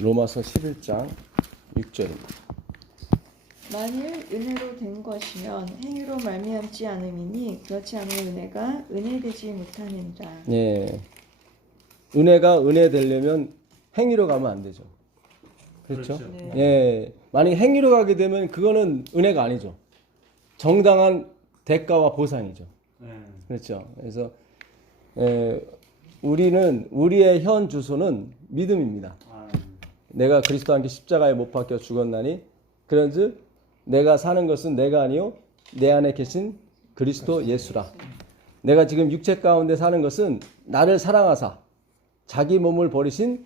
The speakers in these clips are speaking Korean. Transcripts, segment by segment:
로마서 11장 6절입니다. 만일 은혜로 된 것이면 행위로 말미암지 않음이니 그렇지 않은 은혜가 은혜되지 못하느니라. 예. 은혜가 은혜 되려면 행위로 가면 안 되죠. 그렇죠? 네. 예. 만약에 행위로 가게 되면 그거는 은혜가 아니죠. 정당한 대가와 보상이죠. 그렇죠. 그래서 우리는 우리의 현 주소는 믿음입니다. 내가 그리스도와 함께 십자가에 못 박혀 죽었나니 그런즉 내가 사는 것은 내가 아니요 내 안에 계신 그리스도 예수라. 내가 지금 육체 가운데 사는 것은 나를 사랑하사 자기 몸을 버리신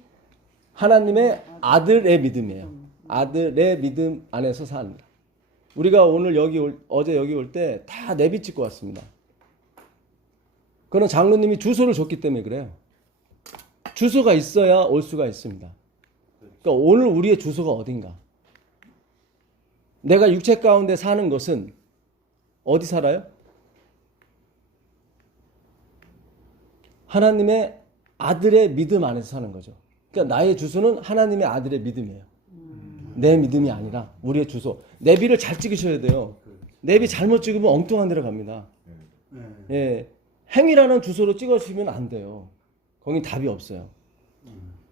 하나님의 아들의 믿음이에요. 아들의 믿음 안에서 삽니다. 우리가 오늘 어제 여기 올 때 다 내비 찍고 왔습니다. 그건 장로님이 주소를 줬기 때문에 그래요. 주소가 있어야 올 수가 있습니다. 그러니까 오늘 우리의 주소가 어딘가? 내가 육체 가운데 사는 것은 어디 살아요? 하나님의 아들의 믿음 안에서 사는 거죠. 그러니까 나의 주소는 하나님의 아들의 믿음이에요. 내 믿음이 아니라 우리의 주소. 내비를 잘 찍으셔야 돼요. 내비 잘못 찍으면 엉뚱한 데로 갑니다. 예, 행위라는 주소로 찍으시면 안 돼요. 거긴 답이 없어요.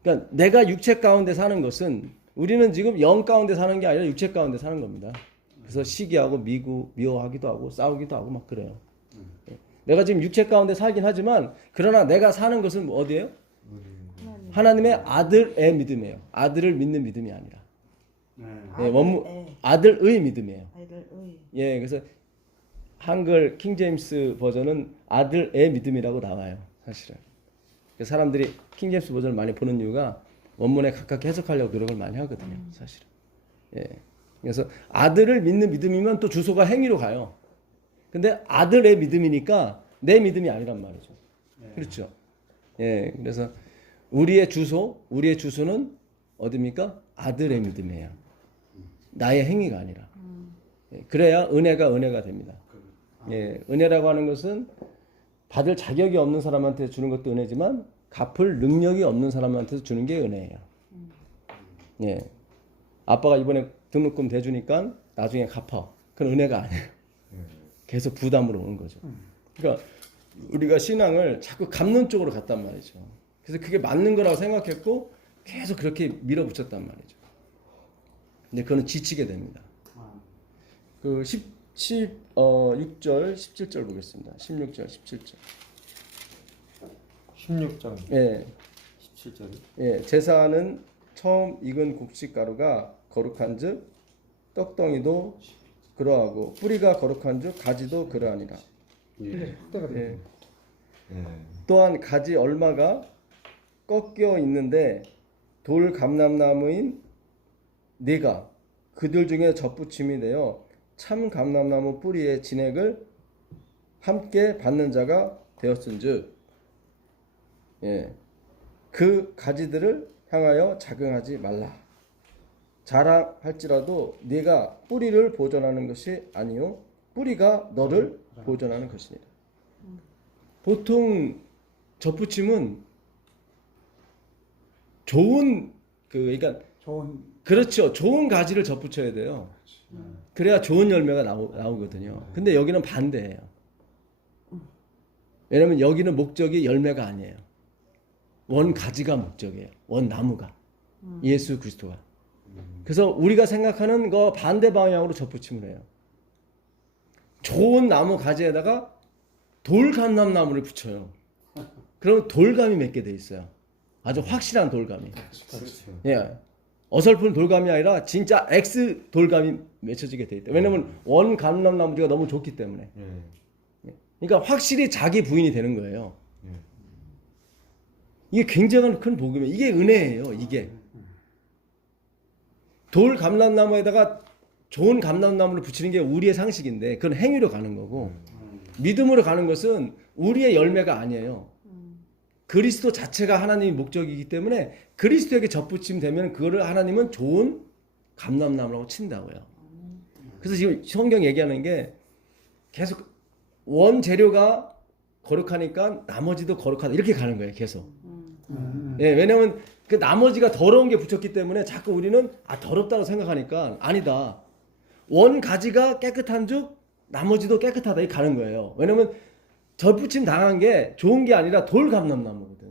그러니까 내가 육체 가운데 사는 것은 우리는 지금 영 가운데 사는 게 아니라 육체 가운데 사는 겁니다. 그래서 시기하고 미워하기도 하고 싸우기도 하고 막 그래요. 내가 지금 육체 가운데 살긴 하지만 그러나 내가 사는 것은 어디예요? 하나님의 아들의 믿음이에요. 아들을 믿는 믿음이 아니라. 아들의 믿음이에요. 아들의. 예, 그래서 한글 킹제임스 버전은 아들의 믿음이라고 나와요. 사실은. 사람들이 킹제임스 버전을 많이 보는 이유가 원문에 가깝게 해석하려고 노력을 많이 하거든요. 사실은. 예. 그래서 아들을 믿는 믿음이면 또 주소가 행위로 가요. 근데 아들의 믿음이니까 내 믿음이 아니란 말이죠. 그렇죠. 예. 그래서 우리의 주소는 어디입니까? 아들의 믿음이에요. 나의 행위가 아니라. 예. 그래야 은혜가 됩니다. 예. 은혜라고 하는 것은 받을 자격이 없는 사람한테 주는 것도 은혜지만 갚을 능력이 없는 사람한테 주는 게 은혜예요. 예. 아빠가 이번에 등록금 대주니까 나중에 갚아. 그건 은혜가 아니에요. 계속 부담으로 오는 거죠. 그러니까 우리가 신앙을 자꾸 갚는 쪽으로 갔단 말이죠. 그래서 그게 맞는 거라고 생각했고 계속 그렇게 밀어붙였단 말이죠. 근데 그거는 지치게 됩니다. 그 6절, 17절 보겠습니다. 16절, 17절. 16장 예. 17절이 예, 제사는 처음 익은 곡식가루가 거룩한즉 떡덩이도 그러하고 뿌리가 거룩한즉 가지도 그러하니라. 예. 또한 가지 얼마가 꺾여 있는데 돌 감람나무인 네가 그들 중에 접붙임이 되어 참 감람나무 뿌리의 진액을 함께 받는 자가 되었은즉 예. 그 가지들을 향하여 자긍하지 말라. 자랑할지라도 네가 뿌리를 보존하는 것이 아니요 뿌리가 너를 보존하는 것이니라. 보통 접붙임은 좋은 그러니까 그렇죠. 좋은 가지를 접붙여야 돼요. 그래야 좋은 열매가 나오거든요. 근데 여기는 반대예요. 왜냐면 여기는 목적이 열매가 아니에요. 원 가지가 목적이에요. 원 나무가. 예수 그리스도가. 그래서 우리가 생각하는 거 반대 방향으로 접붙임을 해요. 좋은 나무 가지에다가 돌감람나무를 붙여요. 그러면 돌감이 맺게 돼 있어요. 아주 확실한 돌감이. 예. 어설픈 돌감이 아니라 진짜 X 돌감이 맺혀지게 돼 있다. 왜냐면 원 감람나무가 너무 좋기 때문에. 그러니까 확실히 자기 부인이 되는 거예요. 이게 굉장한 큰 복음이에요. 이게 은혜예요. 이게 돌 감람나무에다가 좋은 감람나무를 붙이는 게 우리의 상식인데 그건 행위로 가는 거고 믿음으로 가는 것은 우리의 열매가 아니에요. 그리스도 자체가 하나님의 목적이기 때문에 그리스도에게 접붙임 되면 그거를 하나님은 좋은 감람나무라고 친다고요. 그래서 지금 성경 얘기하는 게 계속 원 재료가 거룩하니까 나머지도 거룩하다 이렇게 가는 거예요. 계속. 예, 왜냐하면 그 나머지가 더러운 게 붙였기 때문에 자꾸 우리는 더럽다고 생각하니까 아니다. 원 가지가 깨끗한즉 나머지도 깨끗하다 이 가는 거예요. 왜냐면 접붙임 당한 게 좋은 게 아니라 돌감람나무거든.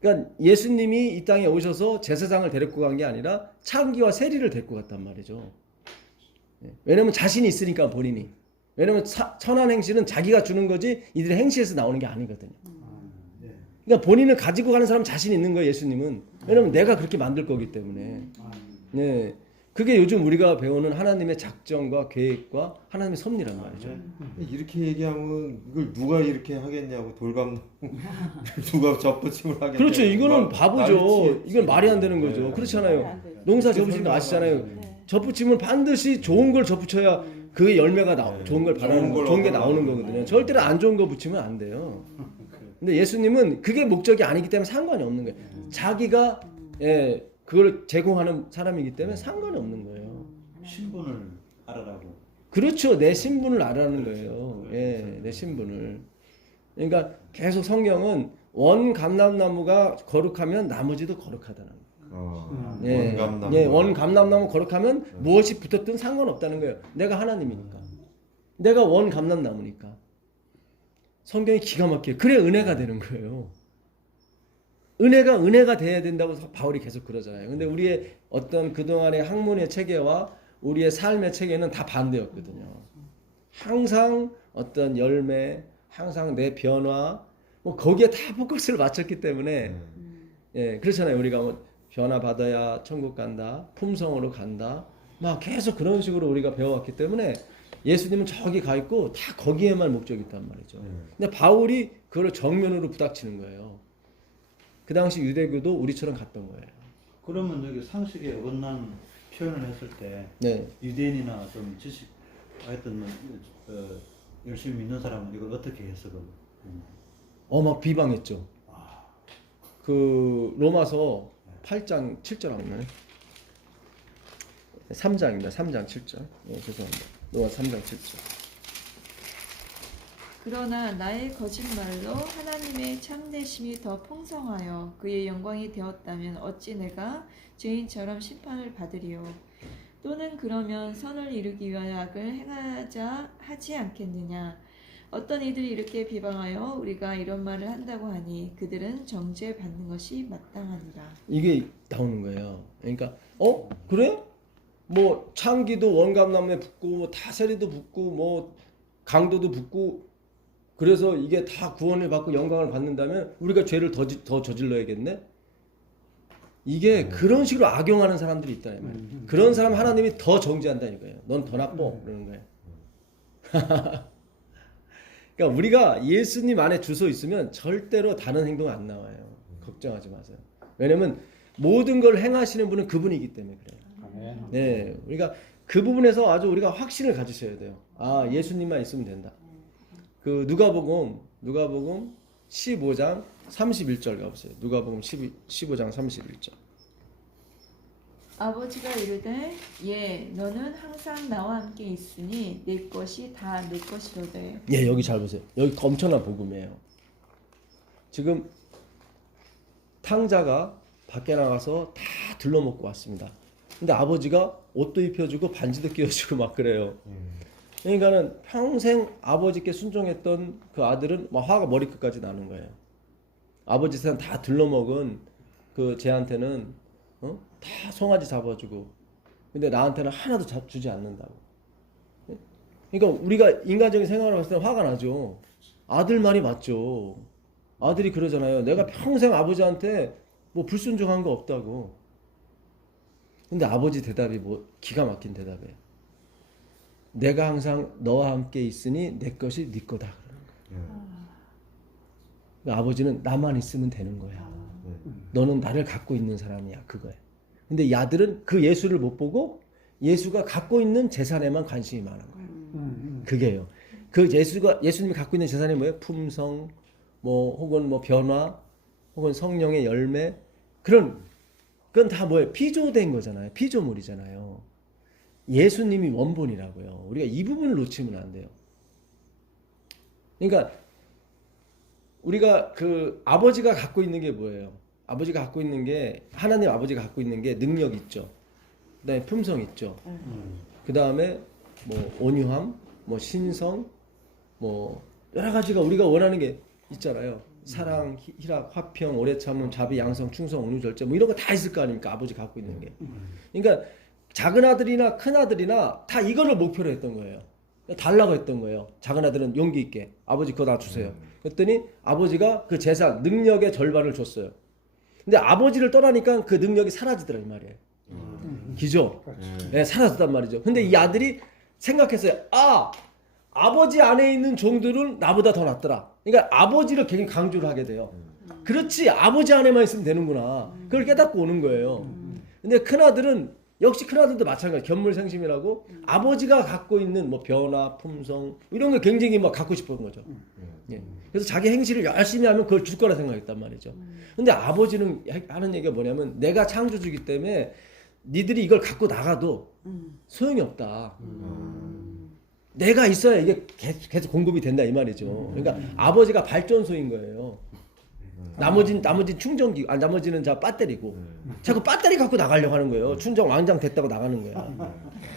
그러니까 예수님이 이 땅에 오셔서 제사장을 데리고 간 게 아니라 창기와 세리를 데리고 갔단 말이죠. 왜냐면 자신이 있으니까 본인이. 왜냐면 선한 행실은 자기가 주는 거지 이들의 행실에서 나오는 게 아니거든요. 그러니까 본인을 가지고 가는 사람 자신 있는 거예요, 예수님은. 왜냐면 내가 그렇게 만들 거기 때문에. 네. 그게 요즘 우리가 배우는 하나님의 작정과 계획과 하나님의 섭리란 말이죠. 이렇게 얘기하면 이걸 누가 이렇게 하겠냐고 돌감 누가 접붙임을 하겠냐고. 그렇죠. 이거는 막 바보죠. 난리치겠지. 이건 말이 안 되는 거죠. 네. 그렇잖아요. 농사 접으신 거 아시잖아요. 접붙임은 반드시 좋은 걸 접붙여야 그 열매가 좋은 걸 바라는 거, 좋은 게 나오는 거거든요. 절대로 안 좋은 거 붙이면 안 돼요. 근데 예수님은 그게 목적이 아니기 때문에 상관이 없는 거예요. 자기가 그걸 제공하는 사람이기 때문에 상관이 없는 거예요. 신분을 알아라고. 그렇죠. 내 신분을 알아라는 거예요. 내 신분을. 그러니까 계속 성경은 원 감람나무가 거룩하면 나머지도 거룩하다는 거예요. 원감나무. 원 감람나무 거룩하면 무엇이 붙었든 상관없다는 거예요. 내가 하나님이니까. 내가 원 감람나무니까. 성경이 기가 막혀요. 그래 은혜가 되는 거예요. 은혜가 돼야 된다고 바울이 계속 그러잖아요. 근데 우리의 어떤 그동안의 학문의 체계와 우리의 삶의 체계는 다 반대였거든요. 항상 어떤 열매, 항상 내 변화, 뭐 거기에 다 포커스를 맞췄기 때문에 그렇잖아요. 우리가 뭐 변화 받아야 천국 간다, 품성으로 간다, 막 계속 그런 식으로 우리가 배워왔기 때문에 예수님은 저기 가 있고 다 거기에만 목적이 있단 말이죠. 근데 바울이 그걸 정면으로 부닥치는 거예요. 그 당시 유대교도 우리처럼 갔던 거예요. 그러면 여기 상식에 어긋난 표현을 했을 때 네. 유대인이나 좀 지식 하여튼 뭐, 열심히 믿는 사람은 이걸 어떻게 해석을? 막 비방했죠. 그 로마서 8장 7절 한번 3장입니다. 3장 7절. 죄송합니다. 로마서 3장 7절. 그러나 나의 거짓말로 하나님의 참되심이 더 풍성하여 그의 영광이 되었다면 어찌 내가 죄인처럼 심판을 받으리요. 또는 그러면 선을 이루기 위하여 악을 행하자 하지 않겠느냐. 어떤 이들이 이렇게 비방하여 우리가 이런 말을 한다고 하니 그들은 정죄받는 것이 마땅하니라. 이게 나오는 거예요. 그러니까 그래? 뭐 창기도 원감나무에 붙고 뭐 다세리도 붙고 뭐 강도도 붙고 그래서 이게 다 구원을 받고 영광을 받는다면 우리가 죄를 더 저질러야겠네? 이게 그런 식으로 악용하는 사람들이 있다. 그런 사람 하나님이 더 정죄한다 이거예요. 넌 더 나빠. 그러는 거예요. 그러니까 우리가 예수님 안에 주소 있으면 절대로 다른 행동 안 나와요. 걱정하지 마세요. 왜냐면 모든 걸 행하시는 분은 그분이기 때문에 그래요. 네, 우리가 그 부분에서 아주 우리가 확신을 가지셔야 돼요. 예수님만 있으면 된다. 그 누가복음 15장 31절 가보세요. 누가복음 15장 31절. 아버지가 이르되 너는 항상 나와 함께 있으니 내 것이 다 내 것이로되. 여기 잘 보세요. 여기 엄청난 복음이에요. 지금 탕자가 밖에 나가서 다 둘러먹고 왔습니다. 근데 아버지가 옷도 입혀주고 반지도 끼워주고 막 그래요. 그러니까는 평생 아버지께 순종했던 그 아들은 막 화가 머리끝까지 나는 거예요. 아버지 세상 다 들러먹은 그 쟤한테는 다 송아지 잡아주고 근데 나한테는 하나도 주지 않는다고. 그러니까 우리가 인간적인 생각을 봤을 때 화가 나죠. 아들 말이 맞죠. 아들이 그러잖아요. 내가 평생 아버지한테 뭐 불순종한 거 없다고. 근데 아버지 대답이 뭐 기가 막힌 대답이에요. 내가 항상 너와 함께 있으니 내 것이 네 거다. 그러니까 아버지는 나만 있으면 되는 거야. 너는 나를 갖고 있는 사람이야. 그거야. 근데 이 아들은 그 예수를 못 보고 예수가 갖고 있는 재산에만 관심이 많은 거예요. 그게요. 그 예수님이 갖고 있는 재산이 뭐예요? 품성, 뭐 혹은 뭐 변화, 혹은 성령의 열매. 그건 다 뭐예요? 피조된 거잖아요. 피조물이잖아요. 예수님이 원본이라고요. 우리가 이 부분을 놓치면 안 돼요. 그러니까 우리가 그 아버지가 갖고 있는 게 뭐예요? 아버지가 갖고 있는 게 하나님 아버지가 갖고 있는 게 능력 있죠. 그다음에 품성 있죠. 그다음에 뭐 온유함, 뭐 신성, 뭐 여러 가지가 우리가 원하는 게 있잖아요. 사랑, 희락, 화평, 오래 참음, 자비, 양성, 충성, 온유, 절제 뭐 이런 거 다 있을 거 아닙니까? 아버지 갖고 있는 게. 그러니까 작은 아들이나 큰 아들이나 다 이거를 목표로 했던 거예요. 달라고 했던 거예요. 작은 아들은 용기 있게 아버지 그거 다 주세요. 그랬더니 아버지가 그 재산, 능력의 절반을 줬어요. 근데 아버지를 떠나니까 그 능력이 사라지더라 이 말이에요. 기죠? 네, 사라졌단 말이죠. 근데 이 아들이 생각했어요. 아버지 안에 있는 종들은 나보다 더 낫더라. 그러니까 아버지를 굉장히 강조를 하게 돼요. 그렇지, 아버지 안에만 있으면 되는구나. 그걸 깨닫고 오는 거예요. 근데 큰아들은 역시 큰아들도 마찬가지, 견물생심이라고 아버지가 갖고 있는 뭐 변화, 품성 이런 걸 굉장히 막 갖고 싶은 거죠. 예. 그래서 자기 행실을 열심히 하면 그걸 줄 거라 생각했단 말이죠. 근데 아버지는 하는 얘기가 뭐냐면 내가 창조주기 때문에 니들이 이걸 갖고 나가도 소용이 없다. 내가 있어야 이게 계속 공급이 된다 이 말이죠. 그러니까 아버지가 발전소인 거예요. 나머지는 충전기, 나머지는 배터리고 자꾸 배터리 갖고 나가려고 하는 거예요. 충전 왕장 됐다고 나가는 거야.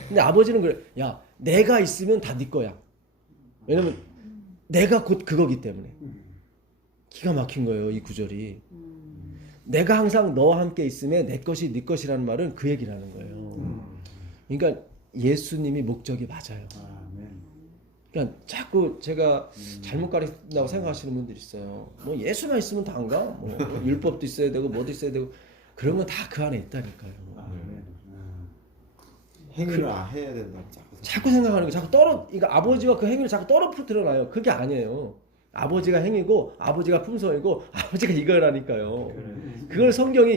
근데 아버지는 그래, 야 내가 있으면 다 네 거야. 왜냐면 내가 곧 그거기 때문에. 기가 막힌 거예요 이 구절이. 내가 항상 너와 함께 있으면 내 것이 네 것이라는 말은 그 얘기라는 거예요. 그러니까 예수님이 목적이 맞아요. 그러니까 자꾸 제가 잘못 가르친다고 생각하시는 분들이 있어요. 뭐 예수만 있으면 다 안 가? 뭐 율법도 있어야 되고 뭐도 있어야 되고 그런 건 다 그 안에 있다니까요. 행위를 해야 된다고 자꾸 생각하는 거, 그러니까 아버지와 그 행위를 자꾸 떨어뜨려 놔요. 그게 아니에요. 아버지가 행위고 아버지가 품성이고 아버지가 이거라니까요. 그걸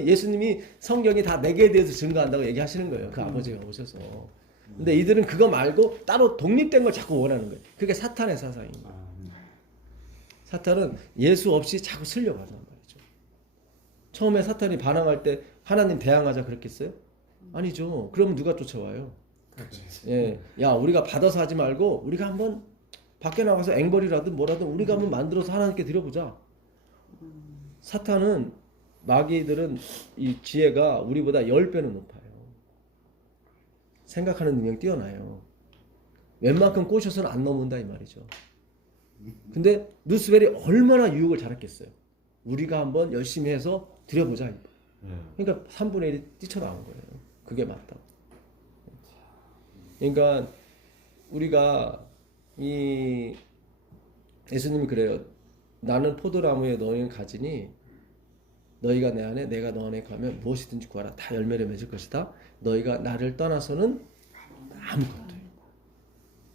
예수님이 성경이 다 내게 대해서 증거한다고 얘기하시는 거예요. 그 아버지가 오셔서. 근데 이들은 그거 말고 따로 독립된 걸 자꾸 원하는 거예요. 그게 사탄의 사상입니다. 사탄은 예수 없이 자꾸 쓰려고 한단 말이죠. 처음에 사탄이 반항할 때 하나님 대항하자 그랬겠어요? 아니죠. 그러면 누가 쫓아와요? 예, 야 우리가 받아서 하지 말고 우리가 한번 밖에 나가서 앵벌이라든 뭐라든 우리가 한번 만들어서 하나님께 드려보자. 사탄은 마귀들은 이 지혜가 우리보다 10배는 높아요. 생각하는 능력이 뛰어나요. 웬만큼 꼬셔서는 안 넘는다 이 말이죠. 근데 루스벨이 얼마나 유혹을 잘했겠어요. 우리가 한번 열심히 해서 드려보자. 그러니까 3분의 1이 뛰쳐나온 거예요. 그게 맞다고. 그러니까 우리가 이 예수님이 그래요. 나는 포도나무에 너희는 가지니 너희가 내 안에 내가 너 안에 가면 무엇이든지 구하라 다 열매를 맺을 것이다. 너희가 나를 떠나서는 아무것도.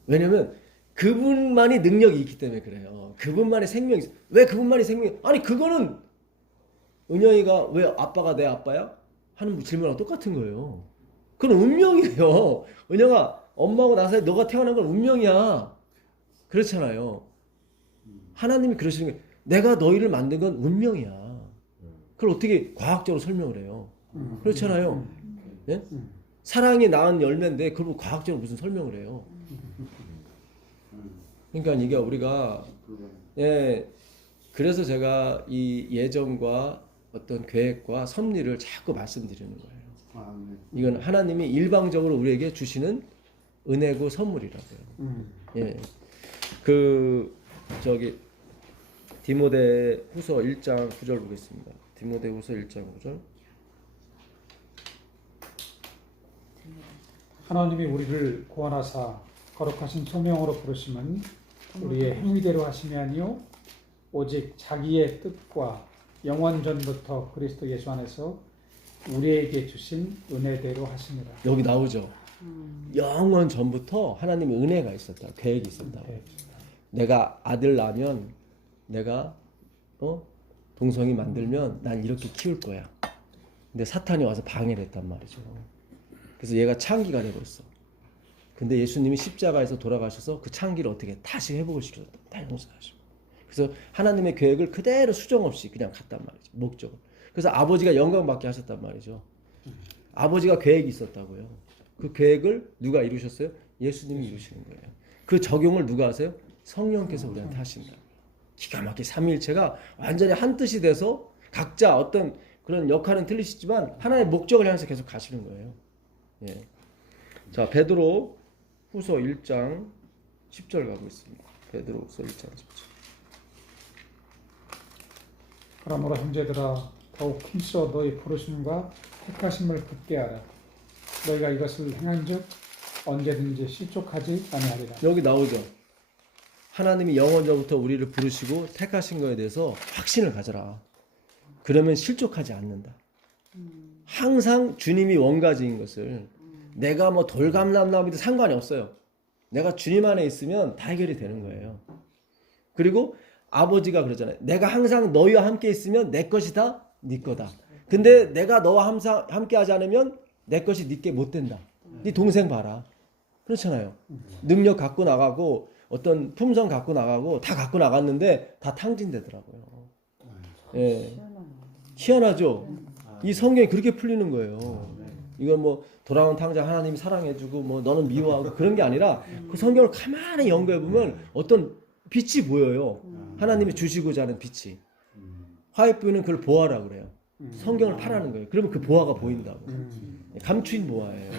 왜냐면 그분만이 능력이 있기 때문에 그래요. 그분만의 생명이 있어요. 왜 그분만이 생명이? 아니 그거는 은영이가 왜 아빠가 내 아빠야? 하는 질문하고 똑같은 거예요. 그건 운명이에요. 은영아 엄마하고 나서 너가 태어난 건 운명이야. 그렇잖아요. 하나님이 그러시는 게 내가 너희를 만든 건 운명이야. 그걸 어떻게 과학적으로 설명을 해요? 그렇잖아요. 예? 사랑이 낳은 열매인데 그걸 과학적으로 무슨 설명을 해요? 그러니까 이게 우리가 그래서 제가 이 예정과 어떤 계획과 섭리를 자꾸 말씀드리는 거예요. 이건 하나님이 일방적으로 우리에게 주시는 은혜고 선물이라고요. 예, 디모데후서 1장 9절 보겠습니다. 디모데후서 1장 9절. 하나님이 우리를 구원하사 거룩하신 소명으로 부르심은 우리의 행위대로 하심이 아니요 오직 자기의 뜻과 영원 전부터 그리스도 예수 안에서 우리에게 주신 은혜대로 하심이라. 여기 나오죠. 영원 전부터 하나님의 은혜가 있었다. 계획이 있었다. 내가 아들 낳으면 내가 동성이 만들면 난 이렇게 키울 거야. 근데 사탄이 와서 방해를 했단 말이죠. 그래서 얘가 창기가 되버렸어. 근데 예수님이 십자가에서 돌아가셔서 그 창기를 어떻게 다시 회복을 시켰다. 다 용서하시고. 그래서 하나님의 계획을 그대로 수정 없이 그냥 갔단 말이죠. 목적을. 그래서 아버지가 영광 받게 하셨단 말이죠. 아버지가 계획이 있었다고요. 그 계획을 누가 이루셨어요? 예수님이 이루시는 거예요. 그 적용을 누가 하세요? 성령께서 우리한테 하신다. 기가 막히게 삼위일체가 완전히 한 뜻이 돼서 각자 어떤 그런 역할은 틀리시지만 하나의 목적을 향해서 계속 가시는 거예요. 예. 자, 베드로 후서 1장 10절 가고 있습니다. 베드로 후서 1장 10절. 그러므로 형제들아 더욱 힘써 너희 부르심과 택하심을 굳게 하라. 너희가 이것을 행한즉 언제든지 실족하지 아니하리라. 여기 나오죠. 하나님이 영원전부터 우리를 부르시고 택하신 거에 대해서 확신을 가져라. 그러면 실족하지 않는다. 항상 주님이 원가지인 것을 내가 뭐 돌감람나무도 상관이 없어요. 내가 주님 안에 있으면 다 해결이 되는 거예요. 그리고 아버지가 그러잖아요. 내가 항상 너희와 함께 있으면 내 것이 다 네 거다. 근데 내가 너와 항상 함께 하지 않으면 내 것이 네게 못 된다. 네 동생 봐라. 그렇잖아요. 능력 갖고 나가고 어떤 품성 갖고 나가고 다 갖고 나갔는데 다 탕진되더라고요. 예. 희한하죠. 이 성경이 그렇게 풀리는 거예요. 이건 뭐 돌아온 탕자 하나님이 사랑해주고 뭐 너는 미워하고 그런 게 아니라 그 성경을 가만히 연구해 보면 어떤 빛이 보여요. 하나님이 주시고자 하는 빛이. 화해부는 그걸 보아라 그래요. 성경을 파라는 거예요. 그러면 그 보아가 보인다고. 감추인 보아예요.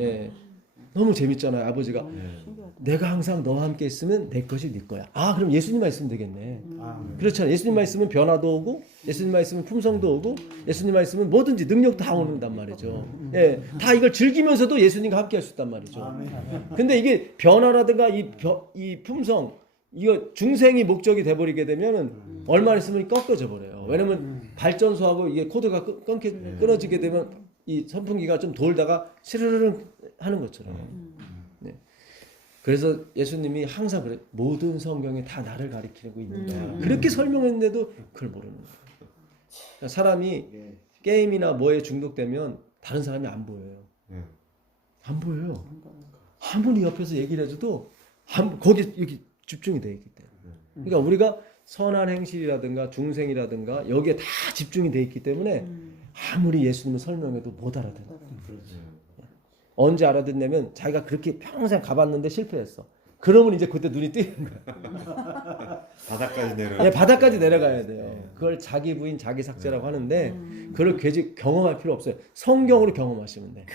예. 너무 재밌잖아요. 아버지가 내가 항상 너와 함께 있으면 내 것이 네 거야. 아, 그럼 예수님만 있으면 되겠네. 그렇잖아요. 예수님만 있으면 변화도 오고, 예수님만 있으면 품성도 오고, 예수님만 있으면 뭐든지 능력도 다 오는단 말이죠. 예, 다 이걸 즐기면서도 예수님과 함께 할 수 있단 말이죠. 근데 이게 변화라든가 이 품성, 이거 중생이 목적이 돼버리게 되면은 얼마 있으면 꺾여져 버려요. 왜냐면 발전소하고 이게 코드가 끊어지게 되면 이 선풍기가 좀 돌다가 시르르르 하는 것처럼. 네. 그래서 예수님이 항상 그래. 모든 성경이 다 나를 가리키고 있는다. 그렇게 설명했는데도 그걸 모르는 거예요. 그러니까 사람이 게임이나 뭐에 중독되면 다른 사람이 안 보여요. 안 보여요. 아무리 옆에서 얘기를 해줘도 거기 여기 집중이 돼 있기 때문에. 그러니까 우리가 선한 행실이라든가 중생이라든가 여기에 다 집중이 돼 있기 때문에 아무리 예수님을 설명해도 못 알아듣는 거예요. 언제 알아듣냐면 자기가 그렇게 평생 가봤는데 실패했어. 그러면 이제 그때 눈이 뜨이는 거야. 바닥까지 내려. 예, 바닥까지 내려가야 돼요. 그걸 자기 부인 자기 삭제라고 하는데 그걸 괜히 경험할 필요 없어요. 성경으로 경험하시면 돼.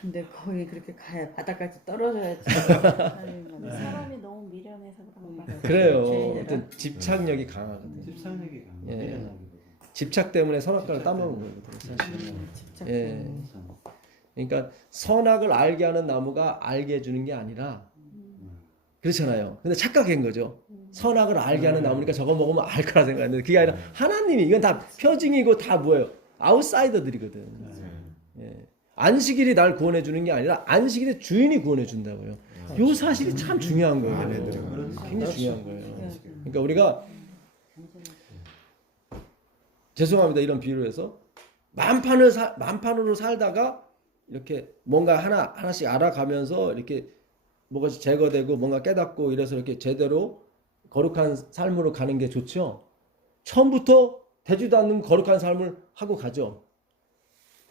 근데 거의 그렇게 가야 바닥까지 떨어져야지. 사람이 너무 미련해서 그런 거 같아요. 그래요. 죄인이라. 어떤 집착력이 강하거든요. 집착력이 예. 미련하기도. 집착 때문에 선악과를 따먹는 거거든요. 사실은. 집착. 예. 그러니까 선악을 알게 하는 나무가 알게 해주는 게 아니라 그렇잖아요. 근데 착각한 거죠. 선악을 알게 하는 나무니까 저거 먹으면 알 거라 생각했는데 그게 아니라 하나님이 이건 다 표징이고 다 뭐예요? 아웃사이더들이거든. 예. 안식일이 날 구원해 주는 게 아니라 안식일의 주인이 구원해 준다고요. 요 사실이 참 중요한 거예요. 굉장히 중요한 거예요. 그러니까 우리가 죄송합니다. 이런 비유를 해서 만판으로 살다가 이렇게 뭔가 하나씩 알아가면서 이렇게 뭐가 제거되고 뭔가 깨닫고 이래서 이렇게 제대로 거룩한 삶으로 가는 게 좋죠. 처음부터 되지도 않는 거룩한 삶을 하고 가죠.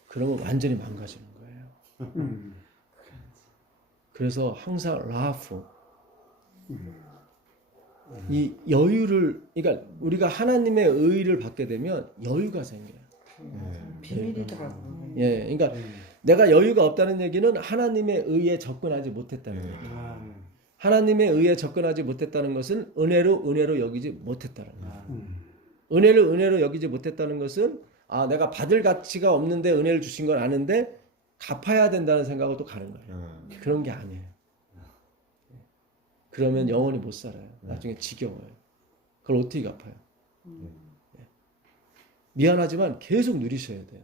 그러면 완전히 망가지는 거예요. 그래서 항상 라프 이 여유를 그러니까 우리가 하나님의 의를 받게 되면 여유가 생겨요. 비밀이더라고. 예, 그러니까 내가 여유가 없다는 얘기는 하나님의 의에 접근하지 못했다는 거예요. 하나님의 의에 접근하지 못했다는 것은 은혜로 여기지 못했다는 거예요. 은혜로 여기지 못했다는 것은 아 내가 받을 가치가 없는데 은혜를 주신 건 아는데 갚아야 된다는 생각을 또 가는 거예요. 그런 게 아니에요. 그러면 영원히 못 살아요. 나중에 지겨워요. 그걸 어떻게 갚아요? 미안하지만 계속 누리셔야 돼요.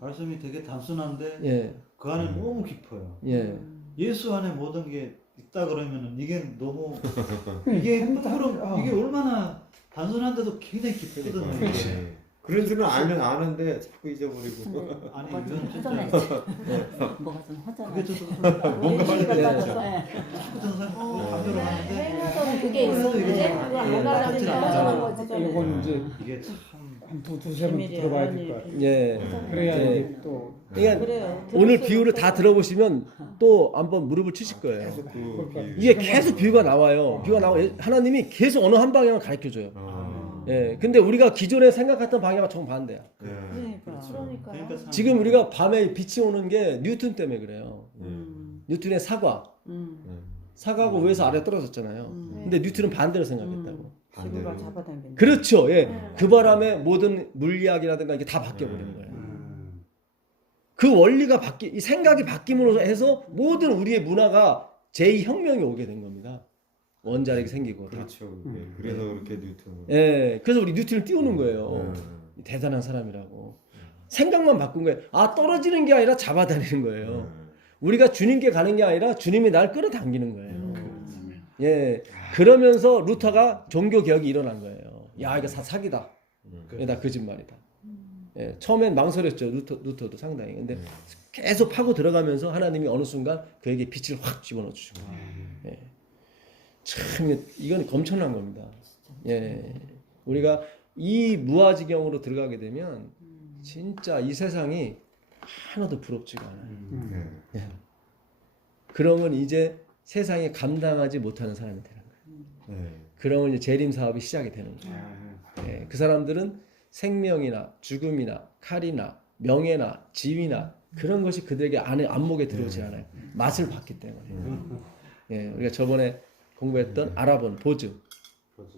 말씀이 되게 단순한데 예, 그 안에 너무 깊어요. 예, 예수 안에 모든 게 있다 그러면은 이게 너무 이게 그럼 이게 얼마나 단순한데도 굉장히 깊거든요. 이게. 그런 줄은 알면 아는데 자꾸 잊어버리고. 아니 뭐가 좀 이건 진짜 허전했지. 뭐가 좀 허전해. 그게 저도 뭔가 빨리 빠졌어. 감정을 하는데 행위는 그게 있었는데 그거 안 가라니까 허전한 거지. 이건 이제 이게 참 한 두세 번 들어봐야 될 것 같아요. 예. 그래야 예. 이게 또 그러니까 그래요. 오늘 비유를 다 들어보시면 또 한번 무릎을 치실 거예요. 그 이게 계속 비유가 나와요. 비유가 나와 하나님이 계속 어느 한 방향을 가르쳐 줘요. 예, 근데 우리가 기존에 생각했던 방향과 정반대야. 네. 그러니까. 그러니까요. 참- 지금 우리가 밤에 빛이 오는 게 뉴턴 때문에 그래요. 뉴턴의 사과. 사과가 위에서 아래 떨어졌잖아요. 근데 뉴턴은 반대로 생각했다고. 지구가 잡아당긴다. 그렇죠. 예. 그 바람에 모든 물리학이라든가 이게 다 바뀌어버리는 거예요. 그 원리가 이 생각이 바뀜으로 해서 모든 우리의 문화가 제2혁명이 오게 된 겁니다. 원자력이 생기고. 다. 그렇죠. 예. 그래서 그렇게 뉴턴. 예. 그래서 우리 뉴턴을 띄우는 거예요. 대단한 사람이라고. 생각만 바꾼 거예요. 아, 떨어지는 게 아니라 잡아다니는 거예요. 우리가 주님께 가는 게 아니라 주님이 날 끌어당기는 거예요. 예. 그러면서 루터가 종교 개혁이 일어난 거예요. 야, 이거 사기다. 나 거짓말이다. 예. 처음엔 망설였죠. 루터도 상당히. 근데 계속 파고 들어가면서 하나님이 어느 순간 그에게 빛을 확 집어넣어 주시고. 예. 참 이건 엄청난 겁니다. 예. 우리가 이 무아지경으로 들어가게 되면 진짜 이 세상이 하나도 부럽지가 않아요. 예. 그러면 이제 세상에 감당하지 못하는 사람이 되는 거예요. 그러면 이제 재림 사업이 시작이 되는 거예요. 예. 그 사람들은 생명이나 죽음이나 칼이나 명예나 지위나 그런 것이 그들에게 안목에 들어오지 않아요. 맛을 봤기 때문에. 예. 우리가 저번에 공부했던 알아본 보즈.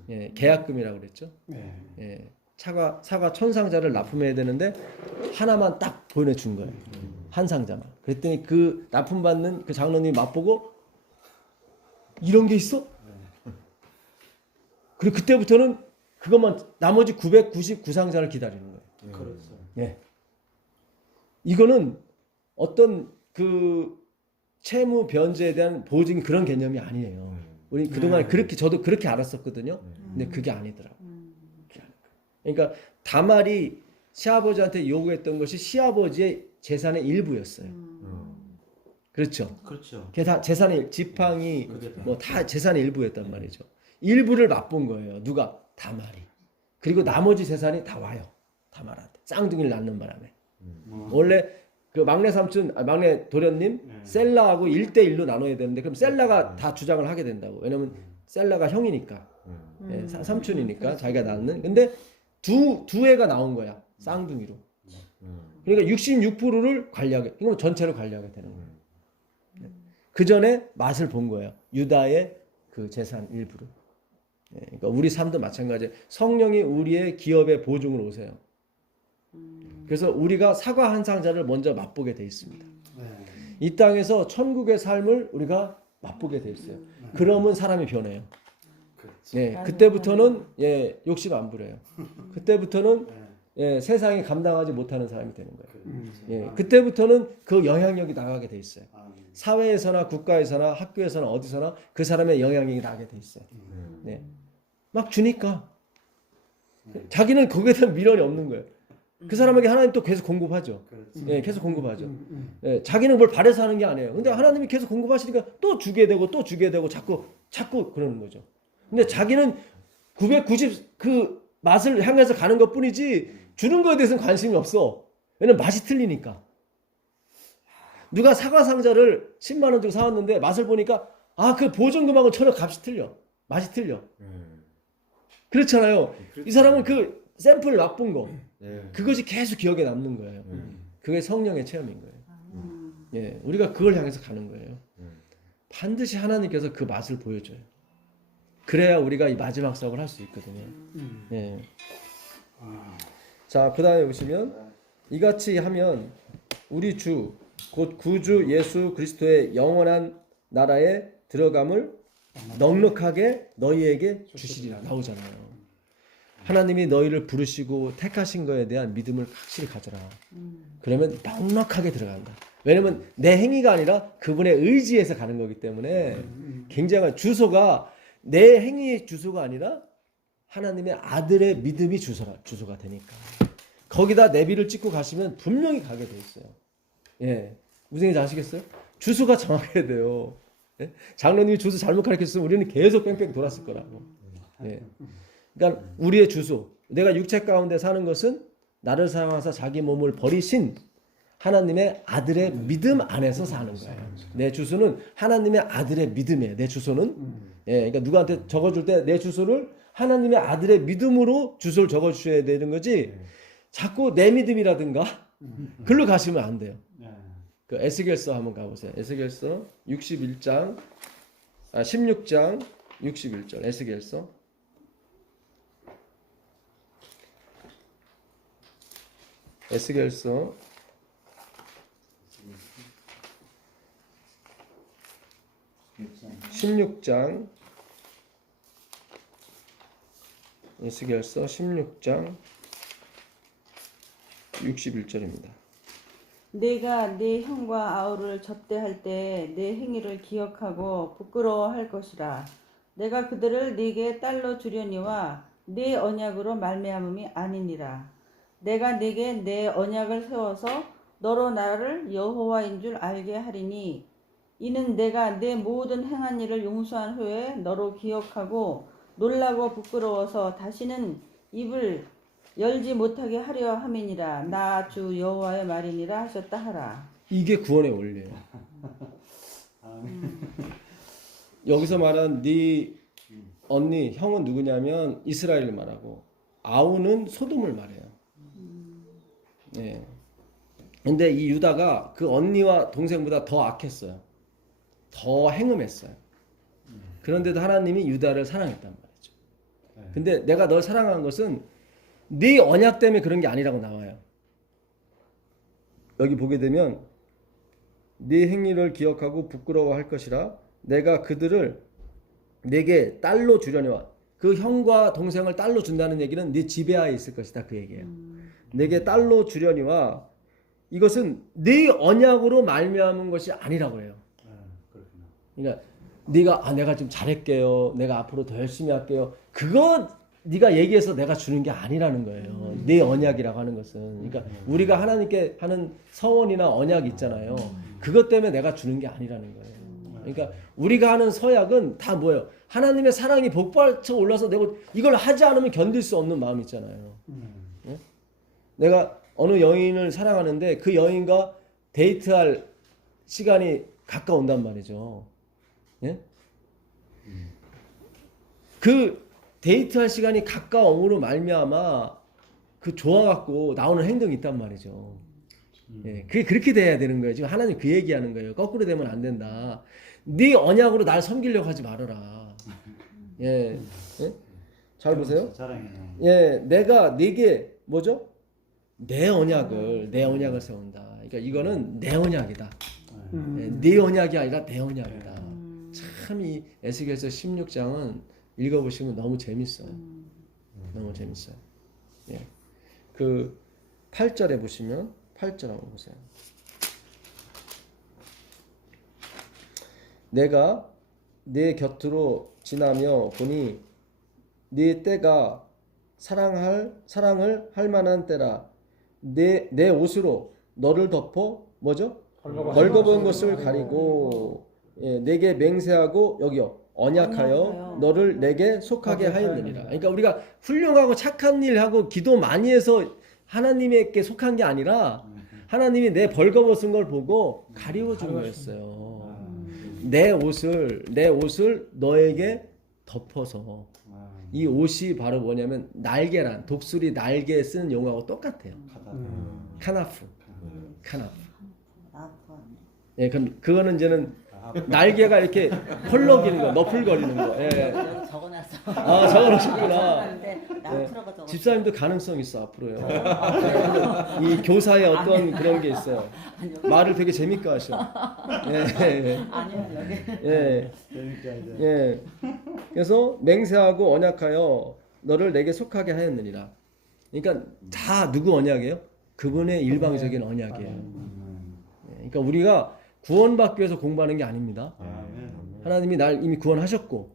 예. 계약금이라고 그랬죠. 예. 사과 천상자를 납품해야 되는데 하나만 딱 보내준 거예요. 한 상자만. 그랬더니 그 납품받는 그 장로님이 맛보고 이런 게 있어? 그리고 그때부터는 그것만 나머지 999상자를 기다리는 거예요. 그렇죠. 예. 이거는 어떤 그 채무 변제에 대한 보증 그런 개념이 아니에요. 우리 그동안 저도 그렇게 알았었거든요. 근데 그게 아니더라고요. 그러니까 다말이 시아버지한테 요구했던 것이 시아버지의 재산의 일부였어요. 그렇죠. 그렇죠. 재산의 지팡이 그게 다. 뭐 다 재산의 일부였단 말이죠. 일부를 맛본 거예요. 누가? 다말이. 그리고 나머지 재산이 다 와요. 다말한테. 쌍둥이를 낳는 바람에. 원래 그 막내 삼촌, 막내 도련님 셀라하고 1대1로 나눠야 되는데 그럼 셀라가 다 주장을 하게 된다고. 왜냐면 셀라가 형이니까. 예, 삼촌이니까 자기가 낳는. 근데 두 애가 나온 거야. 쌍둥이로. 그러니까 66%를 관리하게. 이거 전체를 관리하게 되는 거예요. 그 전에 맛을 본 거예요. 유다의 그 재산 일부를. 예, 그러니까 우리 삶도 마찬가지예요. 성령이 우리의 기업의 보증으로 오세요. 그래서 우리가 사과 한 상자를 먼저 맛보게 돼 있습니다. 이 땅에서 천국의 삶을 우리가 맛보게 돼 있어요. 그러면 사람이 변해요. 예, 그때부터는 예, 욕심 안 부려요. 그때부터는 예, 세상이 감당하지 못하는 사람이 되는 거예요. 예, 그때부터는 그 영향력이 나가게 돼 있어요. 사회에서나 국가에서나 학교에서나 어디서나 그 사람의 영향력이 나게 돼 있어요. 네. 막 주니까 자기는 거기에 대한 미련이 없는 거예요. 그 사람에게 하나님 또 계속 공급하죠. 예, 계속 공급하죠. 예, 자기는 뭘 바래서 하는 게 아니에요. 근데 하나님이 계속 공급하시니까 또 주게 되고 또 주게 되고 자꾸 그러는 거죠. 근데 자기는 990 그 맛을 향해서 가는 것 뿐이지 주는 거에 대해서는 관심이 없어. 왜냐면 맛이 틀리니까. 누가 사과 상자를 10만 원 주고 사왔는데 맛을 보니까 그 보증금하고 전혀 값이 틀려. 맛이 틀려. 그렇잖아요. 이 사람은 그 샘플을 맛본 거. 그것이 계속 기억에 남는 거예요. 그게 성령의 체험인 거예요. 예, 우리가 그걸 향해서 가는 거예요. 반드시 하나님께서 그 맛을 보여줘요. 그래야 우리가 이 마지막 사업을 할 수 있거든요. 예. 자, 그 다음에 보시면 이같이 하면 우리 주 곧 구주 예수 그리스도의 영원한 나라에 들어감을 넉넉하게 너희에게 주시리라 나오잖아요. 하나님이 너희를 부르시고 택하신 거에 대한 믿음을 확실히 가져라. 그러면 넉넉하게 들어간다. 왜냐면 내 행위가 아니라 그분의 의지에서 가는 거기 때문에 굉장한 주소가 내 행위의 주소가 아니라 하나님의 아들의 믿음이 주소가 되니까 거기다 내비를 찍고 가시면 분명히 가게 돼 있어요. 예, 무슨 얘기인지 아시겠어요? 주소가 정확해야 돼요. 예? 장로님이 주소 잘못 가르쳤으면 우리는 계속 뺑뺑 돌았을 거라고. 예. 그러니까 우리의 주소, 내가 육체 가운데 사는 것은 나를 사랑하사 자기 몸을 버리신 하나님의 아들의 믿음 안에서 사는 거예요. 내 주소는 하나님의 아들의 믿음이에요. 내 주소는 예, 그러니까 누구한테 적어줄 때 내 주소를 하나님의 아들의 믿음으로 주소를 적어 주셔야 되는 거지. 자꾸 내 믿음이라든가 글로 가시면 안 돼요. 네. 그 에스겔서 한번 가보세요. 에스겔서 16장 61절 에스겔서. 에스겔서 16장 에스겔서 16장 61절입니다. 내가 네 형과 아우를 접대할 때 내 행위를 기억하고 부끄러워할 것이라. 내가 그들을 네게 딸로 주려니와 네 언약으로 말미암음이 아니니라. 내가 네게 내 언약을 세워서 너로 나를 여호와인 줄 알게 하리니 이는 내가 내 모든 행한 일을 용서한 후에 너로 기억하고 놀라고 부끄러워서 다시는 입을 열지 못하게 하려 함이니라. 나 주 여호와의 말이니라 하셨다 하라. 이게 구원의 원리예요. 여기서 말한 네 언니 형은 누구냐면 이스라엘을 말하고 아우는 소돔을 말해요. 예. 근데 이 유다가 그 언니와 동생보다 더 악했어요. 더 행음했어요. 그런데도 하나님이 유다를 사랑했단 말이죠. 근데 내가 널 사랑한 것은 네 언약 때문에 그런 게 아니라고 나와요. 여기 보게 되면 네 행위를 기억하고 부끄러워할 것이라. 내가 그들을 내게 딸로 주려니와. 그 형과 동생을 딸로 준다는 얘기는 네 지배하에 있을 것이다 그 얘기예요. 내게 딸로 주려니와 이것은 네 언약으로 말미암은 것이 아니라고 해요. 그렇구나. 그러니까 네가 내가 좀 잘할게요. 내가 앞으로 더 열심히 할게요. 그거 네가 얘기해서 내가 주는 게 아니라는 거예요. 네 언약이라고 하는 것은. 그러니까 우리가 하나님께 하는 서원이나 언약 있잖아요. 그것 때문에 내가 주는 게 아니라는 거예요. 그러니까 우리가 하는 서약은 다 뭐예요? 하나님의 사랑이 복받쳐 올라서 내가 이걸 하지 않으면 견딜 수 없는 마음 있잖아요. 예? 내가 어느 여인을 사랑하는데 그 여인과 데이트할 시간이 가까운단 말이죠. 예? 그 데이트할 시간이 가까움으로 말미암아 그 좋아갖고 나오는 행동이 있단 말이죠. 예, 그게 그렇게 돼야 되는 거예요. 지금 하나님 그 얘기하는 거예요. 거꾸로 되면 안 된다. 네 언약으로 날 섬기려고 하지 말아라. 예, 예? 잘 보세요. 자랑이네. 예, 내가 네게 뭐죠? 내 언약을 세운다. 그러니까 이거는 내 언약이다. 예, 네 언약이 아니라 내 언약이다. 참 이 에스겔서 16장은 읽어보시면 너무 재밌어요. 너무 재밌어요. 예, 그 8절에 보시면 8절 한번 보세요. 내가 네 곁으로 지나며 보니 네 때가 사랑을 할 만한 때라. 내 옷으로 너를 덮어 뭐죠? 벌거벗은 것을 가리고 예, 내게 맹세하고 여기요 언약하여 너를 내게 속하게 하였느니라. 그러니까 우리가 훌륭하고 착한 일 하고 기도 많이 해서 하나님께 속한 게 아니라 하나님이 내 벌거벗은 걸 보고 가리워 준 거였어요. 내 옷을 너에게 덮어서. 이 옷이 바로 뭐냐면 날개란 독수리 날개에 쓰는 용어하고 똑같아요. 카나프. 예, 그거는 이제는 날개가 이렇게 펄럭이는 거, 너풀거리는 거. 예. 여기 적어놨어. 아, 적어놓으셨구나. 근데 예. 나프로가 적어. 집사님도 가능성 있어 앞으로요. 이 교사의 어떤 그런 게 있어요. 말을 되게 재밌게 하셔. 예. 아니요 여기. 예. 재밌게 하자. 예. 그래서 맹세하고 언약하여 너를 내게 속하게 하였느니라. 그러니까 다 누구 언약이에요? 그분의 일방적인 언약이에요. 예. 그러니까 우리가 구원받기 위해서 공부하는 게 아닙니다. 하나님이 날 이미 구원하셨고,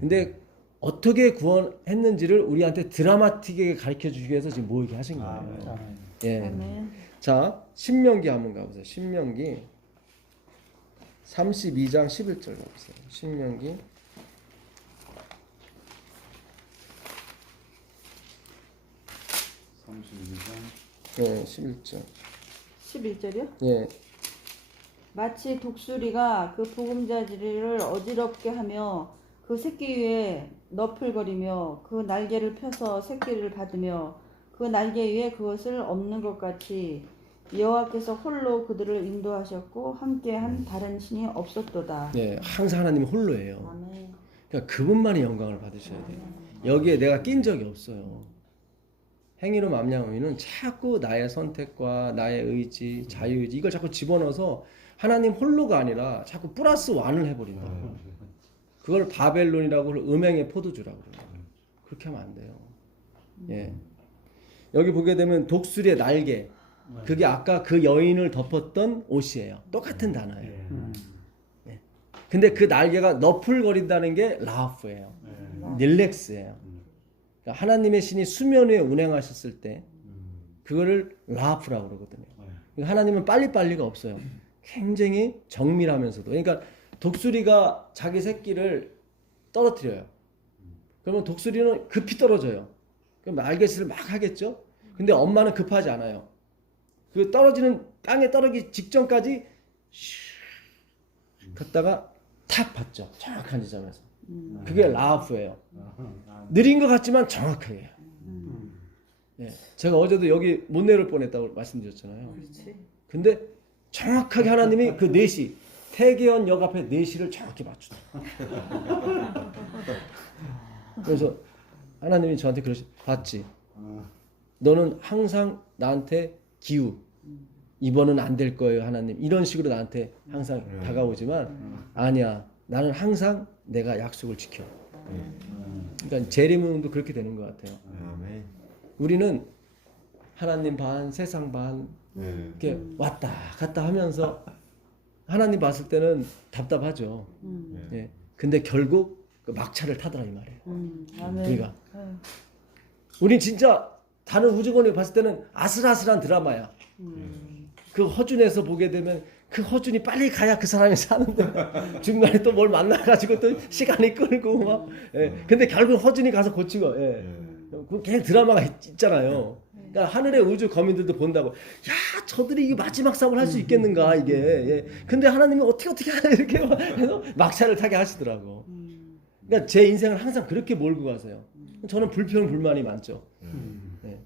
근데 어떻게 구원했는지를 우리한테 드라마틱하게 가르쳐 주기 위해서 지금 모이게 하신 거예요. 예. 아멘. 자, 신명기 한번 가보세요. 신명기 32장 11절 가보세요. 신명기 32장. 예, 11절. 11절이요? 예. 마치 독수리가 그 보금자리를 어지럽게 하며 그 새끼 위에 너풀거리며 그 날개를 펴서 새끼를 받으며 그 날개 위에 그것을 엎는 것 같이 여호와께서 홀로 그들을 인도하셨고 함께한 다른 신이 없었도다. 예, 항상 하나님이 홀로예요. 아멘. 그러니까 그분만이 영광을 받으셔야 돼요. 여기에 내가 낀 적이 없어요. 행위로 맘양의는 자꾸 나의 선택과 나의 의지, 자유의지 이걸 자꾸 집어넣어서 하나님 홀로가 아니라 자꾸 플러스 완을 해버린다. 그걸 바벨론이라고 음행의 포도주라고 그래요. 그렇게 하면 안 돼요. 예. 여기 보게 되면 독수리의 날개, 그게 아까 그 여인을 덮었던 옷이에요. 똑같은 단어예요. 예. 근데 그 날개가 너풀거린다는 게 라하프예요. 릴렉스예요. 그러니까 하나님의 신이 수면 위에 운행하셨을 때 그거를 라하프라고 그러거든요. 그러니까 하나님은 빨리빨리가 없어요. 굉장히 정밀하면서도. 그러니까 독수리가 자기 새끼를 떨어뜨려요. 그러면 독수리는 급히 떨어져요. 그럼 날개짓을 막 하겠죠. 근데 엄마는 급하지 않아요. 그 떨어지는 땅에 떨어지기 직전까지 걷다가 탁 받죠. 정확한 지점에서. 그게 라하프예요. 느린 것 같지만 정확하게 해요. 예. 제가 어제도 여기 못 내릴 뻔했다고 말씀드렸잖아요. 근데 정확하게 하나님이 그 4시 태계원 역 앞에 4시를 정확히 맞추다. 그래서 하나님이 저한테 그러시 봤지. 너는 항상 나한테 기우. 이번은 안 될 거예요, 하나님. 이런 식으로 나한테 항상 다가오지만 아니야. 나는 항상 내가 약속을 지켜. 그러니까 재림운도 그렇게 되는 것 같아요. 아멘. 우리는 하나님 반, 세상 반 이렇게 왔다 갔다 하면서 하나님 봤을 때는 답답하죠. 예. 근데 결국 그 막차를 타더라 이 말이에요. 아멘. 우리가 우린 진짜 다른 우주권에 봤을 때는 아슬아슬한 드라마야. 그 허준에서 보게 되면 그 허준이 빨리 가야 그 사람이 사는데 중간에 또 뭘 만나가지고 또 시간이 끌고 막. 예. 근데 결국 허준이 가서 고치고. 예. 그 걔 드라마가 있잖아요. 그러니까 하늘의 우주 거민들도 본다고. 야, 저들이 이 마지막 싸움을 할 수 있겠는가 이게. 예. 근데 하나님이 어떻게 이렇게 해서 막차를 타게 하시더라고. 그러니까 제 인생을 항상 그렇게 몰고 가세요. 저는 불평 불만이 많죠. 예.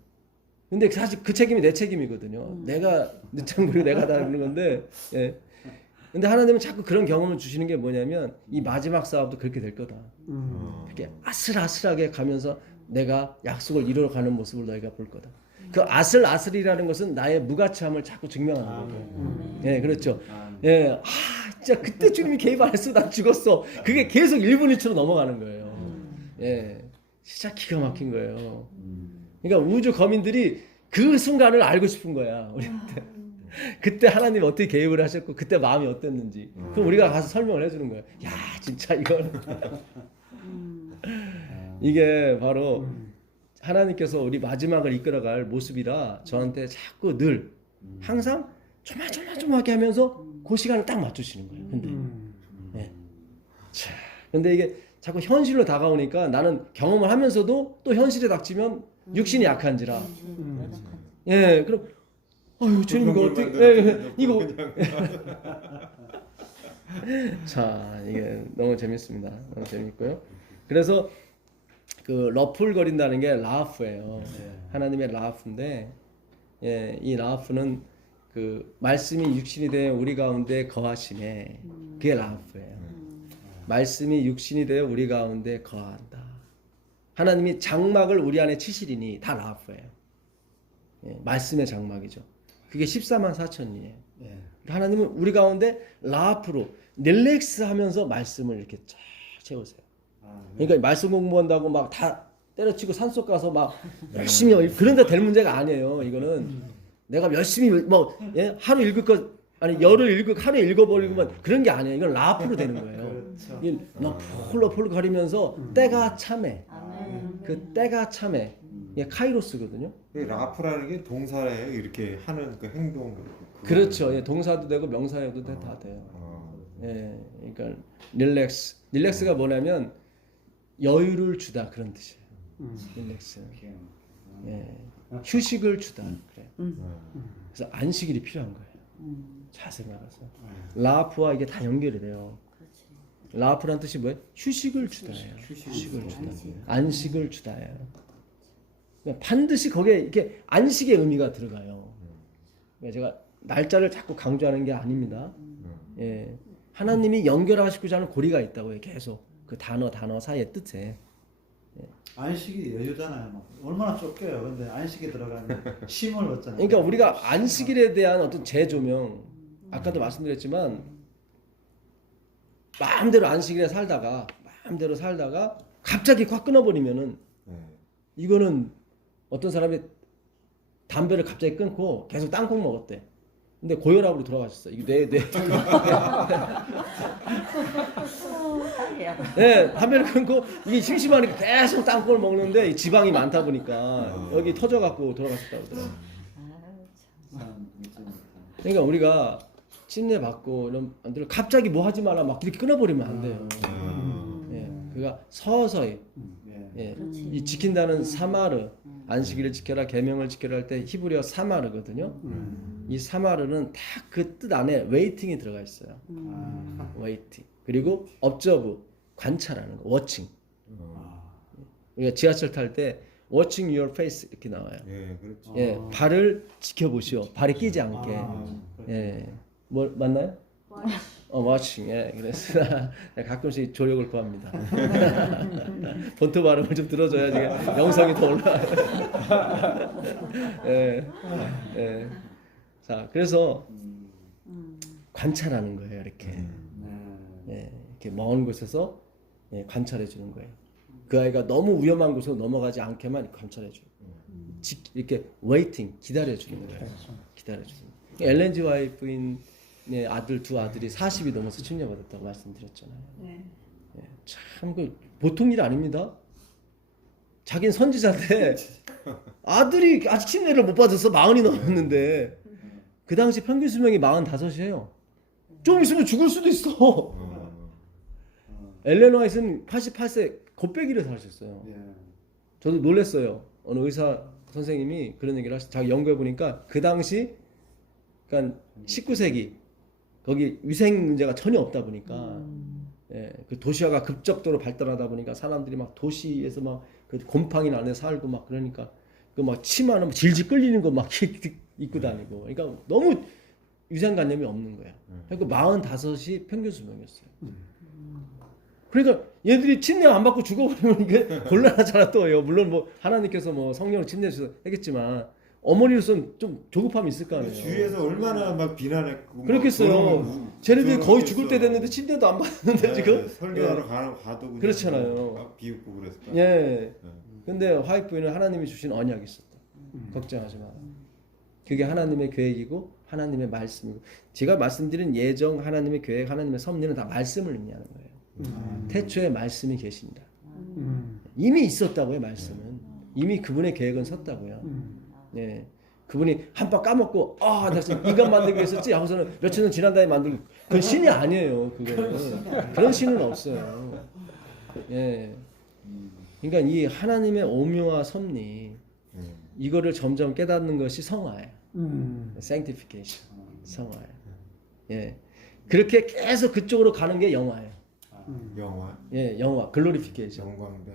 근데 사실 그 책임이 내 책임이거든요. 내가 늦장 부리고 내가 다 그런 건데. 예. 근데 하나님은 자꾸 그런 경험을 주시는 게 뭐냐면 이 마지막 싸움도 그렇게 될 거다. 이렇게 아슬아슬하게 가면서 내가 약속을 이루어가는 모습을 너희가 볼 거다. 그 아슬아슬이라는 것은 나의 무가치함을 자꾸 증명하는 거예요. 예, 그렇죠. 예, 진짜 그때 주님이 개입 안 했어, 난 죽었어. 그게 계속 1분 1초로 넘어가는 거예요. 예, 진짜 기가 막힌 거예요. 그러니까 우주 거민들이 그 순간을 알고 싶은 거야, 우리한테. 그때 하나님 어떻게 개입을 하셨고 그때 마음이 어땠는지. 그럼 우리가 가서 설명을 해주는 거예요. 야, 진짜 이건 이게 바로 하나님께서 우리 마지막을 이끌어갈 모습이라 저한테 자꾸 늘 항상 조마조마하게 하면서 그 시간을 딱 맞추시는 거예요. 근데 네. 자, 근데 이게 자꾸 현실로 다가오니까 나는 경험을 하면서도 또 현실에 닥치면 육신이 약한지라. 예, 그럼 아유 주님 이거 어떻게 이거 자 이게 너무 재밌습니다. 너무 재밌고요. 그래서 그 러풀거린다는 게 라하프예요. 하나님의 라하프인데, 예, 이 라하프는 그 말씀이 육신이 되어 우리 가운데 거하심에 그게 라하프예요. 말씀이 육신이 되어 우리 가운데 거한다. 하나님이 장막을 우리 안에 치시리니 다 라하프예요. 예, 말씀의 장막이죠. 그게 14만 4천이에요. 하나님은 우리 가운데 라하프로 릴렉스하면서 말씀을 이렇게 쫙 채우세요. 그러니까 말씀 공부한다고 막 다 때려치고 산속 가서 막 열심히 그런 데 될 문제가 아니에요. 이거는 내가 열심히 뭐 예? 하루 읽을 것 아니 열을 읽고 하루에 읽어버리고만 그런 게 아니에요. 이건 라프로 되는 거예요. 이게 폴로 가리면서 때가 참해. 그 때가 참해. 이게 카이로스거든요. 라프라는 게 동사예요. 이렇게 하는 그 행동. 그렇죠. 예, 동사도 되고 명사여도 다 돼요. 예, 그러니까 릴렉스가 뭐냐면 여유를 주다 그런 뜻이에요. 릴렉스. 예, 휴식을 주다 그래. 그래서 안식일이 필요한 거예요. 자세히 말해서 라프와 이게 다 연결이 돼요. 라프란 뜻이 뭐예요? 휴식을 주다예요. 휴식을 주다. 안식을 주다예요. 그러니까 반드시 거기에 이렇게 안식의 의미가 들어가요. 그러니까 제가 날짜를 자꾸 강조하는 게 아닙니다. 예. 하나님이 연결하시고자 하는 고리가 있다고요. 계속 그 단어 사이의 뜻에. 안식이 여유잖아요. 막. 얼마나 쫓겨요. 근데 안식에 들어가면 쉼을 얻잖아요. 그러니까 우리가 안식일에 대한 어떤 재조명, 아까도 말씀드렸지만 마음대로 안식일에 살다가 갑자기 확 끊어버리면은 이거는 어떤 사람이 담배를 갑자기 끊고 계속 땅콩 먹었대. 근데 고혈압으로 돌아가셨어. 이게 뇌. 네, 담배를 끊고 이게 심심하니까 계속 땅콩을 먹는데 이 지방이 많다 보니까 여기 터져갖고 돌아가셨다고 그러더라고요. 그러니까 우리가 침례 받고 이런 분들 갑자기 뭐 하지 마라 막 이렇게 끊어버리면 안 돼요. 예, 그러니까 서서히 예, 이 지킨다는 사마르 안식일을 지켜라 계명을 지켜라 할 때 히브리어 사마르거든요. 이 사마르는 다 그 뜻 안에 웨이팅이 들어가 있어요. 웨이팅. 그리고 observe 관찰하는 거, watching. 우리가 지하철 탈 때 watching your face 이렇게 나와요. 예, 그렇죠. 예, 발을 지켜보시오. 발이 끼지 않게. 예, 뭐 맞나요? watching. 예, 그래서 가끔씩 조력을 구합니다. 본토 발음을 좀 들어줘야 영성이 더 올라와요. 예, 예. 자, 그래서 관찰하는 거예요, 이렇게. 예, 이렇게 먼 곳에서 예, 관찰해 주는 거예요. 그 아이가 너무 위험한 곳으로 넘어가지 않게만 관찰해 줘요. 이렇게 웨이팅 기다려 주는 거예요. 기다려 주는 거예요. 엘렌 지 와이프인 아들 두 아들이 40이 넘어서 침례 받았다고 말씀드렸잖아요. 네. 예, 참 그 보통 일 아닙니다. 자기는 선지자인데 아들이 아직 침례를 못 받아서 40이 넘었는데 그 당시 평균 수명이 45이에요. 좀 있으면 죽을 수도 있어. 엘렌 화이트는 88세 곱빼기를 사셨어요. 저도 놀랐어요. 어느 의사 선생님이 그런 얘기를 하셨어요. 자기 연구해 보니까 그 당시 그러니까 19세기 거기 위생 문제가 전혀 없다 보니까 예, 그 도시화가 급속도로 발달하다 보니까 사람들이 막 도시에서 막 그 곰팡이 안에 살고 막 그러니까 그 막 치마는 막 질질 끌리는 거 막 입고 다니고 그러니까 너무 위생관념이 없는 거예요. 그러니까 45이 평균 수명이었어요. 그러니까 얘들이 침례 안 받고 죽어버리면 이게 곤란하잖아 또요. 물론 뭐 하나님께서 뭐 성령을 침례 주셔서 했겠지만 어머니로서는 좀 조급함이 있을 거 아니에요. 주위에서 얼마나 막 비난했고 그렇겠어요. 쟤네들이 거의 죽을 때 됐는데 침례도 안 받았는데 네, 지금 설교하러 가도 그냥 그렇잖아요. 막 비웃고 그랬을 거야. 예. 근데 화이트부인은 하나님이 주신 언약이 있었다. 걱정하지 마라. 그게 하나님의 계획이고 하나님의 말씀이고 제가 말씀드린 예정, 하나님의 계획, 하나님의 섭리는 다 말씀을 의미하는 거예요. 태초에 말씀이 계신다. 이미 있었다고요. 말씀은 이미 그분의 계획은 섰다고요. 예, 그분이 한바 까먹고 나 지금 인간 만들기 위해서지 하고서는 며칠 전 지난 다음에 만들고 그건 신이 아니에요. 그거는 그런 신은 없어요. 예, 그러니까 이 하나님의 오묘와 섭리 이거를 점점 깨닫는 것이 성화예요. sanctification, 성화예요. 예, 그렇게 계속 그쪽으로 가는 게 영화예요. 영화, 예, 영화, 글로리피케이션. 영광대,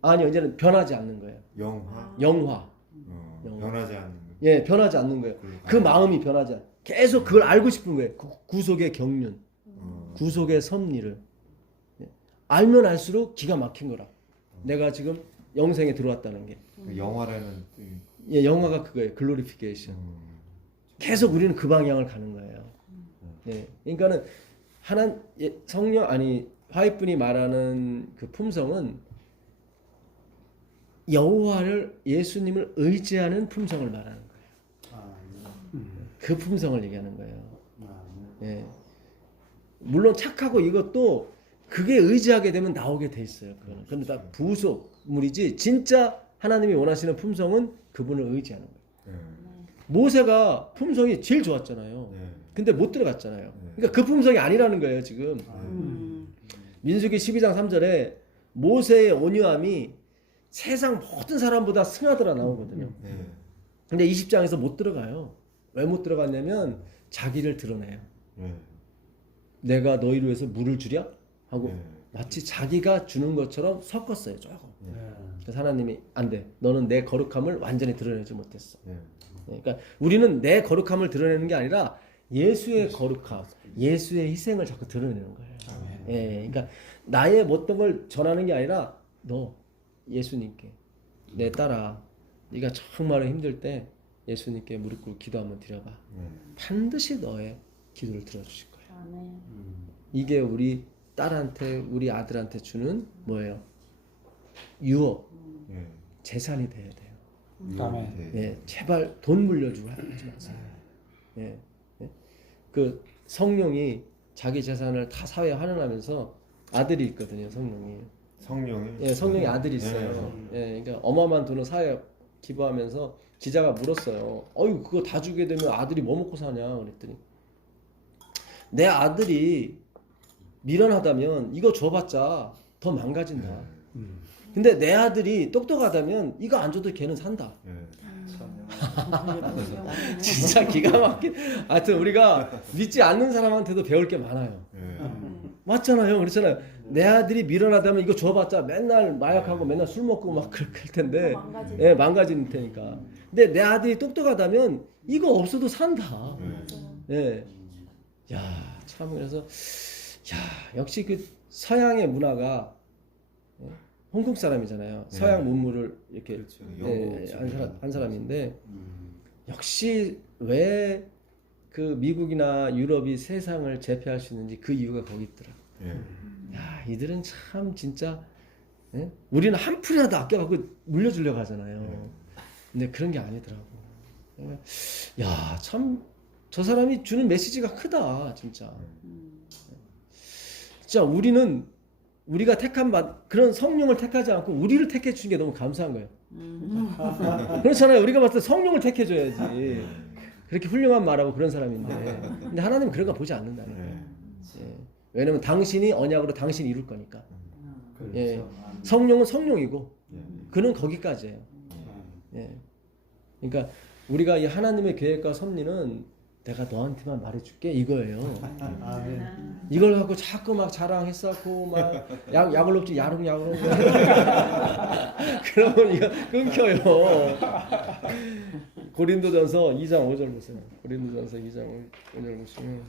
아니요, 이제는 변하지 않는 거예요. 영화, 영화. 변하지 않는 거. 예, 변하지 않는 거예요. 그 마음이 변하지 않아요. 계속 그걸 알고 싶은 거예요. 구속의 경륜, 구속의 섭리를 알면 알수록 기가 막힌 거라. 내가 지금 영생에 들어왔다는 게. 그 영화라는 예, 영화가 그거예요. 글로리피케이션. 계속 우리는 그 방향을 가는 거예요. 예, 그러니까는 성령 화이트분이 말하는 그 품성은 여호와를 예수님을 의지하는 품성을 말하는 거예요. 그 품성을 얘기하는 거예요. 예. 물론 착하고 이것도 그게 의지하게 되면 나오게 돼 있어요. 그거는. 근데 다 부속물이지 진짜 하나님이 원하시는 품성은 그분을 의지하는 거예요. 모세가 품성이 제일 좋았잖아요. 근데 못 들어갔잖아요. 그러니까 그 품성이 아니라는 거예요, 지금. 민수기 12장 3절에 모세의 온유함이 세상 모든 사람보다 승하더라 나오거든요. 근데 20장에서 못 들어가요. 왜 못 들어갔냐면 자기를 드러내요. 내가 너희를 위해서 물을 주랴? 하고 네. 마치 자기가 주는 것처럼 섞었어요 조금. 네. 그래서 하나님이 안 돼. 너는 내 거룩함을 완전히 드러내지 못했어. 네. 그러니까 우리는 내 거룩함을 드러내는 게 아니라 예수의 거룩함, 예수의 희생을 자꾸 드러내는 거예요. 예, 그러니까 나의 어떤 걸 전하는 게 아니라 너 예수님께 내 딸아, 네가 정말 힘들 때 예수님께 무릎 꿇고 기도 한번 드려봐. 반드시 너의 기도를 들어주실 거예요. 아멘. 이게 우리 딸한테, 우리 아들한테 주는 뭐예요? 유업, 네. 재산이 돼야 돼요. 아멘. 네. 예, 제발 돈 물려주고 하지 마세요. 예, 예. 그 성령이 자기 재산을 다 사회에 환원하면서 아들이 있거든요, 성령이. 성령이. 예, 성령이 아들이 있어요. 예, 그러니까 어마어마한 돈을 사회에 기부하면서 기자가 물었어요. 어유 그거 다 주게 되면 아들이 뭐 먹고 사냐? 그랬더니 내 아들이 미련하다면 이거 줘봤자 더 망가진다. 근데 내 아들이 똑똑하다면 이거 안 줘도 걔는 산다. 네. 진짜 기가 막힌. 하여튼 우리가 믿지 않는 사람한테도 배울 게 많아요. 네. 맞잖아요. 그렇잖아요. 내 아들이 미련하다면 이거 줘봤자 맨날 마약하고 맨날 술 먹고 막 그럴 텐데, 망가지는. 예, 망가지는 테니까. 근데 내 아들이 똑똑하다면 이거 없어도 산다. 예, 야, 참 그래서 야, 역시 그 서양의 문화가 예, 홍콩 사람이잖아요. 서양 문물을 이렇게 그렇죠. 예, 영국 한 사람인데 역시 왜 그 미국이나 유럽이 세상을 제패할 수 있는지 그 이유가 거기 있더라. 네. 야, 이들은 참 진짜 예? 우리는 한 푼이라도 아껴갖고 물려주려고 하잖아요. 근데 그런 게 아니더라고. 야, 참 저 사람이 주는 메시지가 크다, 진짜. 진짜 우리가 택한 그런 성령을 택하지 않고 우리를 택해 주신 게 너무 감사한 거예요. 그렇잖아요. 우리가 봤을 때 성령을 택해 줘야지. 그렇게 훌륭한 말하고 그런 사람인데. 근데 하나님은 그런 거 보지 않는다는 거예요. 예. 왜냐면 당신이 언약으로 당신이 이룰 거니까. 예. 성령은 성령이고 그는 거기까지예요. 예. 그러니까 우리가 이 하나님의 계획과 섭리는 내가 너한테만 말해줄게 이거예요. 이걸 갖고 자꾸 막 자랑했었고 막 약을 놓지 야롱야롱 그러면 이거 끊겨요. 고린도전서 2장 5절 보세요. 고린도전서 2장 5절 보시면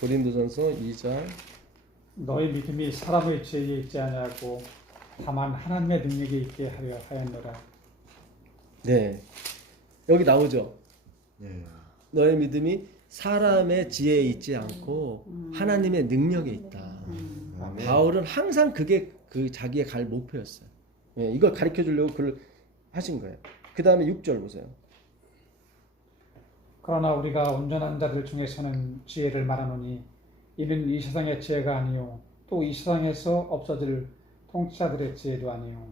고린도전서 2장 너희 믿음이 사람의 지혜에 있지 아니하고 다만 하나님의 능력에 있게 하려 하였노라. 네, 여기 나오죠. 네. 너의 믿음이 사람의 지혜에 있지 않고 하나님의 능력에 있다. 바울은 항상 그게 그 자기의 갈 목표였어요. 예, 이걸 가르쳐 주려고 그걸 하신 거예요. 그 다음에 6절 보세요. 그러나 우리가 온전한 자들 중에서는 지혜를 말하노니 이는 이 세상의 지혜가 아니요 또 이 세상에서 없어질 통치자들의 지혜도 아니요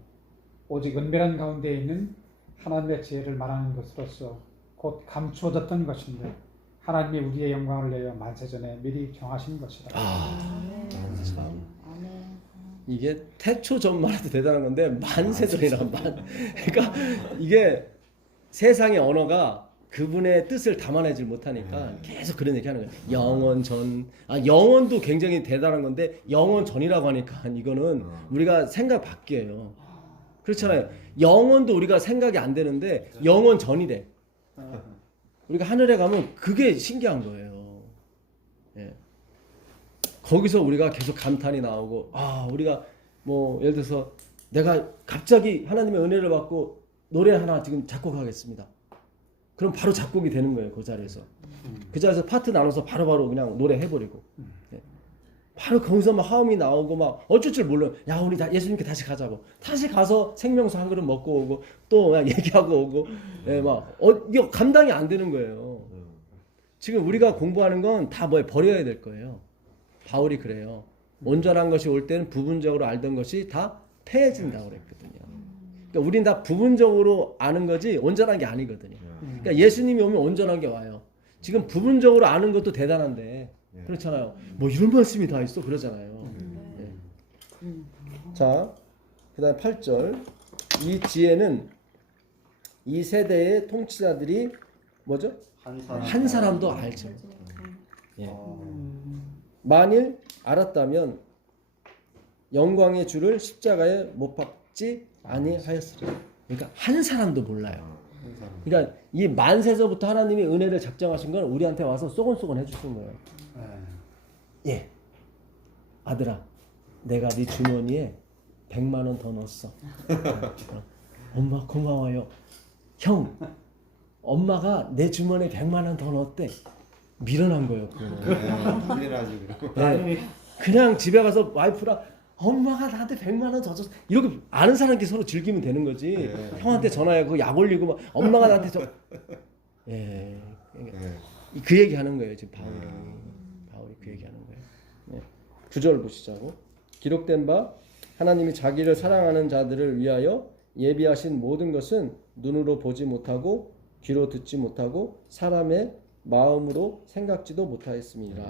오직 은밀한 가운데 있는 하나님의 지혜를 말하는 것으로서 곧 감추어졌던 것인데 하나님이 우리의 영광을 내어 만세전에 미리 정하신 것이다. 참. 이게 태초 전만 해도 대단한 건데 만세전이란 그러니까 이게 세상의 언어가 그분의 뜻을 담아내질 못하니까 계속 그런 얘기 하는 거예요. 영원 전. 영원도 굉장히 대단한 건데 영원 전이라고 하니까 이거는 우리가 생각 바뀌어요. 그렇잖아요. 영원도 우리가 생각이 안 되는데 영원 전이래. 우리가 하늘에 가면 그게 신기한 거예요. 예. 거기서 우리가 계속 감탄이 나오고 우리가 뭐 예를 들어서 내가 갑자기 하나님의 은혜를 받고 노래 하나 지금 작곡하겠습니다. 그럼 바로 작곡이 되는 거예요. 그 자리에서. 그 자리에서 파트 나눠서 바로바로 그냥 노래 해버리고. 예. 바로 거기서 막 화음이 나오고 막 어쩔 줄 몰라요. 야, 우리 예수님께 다시 가자고. 다시 가서 생명수 한 그릇 먹고 오고 또 그냥 얘기하고 오고. 예, 막 이거 감당이 안 되는 거예요. 지금 우리가 공부하는 건 다 버려야 될 거예요. 바울이 그래요. 온전한 것이 올 때는 부분적으로 알던 것이 다 패해진다고 그랬거든요. 그러니까 우린 다 부분적으로 아는 거지 온전한 게 아니거든요. 그러니까 예수님이 오면 온전한 게 와요. 지금 부분적으로 아는 것도 대단한데 그렇잖아요. 뭐 이런 말씀이 다 있어 그러잖아요. 네. 자, 그다음 8절. 이 지혜는 이 세대의 통치자들이 뭐죠? 한 한 사람도 알지. 예. 어. 만일 알았다면 영광의 주를 십자가에 못 박지 아니하였으리라. 그러니까 한 사람도 몰라요. 한 사람. 그러니까 이 만세서부터 하나님이 은혜를 작정하신 건 우리한테 와서 쏘곤쏘곤 해주신 거예요. 예, 아들아, 내가 네 주머니에 100만 원 더 넣었어. 엄마 고마워요. 형, 엄마가 내 주머니에 100만 원 더 넣었대. 밀어난 거예요. 그거는. 밀려나지 그럼. 네. 그냥 집에 가서 와이프랑 엄마가 나한테 100만 원 더 줬어. 이렇게 아는 사람끼리 서로 즐기면 되는 거지. 네. 형한테 전화하고 약 올리고 막 엄마가 나한테 예. 그러니까 네. 그 얘기 하는 거예요, 지금 바울이 그 얘기 하는 거예요. 네. 9절 보시자고. 기록된 바 하나님이 자기를 사랑하는 자들을 위하여 예비하신 모든 것은 눈으로 보지 못하고 귀로 듣지 못하고 사람의 마음으로 생각지도 못하였습니다.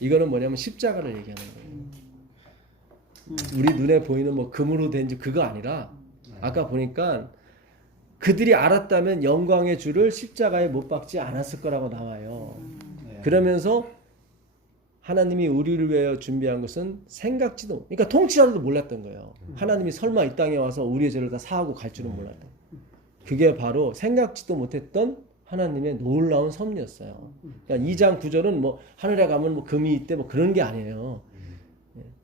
이거는 뭐냐면 십자가를 얘기하는 거예요. 우리 눈에 보이는 뭐 금으로 된지 그거 아니라 아까 보니까 그들이 알았다면 영광의 주를 십자가에 못 박지 않았을 거라고 나와요. 그러면서 하나님이 우리를 위하여 준비한 것은 생각지도, 그러니까 통치자들도 몰랐던 거예요. 하나님이 설마 이 땅에 와서 우리의 죄를 다 사하고 갈 줄은 몰랐던. 그게 바로 생각지도 못했던 하나님의 놀라운 섭리였어요. 그러니까 2장 9절은 뭐 하늘에 가면 뭐 금이 있대 뭐 그런 게 아니에요.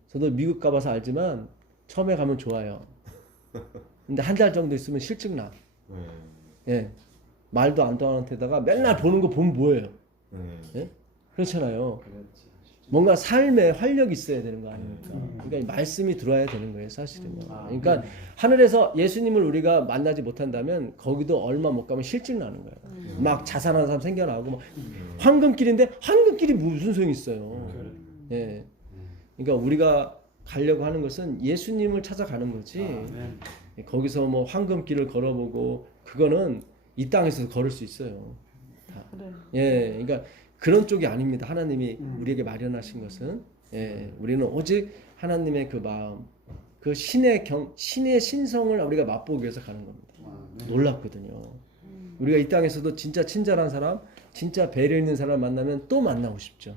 저도 미국 가봐서 알지만 처음에 가면 좋아요. 근데 한 달 정도 있으면 실증 나. 예, 말도 안 통하는 데다가 맨날 보는 거 보면 뭐예요? 예? 그렇잖아요. 뭔가 삶에 활력이 있어야 되는 거 아닙니까? 그러니까 이 말씀이 들어와야 되는 거예요, 사실은요. 그러니까 하늘에서 예수님을 우리가 만나지 못한다면 거기도 얼마 못 가면 실증 나는 거예요. 막 자살하는 사람 생겨나고 막 황금길인데 황금길이 무슨 소용이 있어요. 예. 그러니까 우리가 가려고 하는 것은 예수님을 찾아가는 거지. 거기서 뭐 황금길을 걸어보고 그거는 이 땅에서 걸을 수 있어요. 다. 예, 그러니까 그런 쪽이 아닙니다. 하나님이 우리에게 마련하신 것은 예, 우리는 오직 하나님의 그 마음, 그 신의 신성을 우리가 맛보기 위해서 가는 겁니다. 놀랍거든요. 우리가 이 땅에서도 진짜 친절한 사람, 진짜 배려 있는 사람 만나면 또 만나고 싶죠.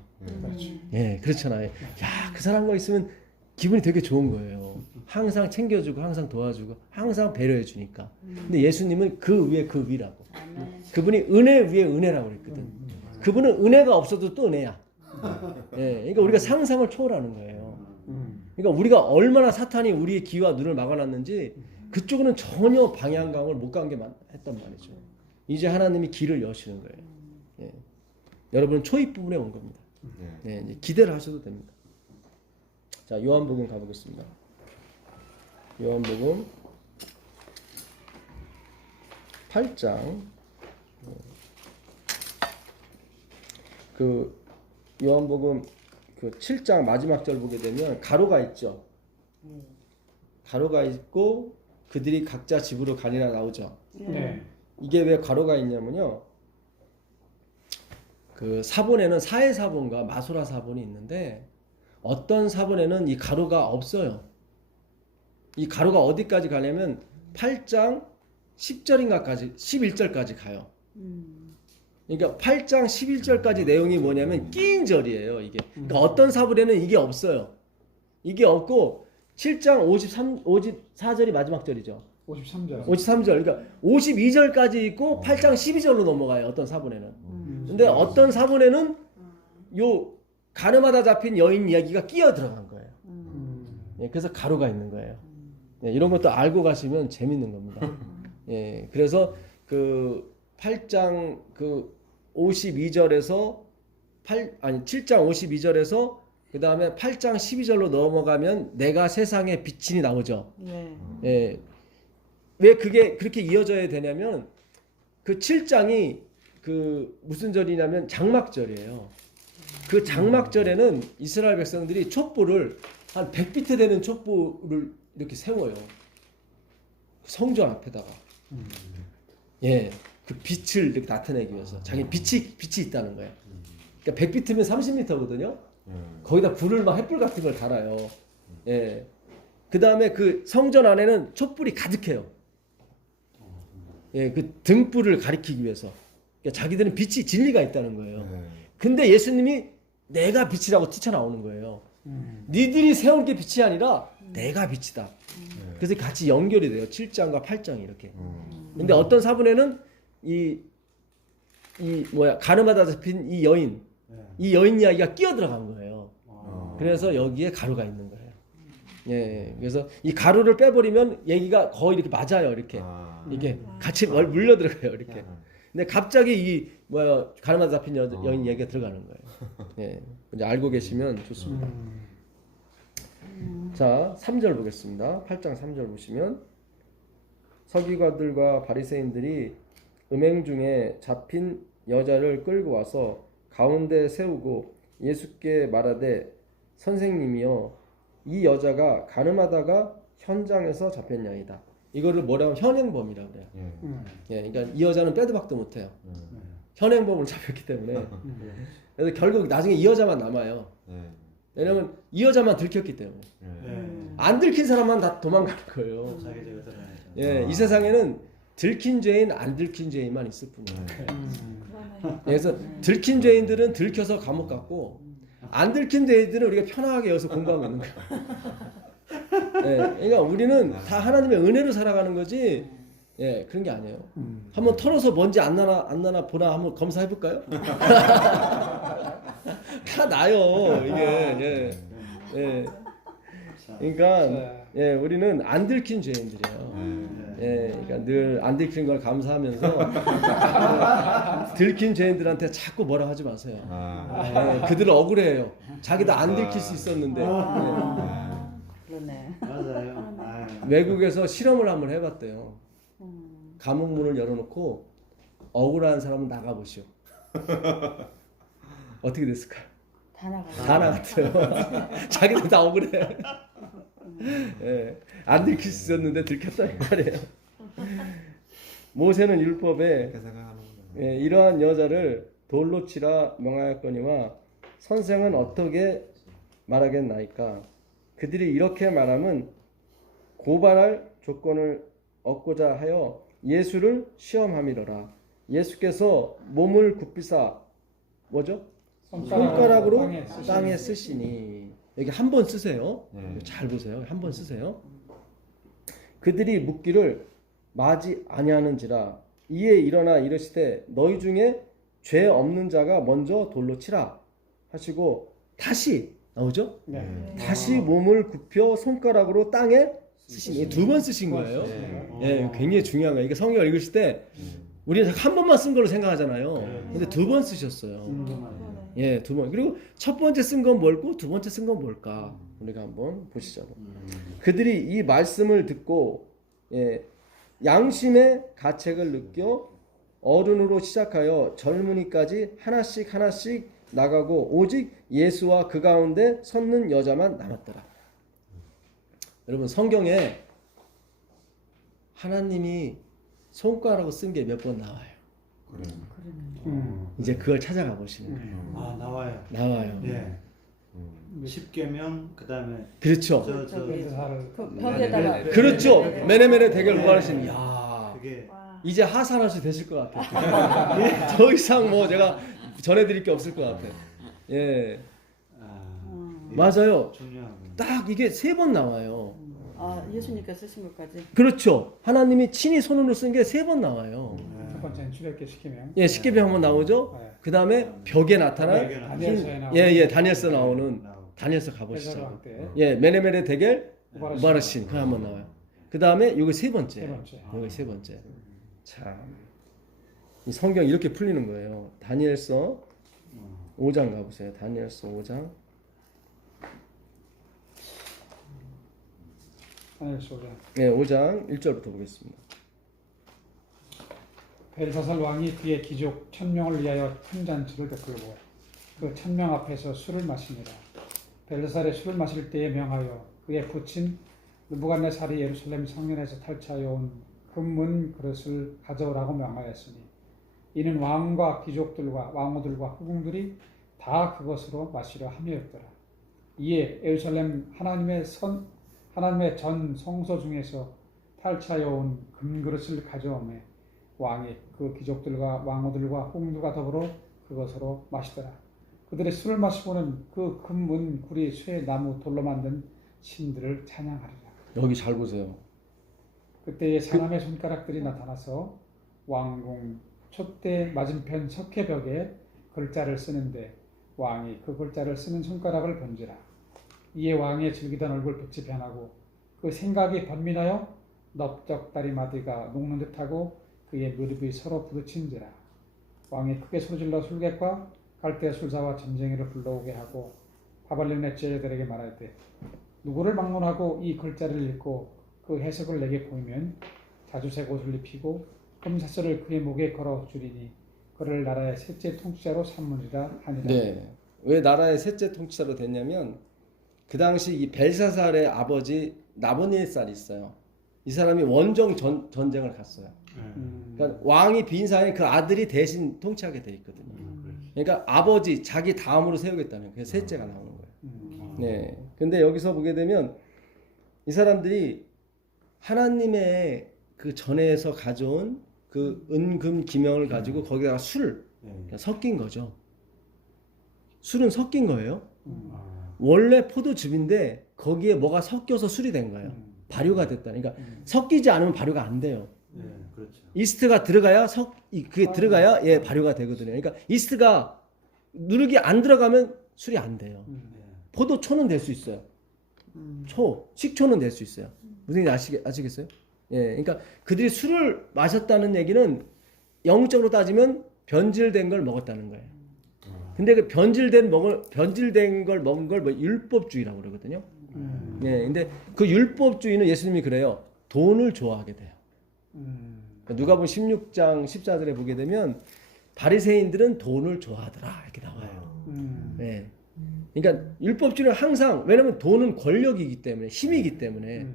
예, 그렇잖아요. 야, 그 사람과 있으면 기분이 되게 좋은 거예요. 항상 챙겨주고, 항상 도와주고, 항상 배려해 주니까. 근데 예수님은 그 위에 그 위라고. 그분이 은혜 위에 은혜라고 그랬거든. 그분은 은혜가 없어도 또 은혜야. 예, 그러니까 우리가 상상을 초월하는 거예요. 그러니까 우리가 얼마나 사탄이 우리의 귀와 눈을 막아놨는지 그쪽으로는 전혀 방향감을 못 가게 했단 말이죠. 이제 하나님이 길을 여시는 거예요. 예. 여러분은 초입 부분에 온 겁니다. 네, 이제 기대를 하셔도 됩니다. 자, 요한복음 가보겠습니다. 요한복음 8장. 그 요한복음 그 7장 마지막 절 보게 되면 가로가 있죠. 가로가 있고 그들이 각자 집으로 가니라 나오죠. 네. 이게 왜 가로가 있냐면요. 그 사본에는 사해사본과 마소라 사본이 있는데 어떤 사본에는 이 가로가 없어요. 이 가로가 어디까지 가냐면 8장 10절인가까지 11절까지 가요. 그러니까 8장 11절까지 내용이 뭐냐면 끼인 절이에요. 이게. 그러니까 어떤 사본에는 이게 없어요. 이게 없고 7장 54절이 마지막 절이죠. 53절. 53절. 그러니까 52절까지 있고 8장 12절로 넘어가요. 어떤 사본에는. 근데 어떤 사본에는 요 가늠하다 잡힌 여인 이야기가 끼어 들어간 거예요. 예, 그래서 가로가 있는 거예요. 예, 이런 것도 알고 가시면 재밌는 겁니다. 예, 그래서 그 8장 그 52절에서 7장 52절에서 그 다음에 8장 12절로 넘어가면 내가 세상의 빛이 나오죠. 예, 왜 그게 그렇게 이어져야 되냐면 그 7장이 그 무슨 절이냐면 장막절이에요. 그 장막절에는 이스라엘 백성들이 촛불을 한 100비트 되는 촛불을 이렇게 세워요. 성전 앞에다가. 예, 그 빛을 이렇게 나타내기 위해서 자기 빛이 있다는 거예요. 그러니까 100비트면 30m거든요. 거기다 불을 막 횃불 같은 걸 달아요. 예. 그 다음에 그 성전 안에는 촛불이 가득해요. 예, 그 등불을 가리키기 위해서. 그러니까 자기들은 빛이 진리가 있다는 거예요. 네. 근데 예수님이 내가 빛이라고 뛰쳐나오는 거예요. 니들이 세운 게 빛이 아니라 내가 빛이다. 그래서 같이 연결이 돼요. 7장과 8장이 이렇게. 근데 어떤 사본에는 이 가늠하다 잡힌 이 여인 이야기가 끼어 들어간 거예요. 그래서 여기에 가루가 있는 거예요. 예, 그래서 이 가루를 빼버리면 얘기가 거의 이렇게 맞아요. 이렇게 이게 같이 물려 들어가요. 이렇게. 근데 갑자기 이 가늠하다 잡힌 여인 얘기가 들어가는 거예요. 예, 이제 알고 계시면 좋습니다. 자, 3절 보겠습니다. 8장 3절 보시면 서기관들과 바리새인들이 음행 중에 잡힌 여자를 끌고 와서 가운데 세우고 예수께 말하되 선생님이여 이 여자가 가늠하다가 현장에서 잡혔냐이다. 이거를 뭐라고 현행범이라고 그래요. 예, 그러니까 이 여자는 빼도 박도 못해요. 현행범으로 잡혔기 때문에. 그래서 결국 나중에 이 여자만 남아요. 왜냐면 이 여자만 들켰기 때문에. 안 들킨 사람만 다 도망가는 거예요. 자기 죄가 드러나죠. 예, 이 세상에는 들킨 죄인, 안 들킨 죄인만 있을 뿐이에요. 그러네. 그래서 들킨 죄인들은 들켜서 감옥 갔고 안 들킨 죄인들은 우리가 편하게 여기서 공부하고 있는 거예요. 예, 그러니까 우리는 다 하나님의 은혜로 살아가는 거지. 예, 그런 게 아니에요. 한번 털어서 뭔지 안 나나 보나 한번 검사해 볼까요? 다 나요. 이게 예. 그러니까 예, 우리는 안 들킨 죄인들이에요. 예, 그러니까 늘 안 들킨 걸 감사하면서 들킨 죄인들한테 자꾸 뭐라 하지 마세요. 예, 그들은 억울해요. 자기도 안 들킬 수 있었는데. 그러네. 맞아요. 외국에서 실험을 한번 해봤대요. 감옥 문을 열어놓고 억울한 사람은 나가보시오. 어떻게 됐을까요? 다 나가. 다 나갔대요. 자기들 다 억울해. 예, 안 들킬 수 있었는데 들켰다 이 말이에요. 모세는 율법에 이러한 여자를 돌로 치라 명하였거니와 선생은 어떻게 말하겠나이까. 그들이 이렇게 말하면 고발할 조건을 얻고자 하여 예수를 시험함이로라. 예수께서 몸을 굽히사 뭐죠? 손가락으로 땅에 쓰시니. 여기 한 번 쓰세요. 잘 보세요. 한 번 쓰세요. 그들이 묻기를 마지 아니하는지라. 이에 일어나 이르시되 너희 중에 죄 없는 자가 먼저 돌로 치라 하시고 다시 나오죠? 다시 몸을 굽혀 손가락으로 땅에 쓰시니. 두 번 쓰신 거예요. 예, 굉장히 중요한 거예요. 이게 성경을 읽으실 때 우리는 한 번만 쓴 걸로 생각하잖아요. 근데 두 번 쓰셨어요. 예, 두 번. 그리고 첫 번째 쓴 건 뭘고 두 번째 쓴 건 뭘까? 우리가 한번 보시죠. 그들이 이 말씀을 듣고 양심의 가책을 느껴 어른으로 시작하여 젊은이까지 하나씩 나가고 오직 예수와 그 가운데 섰는 여자만 남았더라. 여러분 성경에 하나님이 손가락으로 쓴 게 몇 번 나와요. 이제 그걸 찾아가 보시는 거예요. 나와요. 나와요. 예. 10계명 그다음에 그렇죠. 벽에다가. 그렇죠. 메네메네 대결 구하시는. 야, 그게 이제 하산하시 되실 것 같아요. 더 이상 뭐 제가 전해드릴 게 없을 것 같아요. 예, 맞아요. 중요하고. 딱 이게 세 번 나와요. 예수님께서 쓰신 것까지. 그렇죠. 하나님이 친히 손으로 쓴 게 세 번 나와요. 첫 번째는 출애굽기 10계명. 예, 10계명 한번 나오죠. 그 다음에 벽에 나타난 다니엘서에 나오는. 예, 다니엘서 나오는 다니엘서 가보시죠. 예, 메네메네 대결 우바르신 그 한번 나와요. 그 다음에 이거 세 번째. 이거 세 번째. 참, 이 성경 이렇게 풀리는 거예요. 다니엘서 5장 가보세요. 다니엘서 5장. 다니엘서 5장. 네, 5장 1절부터 보겠습니다. 벨사살 왕이 그의 귀족 1000명을 위하여 큰 잔치를 베풀고 그 1000명 앞에서 술을 마시니라. 벨사살의 술을 마실 때에 명하여 그의 부친 느부갓네살이 예루살렘 성전에서 탈취하여 온 금문 그릇을 가져오라고 명하였으니 이는 왕과 귀족들과 왕후들과 후궁들이 다 그것으로 마시려 함이었더라. 이에 예루살렘 하나님의 전 성소 중에서 탈취하여 온 금그릇을 가져오매 왕이 그 귀족들과 왕후들과 홍두가 더불어 그것으로 마시더라. 그들이 술을 마시고는 그 금문 구리 쇠 나무 돌로 만든 신들을 찬양하리라. 여기 잘 보세요. 그때에 사람의 손가락들이 나타나서 왕궁 촛대 맞은편 석회벽에 글자를 쓰는데 왕이 그 글자를 쓰는 손가락을 번지라. 이에 왕의 즐기던 얼굴 빛이 변하고 그 생각이 번민하여 넓적 다리마디가 녹는 듯하고 그의 무릎이 서로 부딪힌지라. 왕이 크게 소리질러 술객과 갈대 술사와 점쟁이를 불러오게 하고 바벨론의 제자들에게 말하되 누구를 방문하고 이 글자를 읽고 그 해석을 내게 보이면 자주색 옷을 입히고 금사슬을 그의 목에 걸어 주리니 그를 나라의 셋째 통치자로 삼으리라 하니라. 네. 왜 나라의 셋째 통치자로 됐냐면 그 당시 이 벨사살의 아버지 나보니엘살이 있어요. 이 사람이 원정 전쟁을 갔어요. 그러니까 왕이 빈 사이에 그 아들이 대신 통치하게 돼 있거든요. 그러니까 아버지 자기 다음으로 세우겠다는 그래서 셋째가 나오는 거예요. 네. 근데 여기서 보게 되면 이 사람들이 하나님의 그 전에서 가져온 그 은금 기명을 가지고 거기다가 술을 섞인 거죠. 술은 섞인 거예요. 원래 포도즙인데 거기에 뭐가 섞여서 술이 된 거예요. 발효가 됐다. 그러니까 섞이지 않으면 발효가 안 돼요. 그렇죠. 이스트가 들어가야 그게 들어가야 예 발효가 되거든요. 그러니까 이스트가 누룩이 안 들어가면 술이 안 돼요. 포도초는 될 수 있어요. 식초는 될 수 있어요. 무슨 얘기인지 아시겠어요? 예, 그러니까 그들이 술을 마셨다는 얘기는 영적으로 따지면 변질된 걸 먹었다는 거예요. 근데 그 변질된 걸 먹은 걸 뭐 율법주의라고 그러거든요. 예, 근데 그 율법주의는 예수님이 그래요. 돈을 좋아하게 돼요. 그러니까 누가복음 16장 14절에 보게 되면 바리새인들은 돈을 좋아하더라 이렇게 나와요. 예. 그러니까 율법주의는 항상 왜냐하면 돈은 권력이기 때문에 힘이기 때문에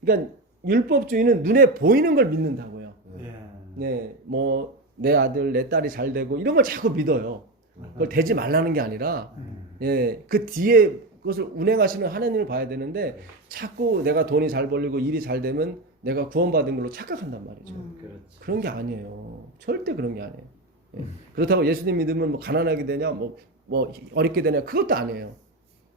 그러니까 율법주의는 눈에 보이는 걸 믿는다고요. 네, 뭐 내 아들 내 딸이 잘 되고 이런 걸 자꾸 믿어요. 그걸 되지 말라는 게 아니라 예, 그 뒤에 그것을 운행하시는 하나님을 봐야 되는데 자꾸 내가 돈이 잘 벌리고 일이 잘 되면 내가 구원받은 걸로 착각한단 말이죠. 그런 게 아니에요. 절대 그런 게 아니에요. 예. 그렇다고 예수님 믿으면 뭐 가난하게 되냐 뭐 어렵게 되냐 그것도 아니에요.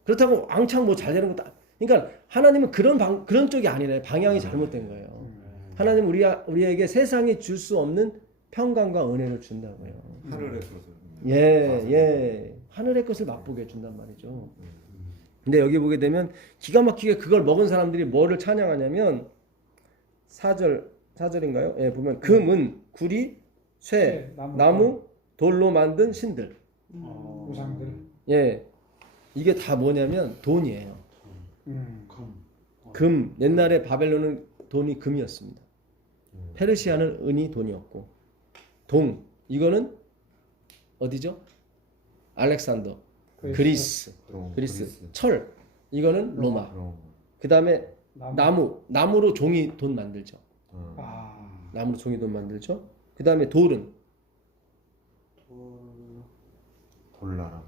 그렇다고 왕창 뭐 잘 되는 것도 그러니까 하나님은 그런 쪽이 아니래. 방향이 잘못된 거예요. 하나님은 우리에게 세상이 줄 수 없는 평강과 은혜를 준다고요. 하늘의 것을. 예. 하늘의 것을 맛보게 해준단 말이죠. 근데 여기 보게 되면 기가 막히게 그걸 먹은 사람들이 뭐를 찬양하냐면 4절인가요? 예, 보면 금은 구리, 쇠, 나무, 돌로 만든 신들. 우상들. 예. 이게 다 뭐냐면 돈이에요. 금. 옛날에 바벨론은 돈이 금이었습니다. 페르시아는 은이 돈이었고 동. 이거는 어디죠? 알렉산더. 그리스. 철. 이거는 로마. 그 다음에 나무로 종이 돈 만들죠. 나무로 종이 돈 만들죠. 그 다음에 돌은 돌나라.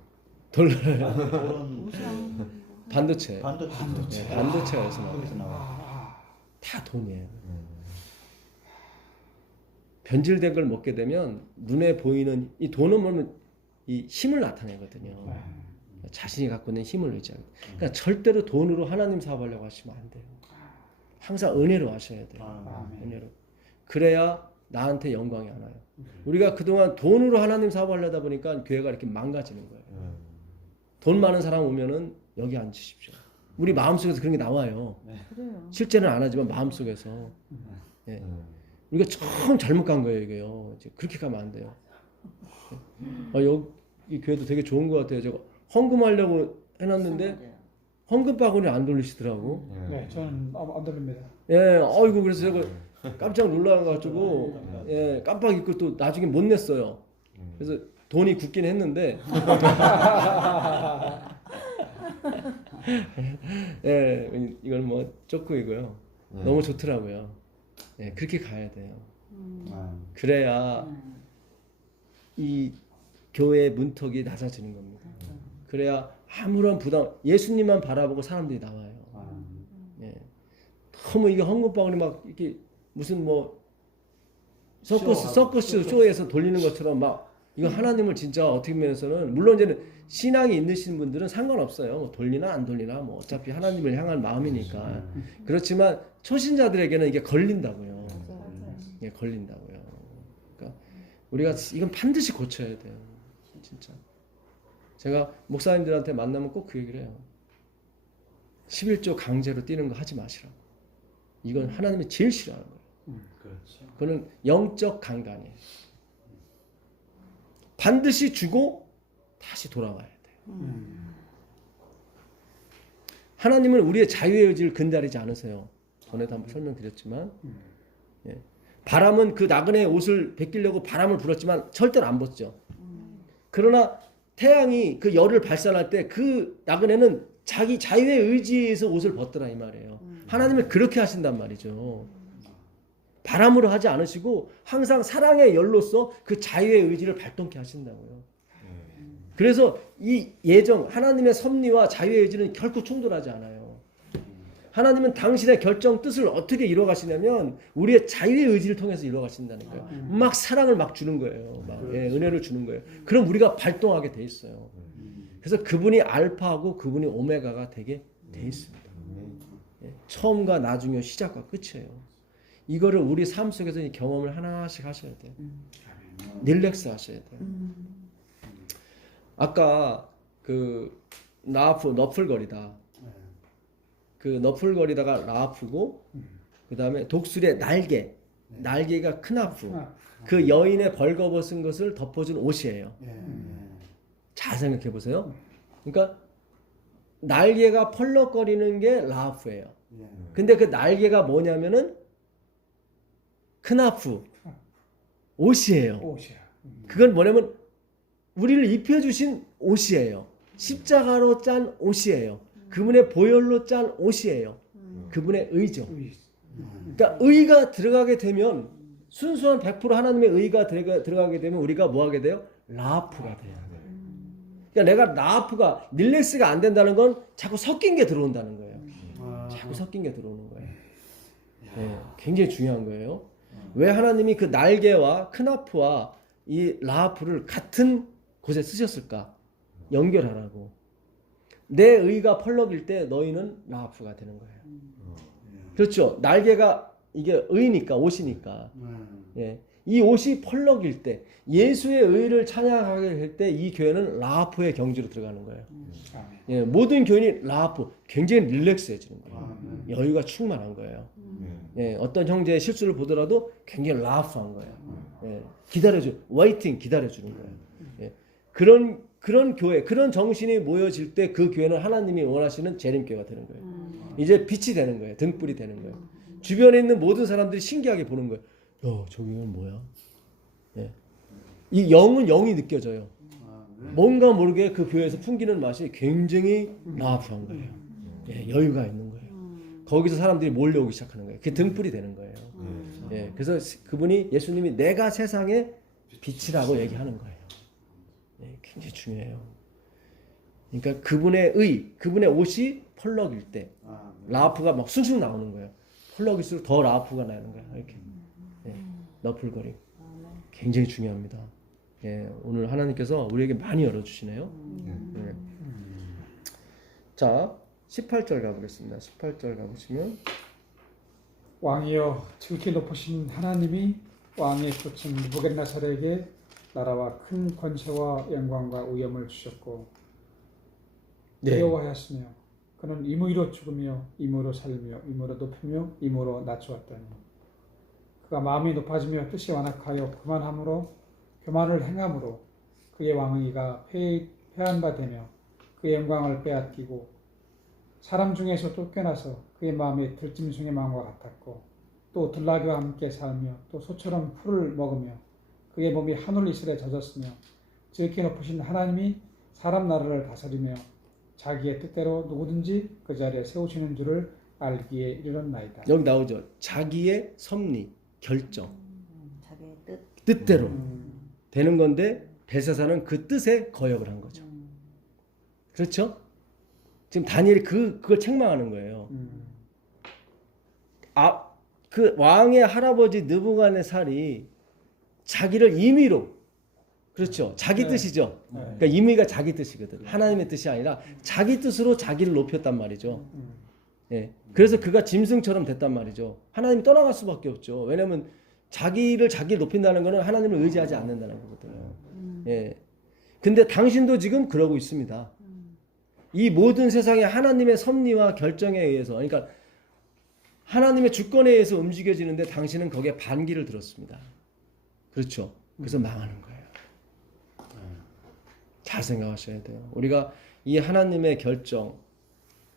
반도체. 반도체. 반도체가 여기서 나와요. 거기서 나와. 다 돈이에요. 변질된 걸 먹게 되면 눈에 보이는 이 돈은 뭐냐면 이 힘을 나타내거든요. 자신이 갖고 있는 힘을 의지하고. 그러니까 절대로 돈으로 하나님 사업하려고 하시면 안 돼요. 항상 은혜로 하셔야 돼요. 은혜로. 그래야 나한테 영광이 안 와요. 우리가 그동안 돈으로 하나님 사업하려다 보니까 교회가 이렇게 망가지는 거예요. 돈 많은 사람 오면은 여기 앉으십시오. 우리 마음속에서 그런 게 나와요. 그래요. 실제는 안 하지만 마음속에서. 예. 우리가 참 잘못 간 거예요, 이게요. 이제 그렇게 가면 안 돼요. 이 교회도 되게 좋은 것 같아요. 제가 헌금하려고 해놨는데 헌금 바구니 안 돌리시더라고. 네, 저는 안 돌립니다. 예, 어이구 그래서 제가 깜짝 놀라가지고 예, 깜빡 잊고 또 나중에 못 냈어요. 그래서 돈이 굳긴 했는데. 예, 이건 뭐 쪼꾸이고요. 너무 좋더라고요. 예, 그렇게 가야 돼요. 그래야 이 교회의 문턱이 낮아지는 겁니다. 그래야 아무런 부담, 예수님만 바라보고 사람들이 나와요. 예. 너무 이게 헌금방울이 막 이렇게 무슨 뭐 서커스 쇼에서 돌리는 것처럼 막 이거 하나님을 진짜 어떻게 보면서는 물론 이제는 신앙이 있으신 분들은 상관없어요. 뭐 돌리나 안 돌리나 뭐 어차피 하나님을 향한 마음이니까. 그렇지만 초신자들에게는 이게 걸린다고요. 이게 걸린다고요. 그러니까 우리가 이건 반드시 고쳐야 돼요. 진짜. 제가 목사님들한테 만나면 꼭 그 얘기를 해요. 11조 강제로 뛰는 거 하지 마시라고. 이건 하나님이 제일 싫어하는 거예요. 그렇죠. 그거는 영적 강간이에요. 반드시 주고 다시 돌아와야 돼요. 하나님은 우리의 자유의 의지를 근다리지 않으세요. 전에도 한번 설명드렸지만 예. 바람은 그 나그네의 옷을 벗기려고 바람을 불었지만 절대로 안 벗죠. 그러나 태양이 그 열을 발산할 때 그 나그네는 자기 자유의 의지에 의해서 옷을 벗더라 이 말이에요. 하나님은 그렇게 하신단 말이죠. 바람으로 하지 않으시고 항상 사랑의 열로서 그 자유의 의지를 발동케 하신다고요. 그래서 이 예정 하나님의 섭리와 자유의 의지는 결코 충돌하지 않아요. 하나님은 당신의 결정 뜻을 어떻게 이루어 가시냐면 우리의 자유의 의지를 통해서 이루어 가신다는 거예요. 막 사랑을 막 주는 거예요. 막 예, 은혜를 주는 거예요. 그럼 우리가 발동하게 돼 있어요. 그래서 그분이 알파하고 그분이 오메가가 되게 돼 있습니다. 예, 처음과 나중에 시작과 끝이에요. 이거를 우리 삶 속에서 이 경험을 하나씩 하셔야 돼요. 릴렉스 하셔야 돼요. 아까 그 라프 너플거리다. 그 너플거리다가 라프고 그 다음에 독수리의 날개가 크나프. 그 여인의 벌거벗은 것을 덮어준 옷이에요. 잘 생각해 보세요. 그러니까 날개가 펄럭거리는 게 라프예요. 근데 그 날개가 뭐냐면은 크나프 옷이에요. 옷이야. 그건 뭐냐면 우리를 입혀주신 옷이에요. 십자가로 짠 옷이에요. 그분의 보혈로 짠 옷이에요. 그분의 의죠. 그러니까 의가 들어가게 되면 순수한 100% 하나님의 의가 들어가게 되면 우리가 뭐 하게 돼요? 라프가 돼요. 그러니까 내가 라프가 릴렉스가 안 된다는 건 자꾸 섞인 게 들어온다는 거예요. 자꾸 섞인 게 들어오는 거예요. 네, 굉장히 중요한 거예요. 왜 하나님이 그 날개와 크나프와 이 라프를 같은 곳에 쓰셨을까? 연결하라고. 내 의가 펄럭일 때 너희는 라프가 되는 거예요. 그렇죠. 날개가 이게 의니까 옷이니까. 예. 이 옷이 펄럭일 때 예수의 의를 찬양하게 될 때 이 교회는 라프의 경지로 들어가는 거예요. 예, 모든 교인이 라프 굉장히 릴렉스해지는 거예요. 여유가 충만한 거예요. 예, 어떤 형제의 실수를 보더라도 굉장히 라프한 거예요. 예, 기다려주는 거예요. 예, 그런 교회, 그런 정신이 모여질 때 그 교회는 하나님이 원하시는 재림교회가 되는 거예요. 이제 빛이 되는 거예요. 등불이 되는 거예요. 주변에 있는 모든 사람들이 신기하게 보는 거예요. 저기는 뭐야? 예. 이 영이 느껴져요. 뭔가 모르게 그 교회에서 풍기는 맛이 굉장히 라프한 거예요. 예, 여유가 있는 거예요. 거기서 사람들이 몰려오기 시작하는 거예요. 그게 등불이 되는 거예요. 예, 그래서 그분이 예수님이 내가 세상의 빛이라고 얘기하는 거예요. 예, 굉장히 중요해요. 그러니까 그분의 그분의 옷이 펄럭일 때 라프가 막 숭숭 나오는 거예요. 펄럭일수록 더 라프가 나는 거예요. 이렇게 예, 너플거림 굉장히 중요합니다. 예, 오늘 하나님께서 우리에게 많이 열어주시네요. 예. 자, 18절 가보겠습니다. 18절 가보시면 왕이여 지극히 높으신 하나님이 왕의 쫓은 느부갓네살에게 나라와 큰 권세와 영광과 위엄을 주셨고 두려워하였으며 그는 임의로 죽으며 임의로 살며 임의로 높이며 임의로 낮추었더니 그가 마음이 높아지며 뜻이 완악하여 교만을 행함으로 그의 왕위가 폐한 바 되며 그의 영광을 빼앗기고 사람 중에서 쫓겨나서 그의 마음이 들짐승의 마음과 같았고 또 들나귀와 함께 살며 또 소처럼 풀을 먹으며 그의 몸이 하늘 이슬에 젖었으며 지극히 높으신 하나님이 사람 나라를 다스리며 자기의 뜻대로 누구든지 그 자리에 세우시는 줄을 알기에 이르렀나이다. 여기 나오죠. 자기의 섭리, 결정, 자기의 뜻대로 되는 건데 벨사사는 그 뜻에 거역을 한 거죠. 그렇죠? 지금 다니엘이 그걸 책망하는 거예요. 그 왕의 할아버지 느부갓네살이 자기를 임의로 그렇죠. 자기 네. 뜻이죠. 네. 그러니까 임의가 자기 뜻이거든. 하나님의 뜻이 아니라 자기 뜻으로 자기를 높였단 말이죠. 예. 그래서 그가 짐승처럼 됐단 말이죠. 하나님이 떠나갈 수밖에 없죠. 왜냐하면 자기를 높인다는 것은 하나님을 의지하지 않는다는 거거든요. 예. 근데 당신도 지금 그러고 있습니다. 이 모든 세상에 하나님의 섭리와 결정에 의해서, 그러니까 하나님의 주권에 의해서 움직여지는데 당신은 거기에 반기를 들었습니다. 그렇죠. 그래서 망하는 거예요. 잘 생각하셔야 돼요. 우리가 이 하나님의 결정,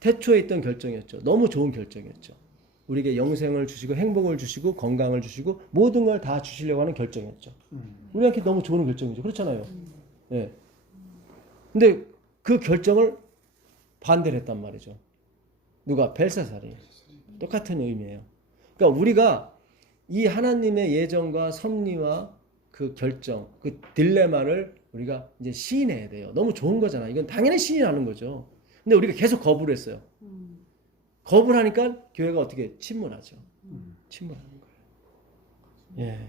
태초에 있던 결정이었죠. 너무 좋은 결정이었죠. 우리에게 영생을 주시고 행복을 주시고 건강을 주시고 모든 걸 다 주시려고 하는 결정이었죠. 우리한테 너무 좋은 결정이죠. 그렇잖아요. 예. 근데 그 결정을 반대를 했단 말이죠. 누가? 벨사살이. 똑같은 의미예요. 그러니까 우리가 이 하나님의 예정과 섭리와 그 결정, 그 딜레마를 우리가 이제 시인해야 돼요. 너무 좋은 거잖아. 이건 당연히 시인하는 거죠. 근데 우리가 계속 거부를 했어요. 거부를 하니까 교회가 어떻게 침몰하죠. 침몰하는 거예요. 예.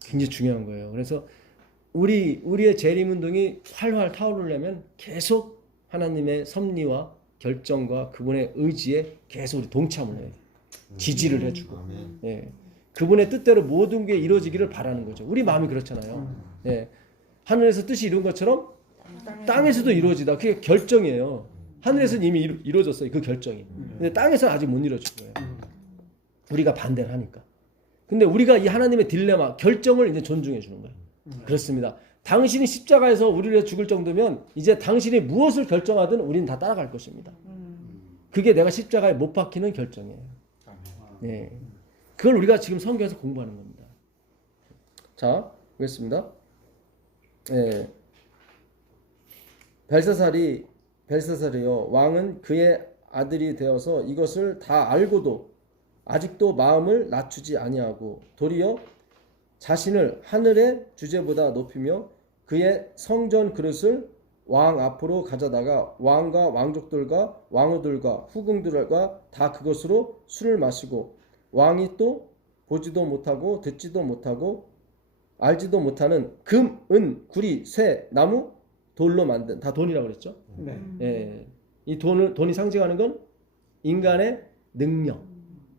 굉장히 중요한 거예요. 그래서 우리의 재림운동이 활활 타오르려면 계속 하나님의 섭리와 결정과 그분의 의지에 계속 우리 동참을 해요. 지지를 해주고. 아멘. 예. 그분의 뜻대로 모든 게 이루어지기를 바라는 거죠. 우리 마음이 그렇잖아요. 예. 하늘에서 뜻이 이룬 것처럼 땅에서도 이루어지다. 그게 결정이에요. 하늘에서는 이미 이루어졌어요. 그 결정이. 근데 땅에서는 아직 못 이루어질 거예요. 우리가 반대를 하니까. 근데 우리가 이 하나님의 딜레마, 결정을 이제 존중해 주는 거예요. 그렇습니다. 당신이 십자가에서 우리를 위해 죽을 정도면 이제 당신이 무엇을 결정하든 우리는 다 따라갈 것입니다. 그게 내가 십자가에 못 박히는 결정이에요. 네. 그걸 우리가 지금 성경에서 공부하는 겁니다. 자, 보겠습니다. 네. 벨사살이요 왕은 그의 아들이 되어서 이것을 다 알고도 아직도 마음을 낮추지 아니하고 도리어 자신을 하늘의 주제보다 높이며 그의 성전 그릇을 왕 앞으로 가져다가 왕과 왕족들과 왕후들과 후궁들과 다 그것으로 술을 마시고 왕이 또 보지도 못하고 듣지도 못하고 알지도 못하는 금, 은, 구리, 쇠, 나무, 돌로 만든, 다 돈이라고 그랬죠. 네. 예, 이 돈이 상징하는 건 인간의 능력,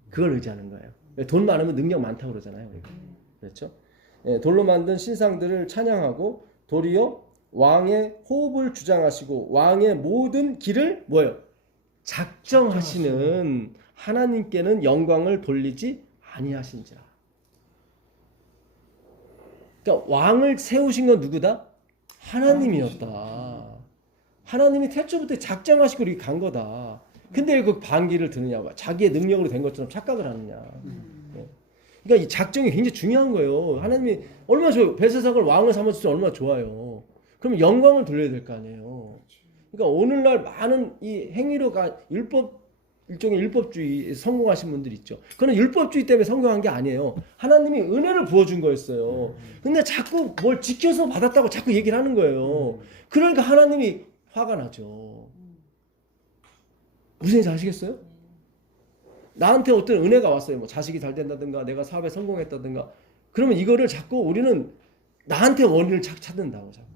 그걸 의지하는 거예요. 돈 많으면 능력 많다고 그러잖아요. 우리가. 그렇죠? 예, 돌로 만든 신상들을 찬양하고 도리어 왕의 호흡을 주장하시고 왕의 모든 길을 뭐예요? 작정하시는 하나님께는 영광을 돌리지 아니하신지라. 그러니까 왕을 세우신 건 누구다? 하나님이었다. 하나님이 태초부터 작정하시고 이렇게 간 거다. 근데 왜 그 반기를 드느냐고, 자기의 능력으로 된 것처럼 착각을 하느냐. 그러니까 이 작정이 굉장히 중요한 거예요. 하나님이 얼마나 좋아요. 벨사살을 왕을 삼아주시면 얼마나 좋아요. 그럼 영광을 돌려야 될 거 아니에요. 그러니까 오늘날 많은 이 행위로가 일종의 율법주의 성공하신 분들 있죠. 그건 율법주의 때문에 성공한 게 아니에요. 하나님이 은혜를 부어준 거였어요. 근데 자꾸 뭘 지켜서 받았다고 자꾸 얘기를 하는 거예요. 그러니까 하나님이 화가 나죠. 무슨 얘기인지 아시겠어요? 나한테 어떤 은혜가 왔어요. 뭐 자식이 잘 된다든가 내가 사업에 성공했다든가 그러면 이거를 자꾸 우리는 나한테 원인을 찾는다고 자꾸.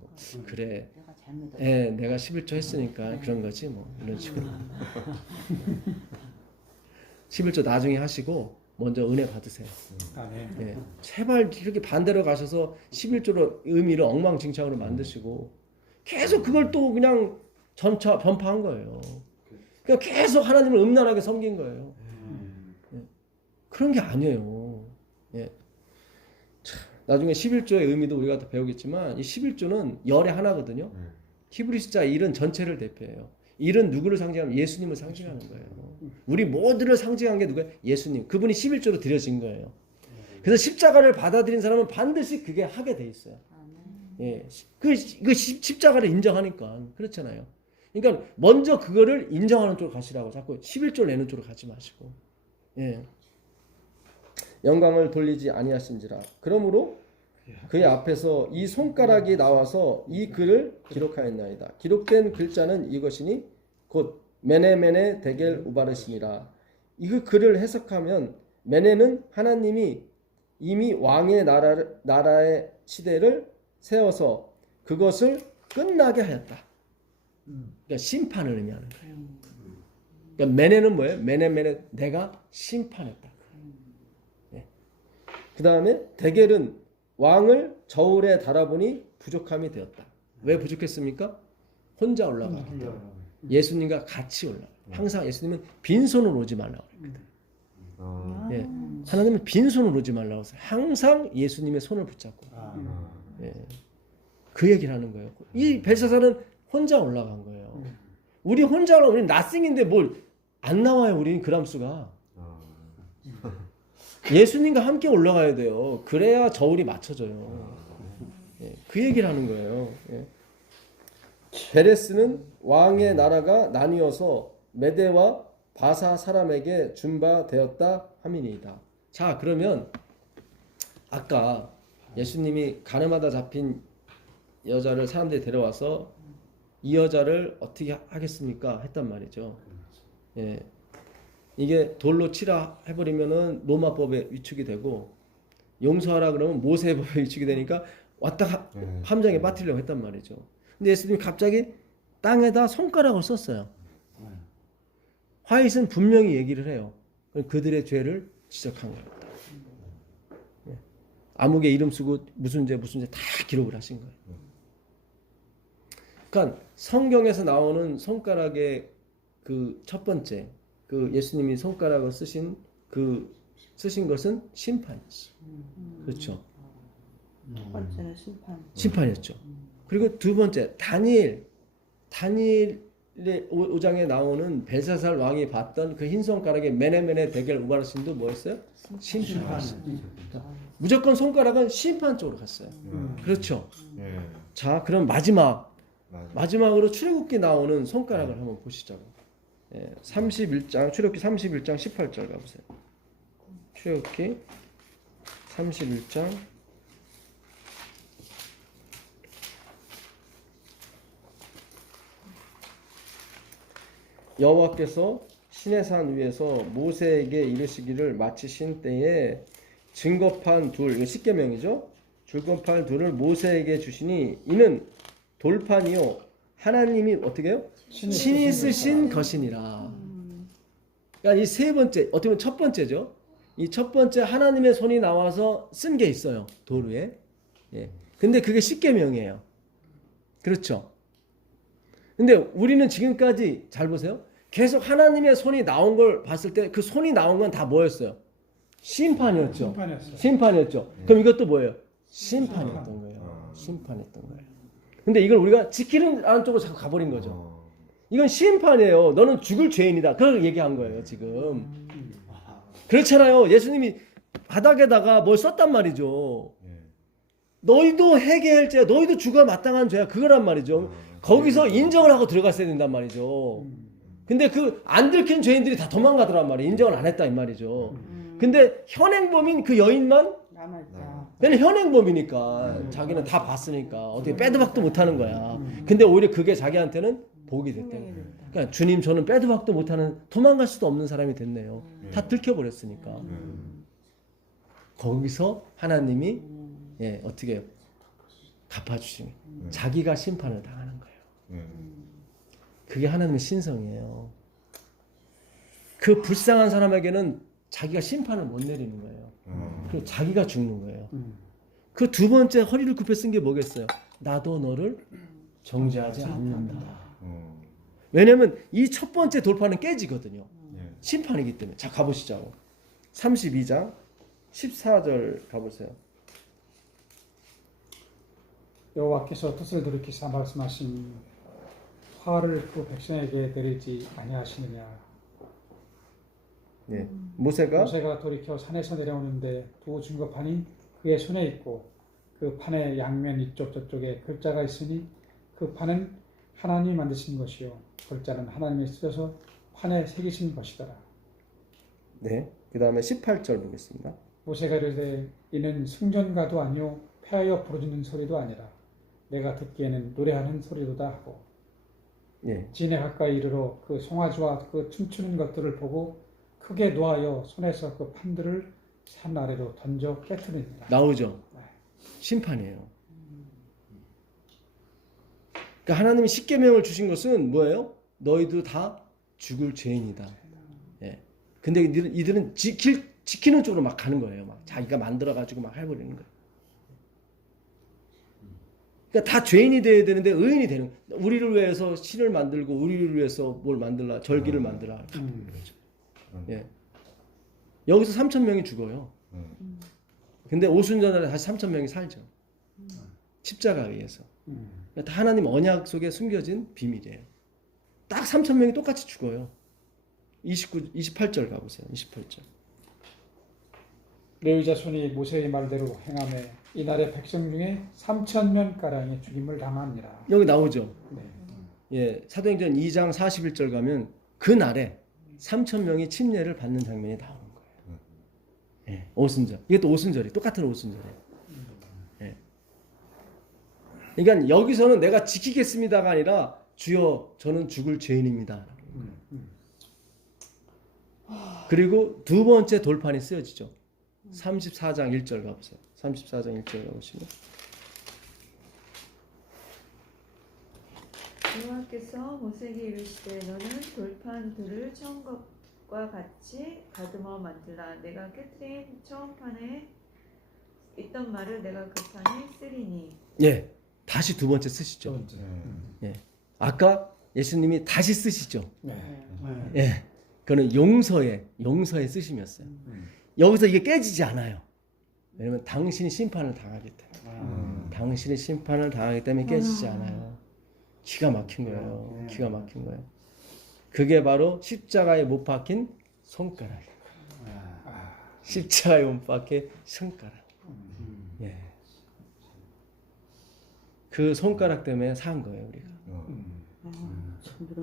그래. 예, 내가 11조 했으니까 그런 거지 뭐 이런 식으로. 11조 나중에 하시고 먼저 은혜 받으세요. 아멘. 예, 제발 이렇게 반대로 가셔서 11조로 의미를 엉망진창으로 만드시고 계속 그걸 또 그냥 전파한 거예요. 그러니까 계속 하나님을 음란하게 섬긴 거예요. 예, 그런 게 아니에요. 예. 참, 나중에 11조의 의미도 우리가 더 배우겠지만 이 11조는 열의 하나거든요. 히브리스자 일은 전체를 대표해요. 일은 누구를 상징하면 예수님을 상징하는 거예요. 우리 모두를 상징한 게 누구예요? 예수님. 그분이 11조로 드려진 거예요. 그래서 십자가를 받아들인 사람은 반드시 그게 하게 돼 있어요. 예, 그 십자가를 인정하니까 그렇잖아요. 그러니까 먼저 그거를 인정하는 쪽으로 가시라고 자꾸 11조를 내는 쪽으로 가지 마시고. 예. 영광을 돌리지 아니하신지라. 그러므로 그의 앞에서 이 손가락이 나와서 이 글을 기록하였나이다. 기록된 글자는 이것이니 곧 메네메네 데겔 우바르시니라. 이 글을 해석하면 메네는 하나님이 이미 왕의 나라의 시대를 세워서 그것을 끝나게 하였다. 그러니까 심판을 의미하는 거예요. 그러니까 메네는 뭐예요? 메네 내가 심판했다. 네. 그 다음에 데겔은 왕을 저울에 달아보니 부족함이 되었다. 왜 부족했습니까? 혼자 올라가기 때문에. 예수님과 같이 올라가. 항상 예수님은 빈손으로 오지 말라고 그랬거든. 예. 하나님은 빈손으로 오지 말라고 했어요. 항상 예수님의 손을 붙잡고. 예. 그 얘기를 하는 거예요. 이 벨사살은 혼자 올라간 거예요. 우리 혼자 올라가, 우리는 나싱인데 뭘 안 나와요. 우리는 그람수가. 예수님과 함께 올라가야 돼요. 그래야 저울이 맞춰져요. 예. 그 얘기를 하는 거예요. 예. 베레스는 왕의 나라가 나뉘어서 메대와 바사 사람에게 준바되었다 함이니이다. 자, 그러면 아까 예수님이 가늠하다 잡힌 여자를 사람들이 데려와서 이 여자를 어떻게 하겠습니까? 했단 말이죠. 예. 이게 돌로 치라 해버리면은 로마법에 위축이 되고, 용서하라 그러면 모세법에 위축이 되니까 왔다 함정에 빠뜨리려고 했단 말이죠. 근데 예수님이 갑자기 땅에다 손가락을 썼어요. 화이트는 분명히 얘기를 해요. 그들의 죄를 지적한 겁니다. 예. 아무개 이름 쓰고 무슨 죄 다 기록을 하신 거예요. 그러니까 성경에서 나오는 손가락의 그 첫 번째, 그 예수님이 손가락을 쓰신 것은 심판이었어요. 그렇죠. 첫 번째는 심판. 심판이었죠. 그리고 두 번째, 다니엘의 5장에 나오는 벨사살 왕이 봤던 그 흰 손가락의 메네 데겔 우바르신도 뭐였어요? 심판이었어요. 무조건 손가락은 심판 쪽으로 갔어요. 그렇죠. 자, 그럼 마지막으로 출애굽기 나오는 손가락을 한번 보시자고. 예, 31장 출애굽기 31장 18절 가보세요. 출애굽기 31장 여호와께서 시내산 위에서 모세에게 이르시기를 마치신 때에 증거판 둘, 이거 십계명이죠. 증거판 둘을 모세에게 주시니 이는 돌판이요 하나님이 어떻게 해요? 신이 쓰신 것이니라. 그러니까 이 세 번째, 어떻게 보면 첫 번째죠. 이 첫 번째 하나님의 손이 나와서 쓴 게 있어요. 돌 위에. 예. 근데 그게 십계명이에요. 그렇죠. 근데 우리는 지금까지 잘 보세요. 계속 하나님의 손이 나온 걸 봤을 때 그 손이 나온 건 다 뭐였어요? 심판이었죠. 심판이었죠. 그럼 이것도 뭐예요? 심판이었던 거예요. 심판이었던 거예요. 근데 이걸 우리가 지키는 쪽으로 자꾸 가버린 거죠. 이건 심판이에요. 너는 죽을 죄인이다. 그걸 얘기한 거예요, 지금. 그렇잖아요. 예수님이 바닥에다가 뭘 썼단 말이죠. 너희도 회개할 죄야. 너희도 죽어 마땅한 죄야. 그거란 말이죠. 거기서 인정을 하고 들어갔어야 된단 말이죠. 근데 그 안 들킨 죄인들이 다 도망가더란 말이에요. 인정을 안 했다 이 말이죠. 근데 현행범인 그 여인만 남았다. 걔는 현행범이니까 자기는 다 봤으니까 어떻게 빼도 박도 못하는 거야. 근데 오히려 그게 자기한테는 복이 됐다. 그러니까 주님 저는 빼도 박도 못하는 도망갈 수도 없는 사람이 됐네요. 다 들켜버렸으니까. 거기서 하나님이 예, 어떻게 해요? 갚아주시니 자기가 심판을 당하는 거예요. 그게 하나님의 신성이에요. 그 불쌍한 사람에게는 자기가 심판을 못 내리는 거예요. 그리고 자기가 죽는 거예요. 그 두 번째 허리를 굽혀 쓴 게 뭐겠어요? 나도 너를 정죄하지 않는다. 왜냐면 이 첫 번째 돌파는 깨지거든요. 심판이기 때문에. 자, 가보시죠. 32장 14절 가보세요. 여호와께서 뜻을 돌이키사 말씀하신 화를 그 백성에게 내리지 아니하시느냐. 네. 모세가 돌이켜 산에서 내려오는데 두 증거판이 그의 손에 있고 그 판의 양면 이쪽 저쪽에 글자가 있으니 그 판은 하나님이 만드신 것이요 글자는 하나님이 쓰셔서 판에 새기신 것이더라. 네. 그 다음에 18절 보겠습니다. 모세가 이르되 이는 승전가도 아니요 패하여 부르짖는 소리도 아니라 내가 듣기에는 노래하는 소리로다 하고 예. 진에 가까이 이르러 그 송아지와 그 춤추는 것들을 보고 크게 노하여 손에서 그 판들을 산 아래로 던져 깨뜨립니다. 나오죠. 심판이에요. 그러니까 하나님이 십계명을 주신 것은 뭐예요? 너희도 다 죽을 죄인이다. 예. 근데 이들은 지키는 쪽으로 막 가는 거예요. 막 자기가 만들어 가지고 막 해버리는 거예요. 그러니까 다 죄인이 되어야 되는데 의인이 되는. 우리를 위해서 신을 만들고 우리를 위해서 뭘 만들라, 절기를 만들라. 예. 여기서 3,000명이 죽어요. 근데 오순절에 다시 3,000명이 살죠. 십자가에 의해서. 다 하나님 언약 속에 숨겨진 비밀이에요. 딱 3,000명이 똑같이 죽어요. 28절 가보세요. 28절. 레위 자손이 모세의 말대로 행함에 이날의 백성 중에 3,000명 가량이 죽임을 당하니라. 여기 나오죠. 네. 예, 사도행전 2장 41절 가면 그 날에 3,000명이 침례를 받는 장면이 나오는 거예요. 예, 오순절. 이게 또 오순절이 똑같은 오순절이에요. 예. 그러니까 여기서는 내가 지키겠습니다가 아니라 주여 저는 죽을 죄인입니다. 그리고 두 번째 돌판이 쓰여지죠. 34장 1절 가보세요. 34장 1절 가보시면 여호와께서 모세에게 이르시되 너는 돌판들을 처음 것과 같이 다듬어 만들라. 내가 깨트린 처음 판에 있던 말을 내가 그 판에 쓰리니. 예, 다시 두 번째 쓰시죠. 예, 아까 예수님이 다시 쓰시죠. 예, 그거는 용서에 쓰심이었어요. 여기서 이게 깨지지 않아요. 왜냐면 당신이 심판을 당하기 때문에. 당신이 심판을 당하기 때문에 깨지지 않아요. 기가 막힌 거예요. 기가 막힌 거예요. 그게 바로 십자가에 못 박힌 손가락이에요. 십자가에 못 박힌 손가락. 예. 그 손가락 때문에 산 거예요, 우리가.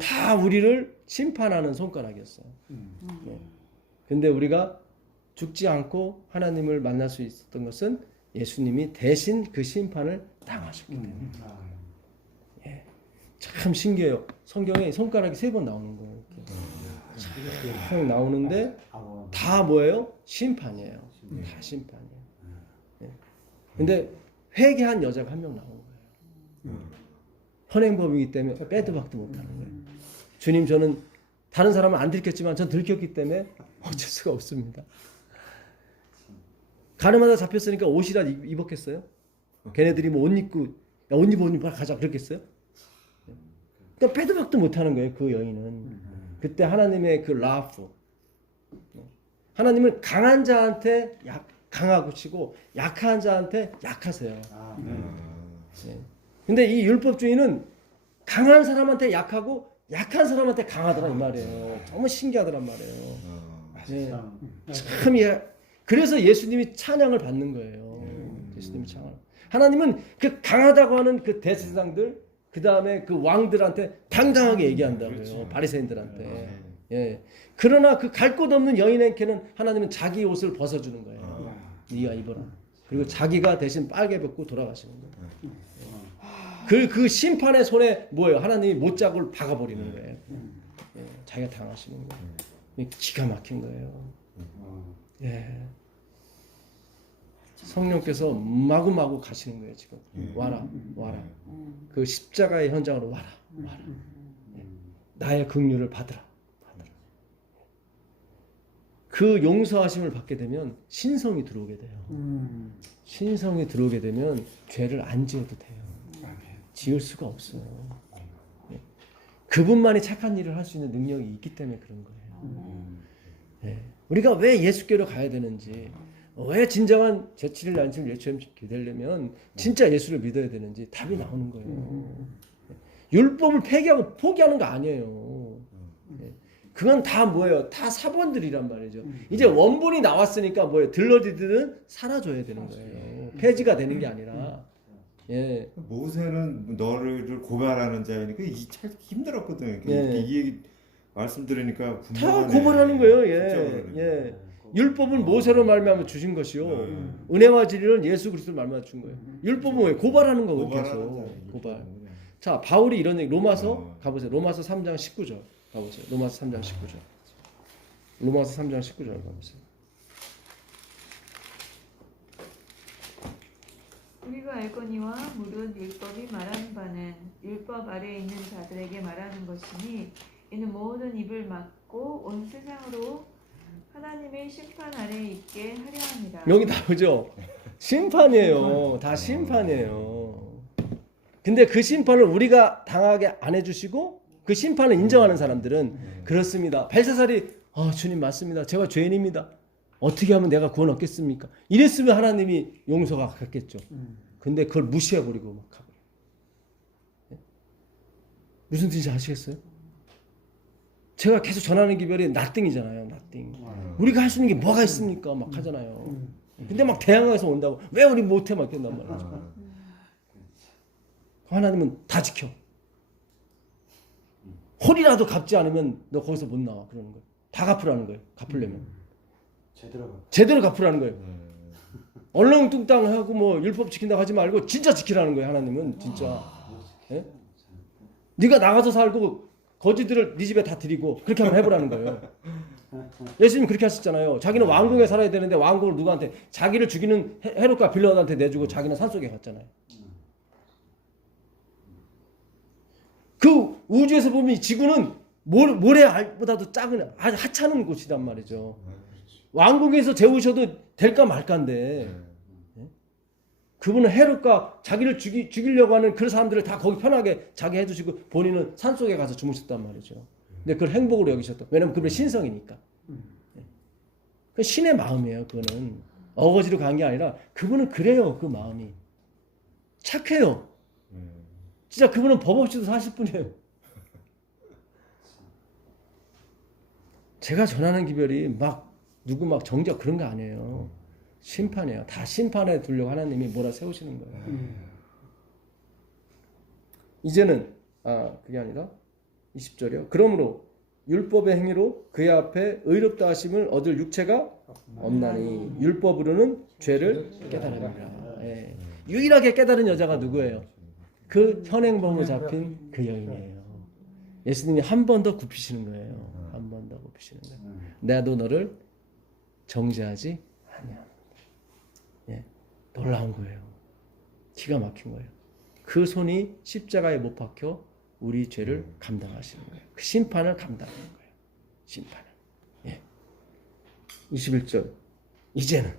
다 우리를 심판하는 손가락이었어요. 예. 근데 우리가 죽지 않고 하나님을 만날 수 있었던 것은 예수님이 대신 그 심판을 당하셨기 때문에. 예. 참 신기해요. 성경에 손가락이 3번 나오는 거예요. 이렇게 참 나오는데 다 뭐예요? 심판이에요. 다 심판이에요. 예. 근데 회개한 여자가 한 명 나온 거예요. 현행범이기 때문에 빼도 박도 못하는 거예요. 주님, 저는 다른 사람은 안 들켰지만 전 들켰기 때문에 어쩔 수가 없습니다. 가늠하다 잡혔으니까 옷이라도 입었겠어요? 걔네들이 뭐 옷 입고 야, 옷 입어 가자 그랬겠어요? 그러니까 빼도 박도 못하는 거예요. 그 여인은. 그때 하나님의 그 라프, 하나님은 강한 자한테 강하고 치고 약한 자한테 약하세요. 네. 근데 이 율법주의는 강한 사람한테 약하고 약한 사람한테 강하더라 이 말이에요. 너무 신기하더란 말이에요. 네. 참 그래서 예수님이 찬양을 받는 거예요. 예수님이 찬양. 하나님은 그 강하다고 하는 그 대제사장들, 그 다음에 그 왕들한테 당당하게 얘기한다고요. 바리새인들한테. 예. 그러나 그 갈 곳 없는 여인에게는 하나님은 자기 옷을 벗어주는 거예요. 네가 입어라. 그리고 자기가 대신 빨개 벗고 돌아가시는 거예요. 그 심판의 손에 뭐예요? 하나님이 못자국을 박아버리는 거예요. 예. 자기가 당하시는 거예요. 기가 막힌 거예요. 예. 성령께서 마구마구 가시는 거예요 지금. 와라. 그 십자가의 현장으로 와라. 예. 나의 긍휼을 받으라. 그 용서하심을 받게 되면 신성이 들어오게 돼요. 신성이 들어오게 되면 죄를 안 지어도 돼요. 지을 수가 없어요. 예. 그분만이 착한 일을 할 수 있는 능력이 있기 때문에 그런 거예요. 예. 우리가 왜 예수께로 가야 되는지, 왜 진정한 제7일 난치를 예수님 기다리려면 진짜 예수를 믿어야 되는지 답이 나오는 거예요. 율법을 폐기하고 포기하는 거 아니에요. 예. 그건 다 뭐예요? 다 사본들이란 말이죠. 이제 원본이 나왔으니까 뭐예요? 들러리들은 사라져야 되는 거예요. 폐지가 되는 게 아니라. 예. 모세는 너를 고발하는 자이니까 참 힘들었거든요. 예. 이 얘기 말씀 들으니까 다 고발하는 거예요. 예. 율법은 모세로 말미암아 주신 것이요. 은혜와 진리는 예수 그리스도로 말미암아 준 거예요. 율법은 왜 고발하는 거고 계속 고발. 자, 바울이 이런 얘기 로마서 가보세요. 로마서 3장 19절 가보세요. 로마서 3장 19절. 로마서 3장 19절 가보세요. 우리가 알거니와 무릇 율법이 말하는 바는 율법 아래에 있는 자들에게 말하는 것이니 이는 모든 입을 막고 온 세상으로 하나님의 심판 아래에 있게 하려 함이라. 여기 나오죠. 심판이에요. 다 심판이에요. 근데 그 심판을 우리가 당하게 안 해주시고 그 심판을 인정하는 사람들은 그렇습니다. 벨사살이 주님 맞습니다. 제가 죄인입니다. 어떻게 하면 내가 구원 얻겠습니까? 이랬으면 하나님이 용서가 갔겠죠. 근데 그걸 무시해버리고 막 가버려요. 무슨 뜻인지 아시겠어요? 제가 계속 전하는 기별이 나띵이잖아요. 나띵. 우리가 할 수 있는 게 뭐가 있습니까? 막 하잖아요. 근데 막 대항해서 온다고 왜 우리 못해? 막 이런단 말이죠. 하나님은 다 지켜. 홀이라도 갚지 않으면 너 거기서 못 나와. 그러는 거예요. 다 갚으라는 거예요. 갚으려면. 제대로 갚으라는 거예요. 얼렁뚱땅하고 뭐 율법 지킨다고 하지 말고 진짜 지키라는 거예요. 하나님은 진짜. 예? 네가 나가서 살고 거지들을 네 집에 다 드리고 그렇게 한번 해보라는 거예요. 예수님 그렇게 하셨잖아요. 자기는 왕궁에 살아야 되는데 왕궁을 누구한테 자기를 죽이는 헤롯과 빌라도한테 내주고 자기는 산속에 갔잖아요. 그 우주에서 보면 이 지구는 모래알보다도 작은 아주 하찮은 곳이란 말이죠. 왕궁에서 재우셔도 될까 말까인데 그분은 헤롯과 자기를 죽이려고 하는 그 사람들을 다 거기 편하게 자기 해두시고 본인은 산속에 가서 주무셨단 말이죠. 근데 그걸 행복으로 여기셨다. 왜냐면 그분의 신성이니까. 그 신의 마음이에요. 그거는 어거지로 간 게 아니라 그분은 그래요. 그 마음이 착해요. 진짜 그분은 법 없이도 사실 뿐이에요. 제가 전하는 기별이 막 누구 막 정적 그런 거 아니에요. 심판이에요. 다 심판에 두려고 하나님이 몰아세우시는 거예요. 이제는 그게 아니라 20절이요. 그러므로 율법의 행위로 그의 앞에 의롭다 하심을 얻을 육체가 없나니 율법으로는 죄를 깨달으리라. 예. 유일하게 깨달은 여자가 누구예요? 그 현행범으로 잡힌 그 여인이에요. 예수님이 한 번 더 굽히시는 거예요. 한 번 더 굽히시는 거예요. 나도 너를 정죄하지 아니야. 예, 놀라운 거예요. 기가 막힌 거예요. 그 손이 십자가에 못 박혀 우리 죄를 감당하시는 거예요. 그 심판을 감당하는 거예요. 심판을. 예. 21절. 이제는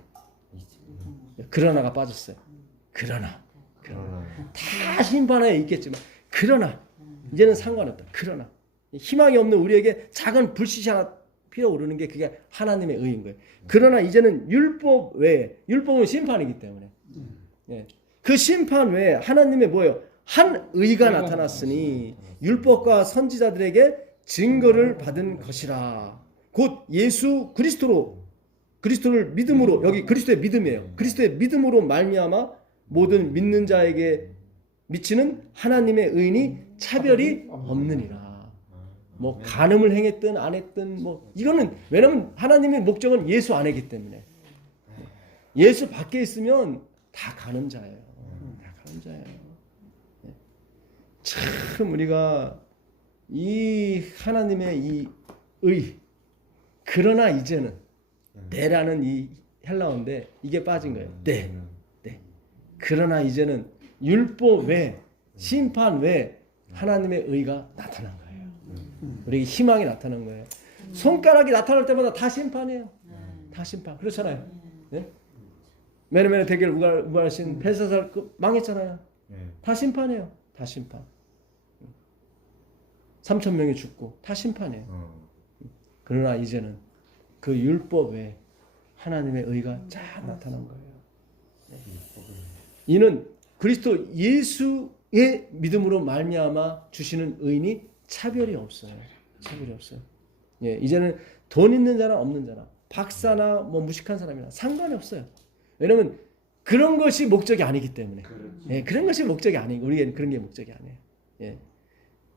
그러나가 빠졌어요. 그러나 다 심판에 있겠지만 그러나 이제는 상관없다. 그러나 희망이 없는 우리에게 작은 불씨이 하나 피어오르는 게 그게 하나님의 의인 거예요. 그러나 이제는 율법 외에 율법은 심판이기 때문에 예. 그 심판 외에 하나님의 뭐예요? 한 의가 나타났으니 율법과 선지자들에게 증거를 받은 것이라. 곧 예수 그리스도를 믿음으로 여기 그리스도의 믿음이에요. 그리스도의 믿음으로 말미암아 모든 믿는 자에게 미치는 하나님의 의인이 차별이 없느니라. 뭐 간음을 행했든 안 했든 뭐 이거는 왜냐면 하나님의 목적은 예수 안에기 때문에 예수 밖에 있으면 다 간음자예요. 다 간음자예요. 참 우리가 이 하나님의 이 의 그러나 이제는 내라는 이 헬라어인데 이게 빠진 거예요. 네. 그러나 이제는 율법 외 심판 외 하나님의 의가 나타난 거예요. 우리에게 희망이 나타난 거예요. 손가락이 나타날 때마다 다 심판이에요. 다 심판. 그렇잖아요. 네? 메르메르 대결 우발하신 벨사살 망했잖아요. 다 심판이에요. 다 심판. 3,000명이 죽고 다 심판이에요. 그러나 이제는 그 율법 외에 하나님의 의가 쫙 나타난 거예요. 이는 그리스도 예수의 믿음으로 말미암아 주시는 의인이 차별이 없어요. 차별이 없어요. 예, 이제는 돈 있는 자나 없는 자나 박사나 뭐 무식한 사람이나 상관이 없어요. 왜냐면 그런 것이 목적이 아니기 때문에. 예, 그런 것이 목적이 아니고 우리에게는 그런 게 목적이 아니에요. 예,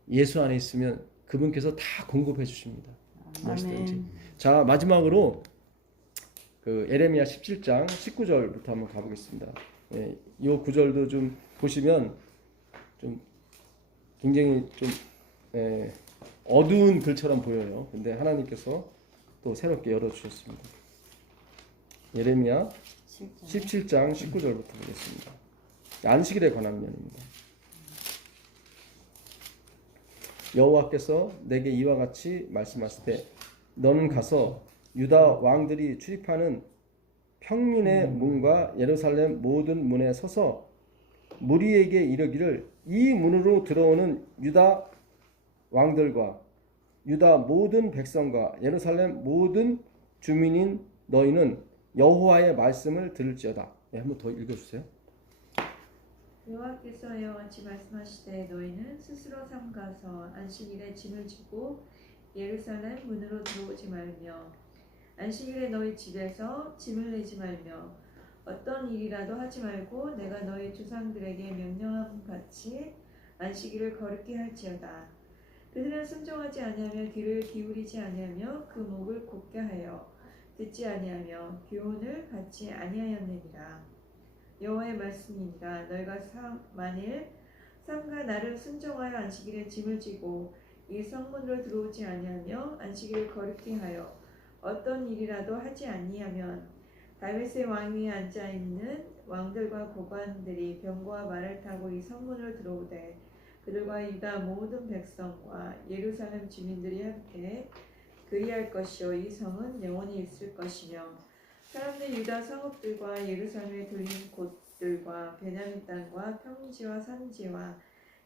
예수 안에 있으면 그분께서 다 공급해 주십니다. 무엇이든지. 자, 마지막으로 그 에레미야 17장 19절부터 한번 가보겠습니다. 예, 이 구절도 좀 보시면 좀 굉장히 좀 어두운 글처럼 보여요. 근데 하나님께서 또 새롭게 열어주셨습니다. 예레미야 17장 19절부터 보겠습니다. 안식일에 관한 면입니다. 여호와께서 내게 이와 같이 말씀하시되 너는 가서 유다 왕들이 출입하는 평민의 문과 예루살렘 모든 문에 서서 무리에게 이르기를 이 문으로 들어오는 유다 왕들과 유다 모든 백성과 예루살렘 모든 주민인 너희는 여호와의 말씀을 들을지어다. 네, 한번 더 읽어주세요. 여호와께서 이와 같이 말씀하시되 너희는 스스로 삼가서 안식일에 짐을 지고 예루살렘 문으로 들어오지 말며 안식일에 너희 집에서 짐을 내지 말며 어떤 일이라도 하지 말고 내가 너희 조상들에게 명령함 같이 안식일을 거룩히 할지어다. 그들은 순종하지 아니하며 귀를 기울이지 아니하며 그 목을 곧게 하여 듣지 아니하며 교훈을 받지 아니하였느니라. 여호와의 말씀이니라. 너희가 만일 삼가 나를 순종하여 안식일에 짐을 지고 이 성문으로 들어오지 아니하며 안식일을 거룩히 하여 어떤 일이라도 하지 아니하면 다윗의 왕 위에 앉아 있는 왕들과 고관들이 병거와 말을 타고 이 성문으로 들어오되 그들과 유다 모든 백성과 예루살렘 주민들이 함께 그리할 것이요 이 성은 영원히 있을 것이며 사람들 유다 성읍들과 예루살렘에 둘린 곳들과 베냐민 땅과 평지와 산지와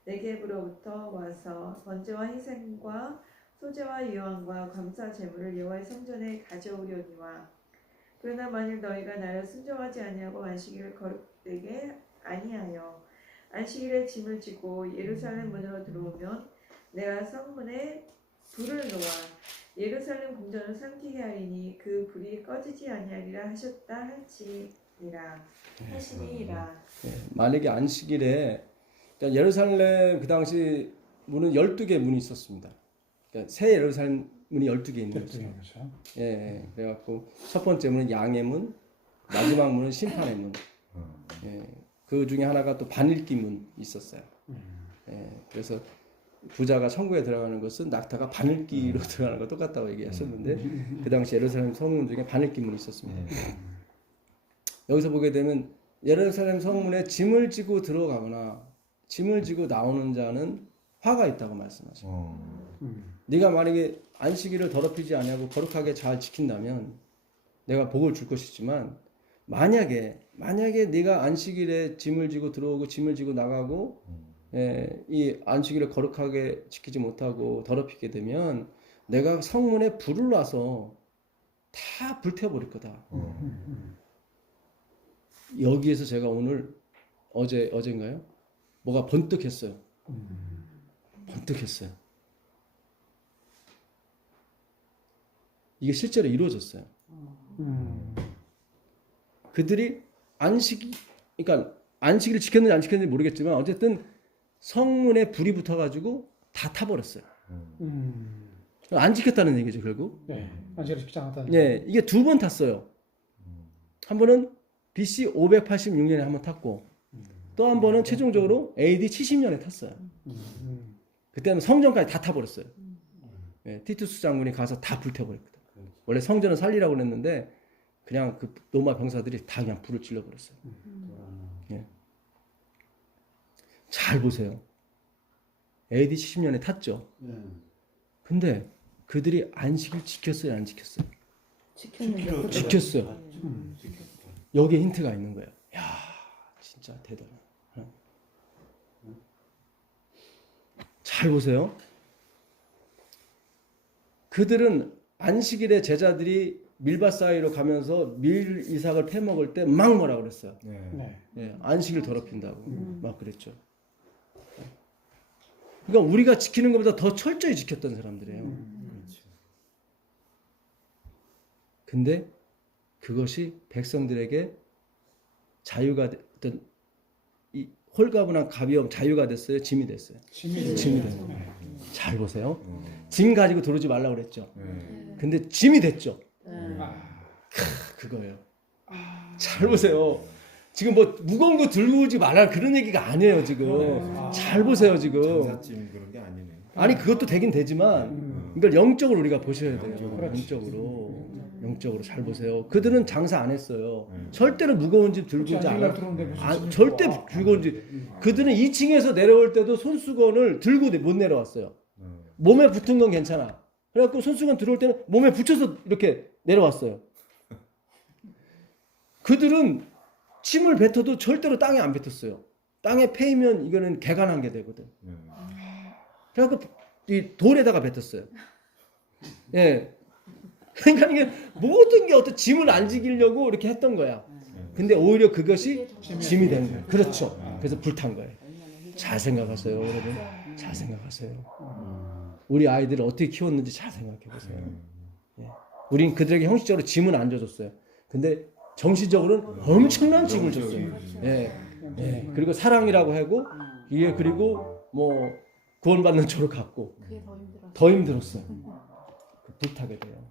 네겝으로부터 와서 번제와 희생과 소제와 유황과 감사 제물을 여호와의 성전에 가져오려니와 그러나 만일 너희가 나를 순종하지 아니하고 안식일을 거룩되게 아니하여 안식일에 짐을 지고 예루살렘 문으로 들어오면 내가 성문에 불을 놓아 예루살렘 궁전을 삼키게 하리니 그 불이 꺼지지 아니하리라 하셨다 하시니라. 네, 만약에 안식일에 그러니까 예루살렘 그 당시 문은 12개 문이 있었습니다. 그러니까 새 예루살렘 문이 12개 있는 거죠. 그렇죠. 예, 그래갖고 첫 번째 문은 양의 문, 마지막 문은 심판의 문. 예, 그 중에 하나가 또 반읽기 문 있었어요. 예, 그래서 부자가 천국에 들어가는 것은 낙타가 반읽기로 들어가는 거 똑같다고 얘기하셨는데 그 당시 예루살렘 성문 중에 반읽기 문이 있었습니다. 여기서 보게 되면 예루살렘 성문에 짐을 지고 들어가거나 짐을 지고 나오는 자는 화가 있다고 말씀하셔요. 네가 만약에 안식일을 더럽히지 아니하고 거룩하게 잘 지킨다면 내가 복을 줄 것이지만 만약에 네가 안식일에 짐을 지고 들어오고 짐을 지고 나가고 이 안식일을 거룩하게 지키지 못하고 더럽히게 되면 내가 성문에 불을 놔서 다 불태워버릴 거다. 여기에서 제가 오늘 어제인가요? 뭐가 번뜩했어요. 번뜩했어요. 이게 실제로 이루어졌어요. 그들이 그러니까 안식일을 지켰는지 안 지켰는지 모르겠지만 어쨌든 성문에 불이 붙어가지고 다 타버렸어요. 안 지켰다는 얘기죠 결국. 네, 안식일을 지키지 않았다는. 네, 이게 2번 탔어요. 한 번은 BC 586년에 한 번 탔고 또 한 번은 최종적으로 AD 70년에 탔어요. 그때는 성전까지 다 타버렸어요. 네, 티투스 장군이 가서 다 불태워버렸거든. 원래 성전을 살리라고 그랬는데 그냥 그 로마 병사들이 다 그냥 불을 질러버렸어요. 예. 잘 보세요. AD 70년에 탔죠. 근데 그들이 안식일 지켰어요, 안 지켰어요? 지켰는데 지켰어요. 여기에 힌트가 있는 거예요. 야, 진짜 대단해. 잘 보세요. 그들은 안식일에 제자들이 밀밭 사이로 가면서 밀 이삭을 패먹을 때 막 뭐라 그랬어요. 네. 예, 안식일 더럽힌다고 막 그랬죠. 그러니까 우리가 지키는 것보다 더 철저히 지켰던 사람들이에요. 근데 그것이 백성들에게 자유가 어떤 이 홀가분한 가벼움 자유가 됐어요. 짐이 됐어요. 짐이 됐어요. 잘 보세요. 짐 가지고 들어오지 말라고 그랬죠. 근데 짐이 됐죠. 그거예요. 잘 보세요. 지금 뭐 무거운 거 들고 오지 말라 그런 얘기가 아니에요 지금. 잘 보세요 지금. 장사찜 그런 게 아니네. 아니 그것도 되긴 되지만 이걸 영적으로 우리가 보셔야 돼요. 영적으로. 영적으로 잘 보세요. 그들은 장사 안 했어요. 네. 절대로 무거운 집 들고 오지 안질라 않아. 들어오는데 무슨 아, 짐을 절대 들고 와. 무거운 집. 그들은 2층에서 내려올 때도 손수건을 들고 못 내려왔어요. 네. 몸에 붙은 건 괜찮아. 그래갖고 손수건 들어올 때는 몸에 붙여서 이렇게 내려왔어요. 그들은 침을 뱉어도 절대로 땅에 안 뱉었어요. 땅에 패이면 이거는 개간한 게 되거든. 네. 그래갖고 이 돌에다가 뱉었어요. 예. 그러니까 이게 모든 게 어떤 짐을 안 지기려고 이렇게 했던 거야. 근데 오히려 그것이 짐이 된 거예요. 그렇죠. 그래서 불탄 거예요. 잘 생각하세요, 여러분. 잘 생각하세요. 우리 아이들을 어떻게 키웠는지 잘 생각해 보세요. 예. 우린 그들에게 형식적으로 짐은 안 줘줬어요. 근데 정신적으로는 엄청난 짐을 줬어요. 예. 예. 그리고 사랑이라고 하고 이게 그리고 뭐 구원받는 쪽으로 갔고 그게 더 힘들었어. 더 힘들었어요. 불타게 돼요.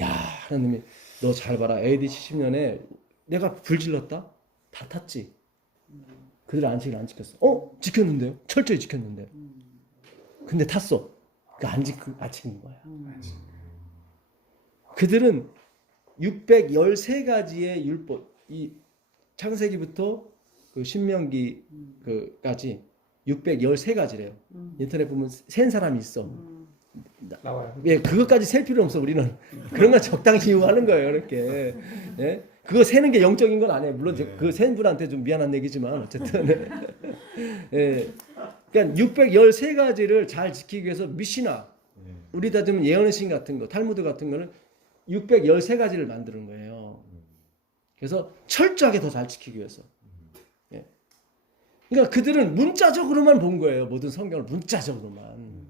야, 하나님이 너 잘 봐라. AD 70년에 내가 불 질렀다? 다 탔지. 그들 안식을 안 지켰어. 지켰는데요? 철저히 지켰는데. 근데 탔어. 안 지킨 거야. 그들은 613가지의 율법, 이 창세기부터 그 신명기 그까지 613가지래요. 인터넷 보면 센 사람이 있어. 나와요. 예, 그것까지 셀 필요 없어. 우리는 그런 건 적당히 이용하는 거예요. 이렇게. 예? 그거 세는 게 영적인 건 아니에요. 물론 그 센 분한테 좀 미안한 얘기지만 어쨌든. 예. 그러니까 613가지를 잘 지키기 위해서 미시나, 우리 다듬은 예언의 신 같은 거, 탈무드 같은 거는 613가지를 만드는 거예요. 그래서 철저하게 더 잘 지키기 위해서. 예. 그러니까 그들은 문자적으로만 본 거예요. 모든 성경을 문자적으로만.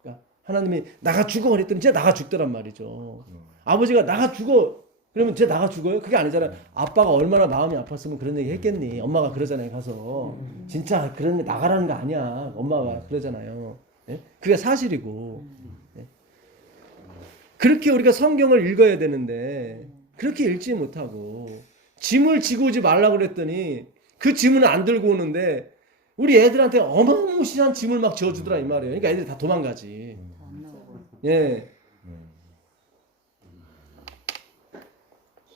그러니까 하나님이 나가 죽어 그랬더니 진짜 나가 죽더란 말이죠. 아버지가 나가 죽어 그러면 진짜 나가 죽어요? 그게 아니잖아요. 아빠가 얼마나 마음이 아팠으면 그런 얘기 했겠니. 엄마가 그러잖아요. 가서 진짜 그런 나가라는 거 아니야. 엄마가 그러잖아요. 예? 그게 사실이고. 예? 그렇게 우리가 성경을 읽어야 되는데 그렇게 읽지 못하고 짐을 지고 오지 말라고 그랬더니 그 짐은 안 들고 오는데 우리 애들한테 어마무시한 짐을 막 지어주더라 이 말이에요. 그러니까 애들이 다 도망가지. 예.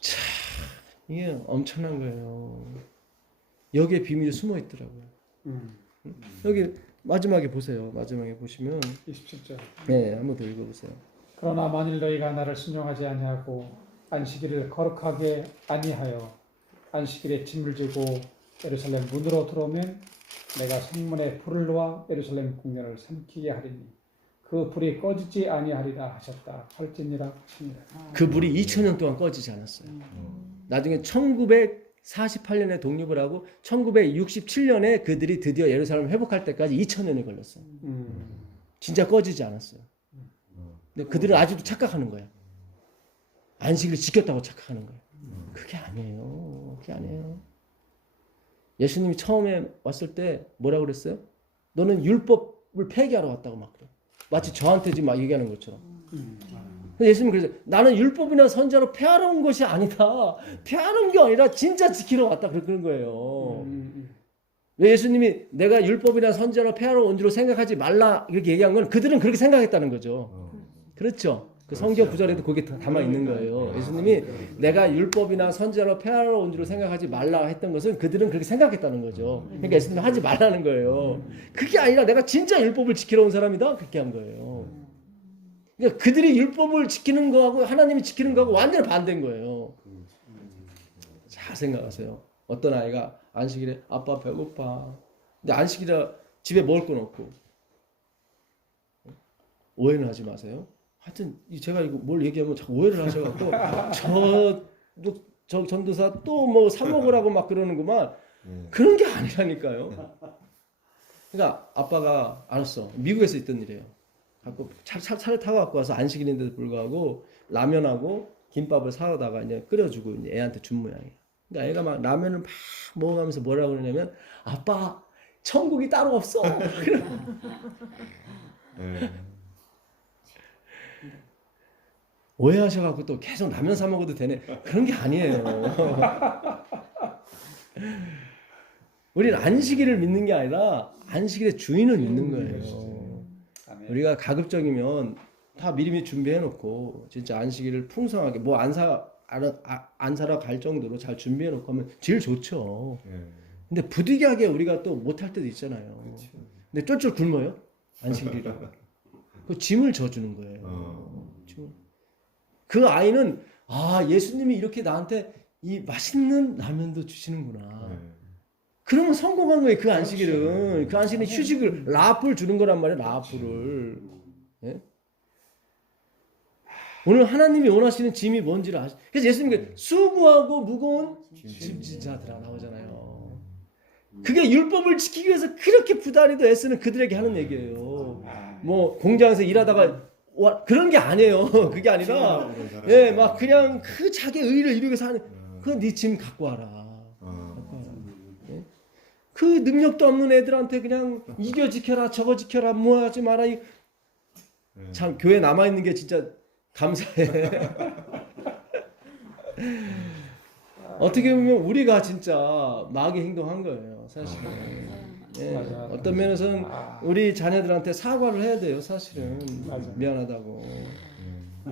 참 이게 엄청난 거예요. 여기에 비밀이 숨어 있더라고요. 여기 마지막에 보세요. 마지막에 보시면 27절. 네, 한번 더 읽어보세요. 그러나 만일 너희가 나를 순종하지 아니하고 안식일을 거룩하게 아니하여 안식일에 짐을 지고 예루살렘 문으로 들어오면 내가 성문에 불을 놓아 예루살렘 궁녀를 삼키게 하리니 그 불이 꺼지지 아니하리라 하셨다. 할지니라 하시니라. 그 불이 2000년 동안 꺼지지 않았어요. 나중에 1948년에 독립을 하고 1967년에 그들이 드디어 예루살렘을 회복할 때까지 2000년이 걸렸어요. 진짜 꺼지지 않았어요. 근데 그들은 아직도 착각하는 거예요. 안식을 지켰다고 착각하는 거예요. 그게 아니에요. 그게 아니에요. 예수님이 처음에 왔을 때 뭐라고 그랬어요? 너는 율법을 폐기하러 왔다고 막 그래. 마치 저한테 지금 막 얘기하는 것처럼. 예수님이 그랬어요. 나는 율법이나 선지자로 폐하러 온 것이 아니다. 폐하러 온 게 아니라 진짜 지키러 왔다. 그런 거예요. 왜 예수님이 내가 율법이나 선지자로 폐하러 온 줄로 생각하지 말라 이렇게 얘기한 건 그들은 그렇게 생각했다는 거죠. 그렇죠. 그 성경 구절에도 그게 담아 있는 거예요. 예수님이 내가 율법이나 선지자로 폐하러 온 줄로 생각하지 말라 했던 것은 그들은 그렇게 생각했다는 거죠. 그러니까 예수님이 하지 말라는 거예요. 그게 아니라 내가 진짜 율법을 지키러 온 사람이다. 그렇게 한 거예요. 그러니까 그들이 율법을 지키는 거하고 하나님이 지키는 거하고 완전히 반대인 거예요. 잘 생각하세요. 어떤 아이가 안식일에 아빠 배고파. 근데 안식일에 집에 먹을 건 없고. 오해는 하지 마세요. 하여튼 제가 이거 뭘 얘기하면 자꾸 오해를 하셔갖고 저 전도사 또 뭐 사 먹으라고 막 그러는구만. 그런 게 아니라니까요. 그러니까 아빠가 알았어. 미국에서 있던 일이에요. 갖고 차를 타고 갖고 와서 안식일인데도 불구하고 라면하고 김밥을 사오다가 이제 끓여주고 이제 애한테 준 모양이에요. 그러니까 애가 막 라면을 막 먹어가면서 뭐라고 그러냐면 아빠 천국이 따로 없어. 오해하셔갖고 또 계속 라면 사 먹어도 되네. 그런 게 아니에요. 우리는 안식일을 믿는 게 아니라 안식일의 주인을 믿는 거예요. 우리가 가급적이면 다 미리미리 준비해 놓고 진짜 안식일을 풍성하게 뭐 안 사러 갈 정도로 잘 준비해 놓고 하면 제일 좋죠. 예. 근데 부득이하게 우리가 또 못할 때도 있잖아요. 그렇죠. 근데 쫄쫄 굶어요. 안식일이라. 그 짐을 져주는 거예요. 그 아이는 아 예수님이 이렇게 나한테 이 맛있는 라면도 주시는구나. 예. 그러면 성공한 거예요. 그 안식일은. 그 안식일은 휴식을 라프를 주는 거란 말이에요. 라프를. 예? 오늘 하나님이 원하시는 짐이 뭔지를 아시. 그래서 예수님이 수고하고 무거운 짐진자들아 나오잖아요. 그게 율법을 지키기 위해서 그렇게 부단히도 애쓰는 그들에게 하는 얘기예요. 뭐 공장에서 일하다가 그런 게 아니에요. 그게 아니라 예, 막 그냥 그 자기 의를 이루기 위해서 하는 그 네 짐 갖고 와라. 예? 그 능력도 없는 애들한테 그냥 이겨 지켜라 저거 지켜라 뭐 하지 마라. 참 교회 남아 있는 게 진짜 감사해. 어떻게 보면 우리가 진짜 마귀 행동한 거예요, 사실은. 예, 맞아. 어떤 면에서는 우리 자녀들한테 사과를 해야 돼요, 사실은. 맞아. 미안하다고.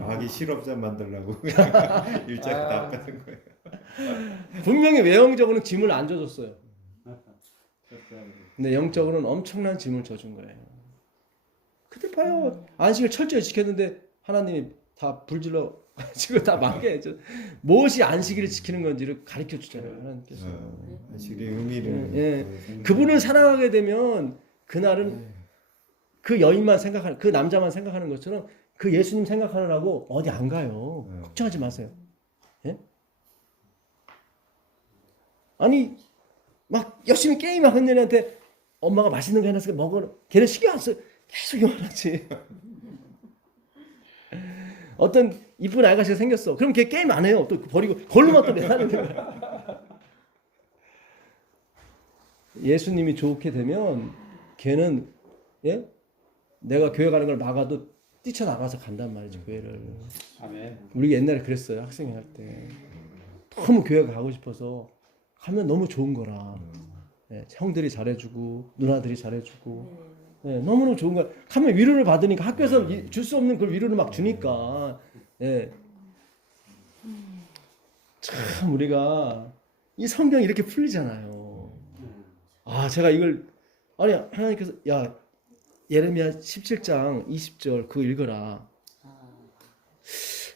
아기 실업자 만들려고 일자리 다 빼는 거예요. 분명히 외형적으로는 짐을 안 져줬어요. 근데 영적으로는 엄청난 짐을 져준 거예요. 그때 봐요. 안식을 철저히 지켰는데 하나님이 다 불질러 지금 다 망개했죠. 무엇이 안식일을 지키는 건지를 가르쳐 주잖아요. 하나님께서. 안식일의 의미를. 예. 그분을 사랑하게 되면 그날은 그 여인만 생각하는 그 남자만 생각하는 것처럼 그 예수님 생각하느라고 어디 안 가요. 걱정하지 마세요. 예? 아니 막 열심히 게임하는 애한테 엄마가 맛있는 거 해놨으니까 먹어. 걔는 신경 안 써. 계속 요만하지. 어떤 이쁜 아가씨가 생겼어. 그럼 걔 게임 안 해요. 또 버리고 걸로만 또 매다는 거야. 예수님이 좋게 되면 걔는 예? 내가 교회 가는 걸 막아도 뛰쳐나가서 간단 말이죠. 교회를. 아멘. 우리 옛날에 그랬어요. 학생회 할 때. 너무 교회 가고 싶어서 가면 너무 좋은 거라. 예, 형들이 잘해주고 누나들이 잘해주고 예, 너무너무 좋은 거야. 가면 위로를 받으니까 학교에서 줄 수 없는 그 위로를 막 주니까 예. 참 우리가 이 성경이 이렇게 풀리잖아요. 아 제가 이걸 아니 하나님께서 야 예레미야 17장 20절 그거 읽어라.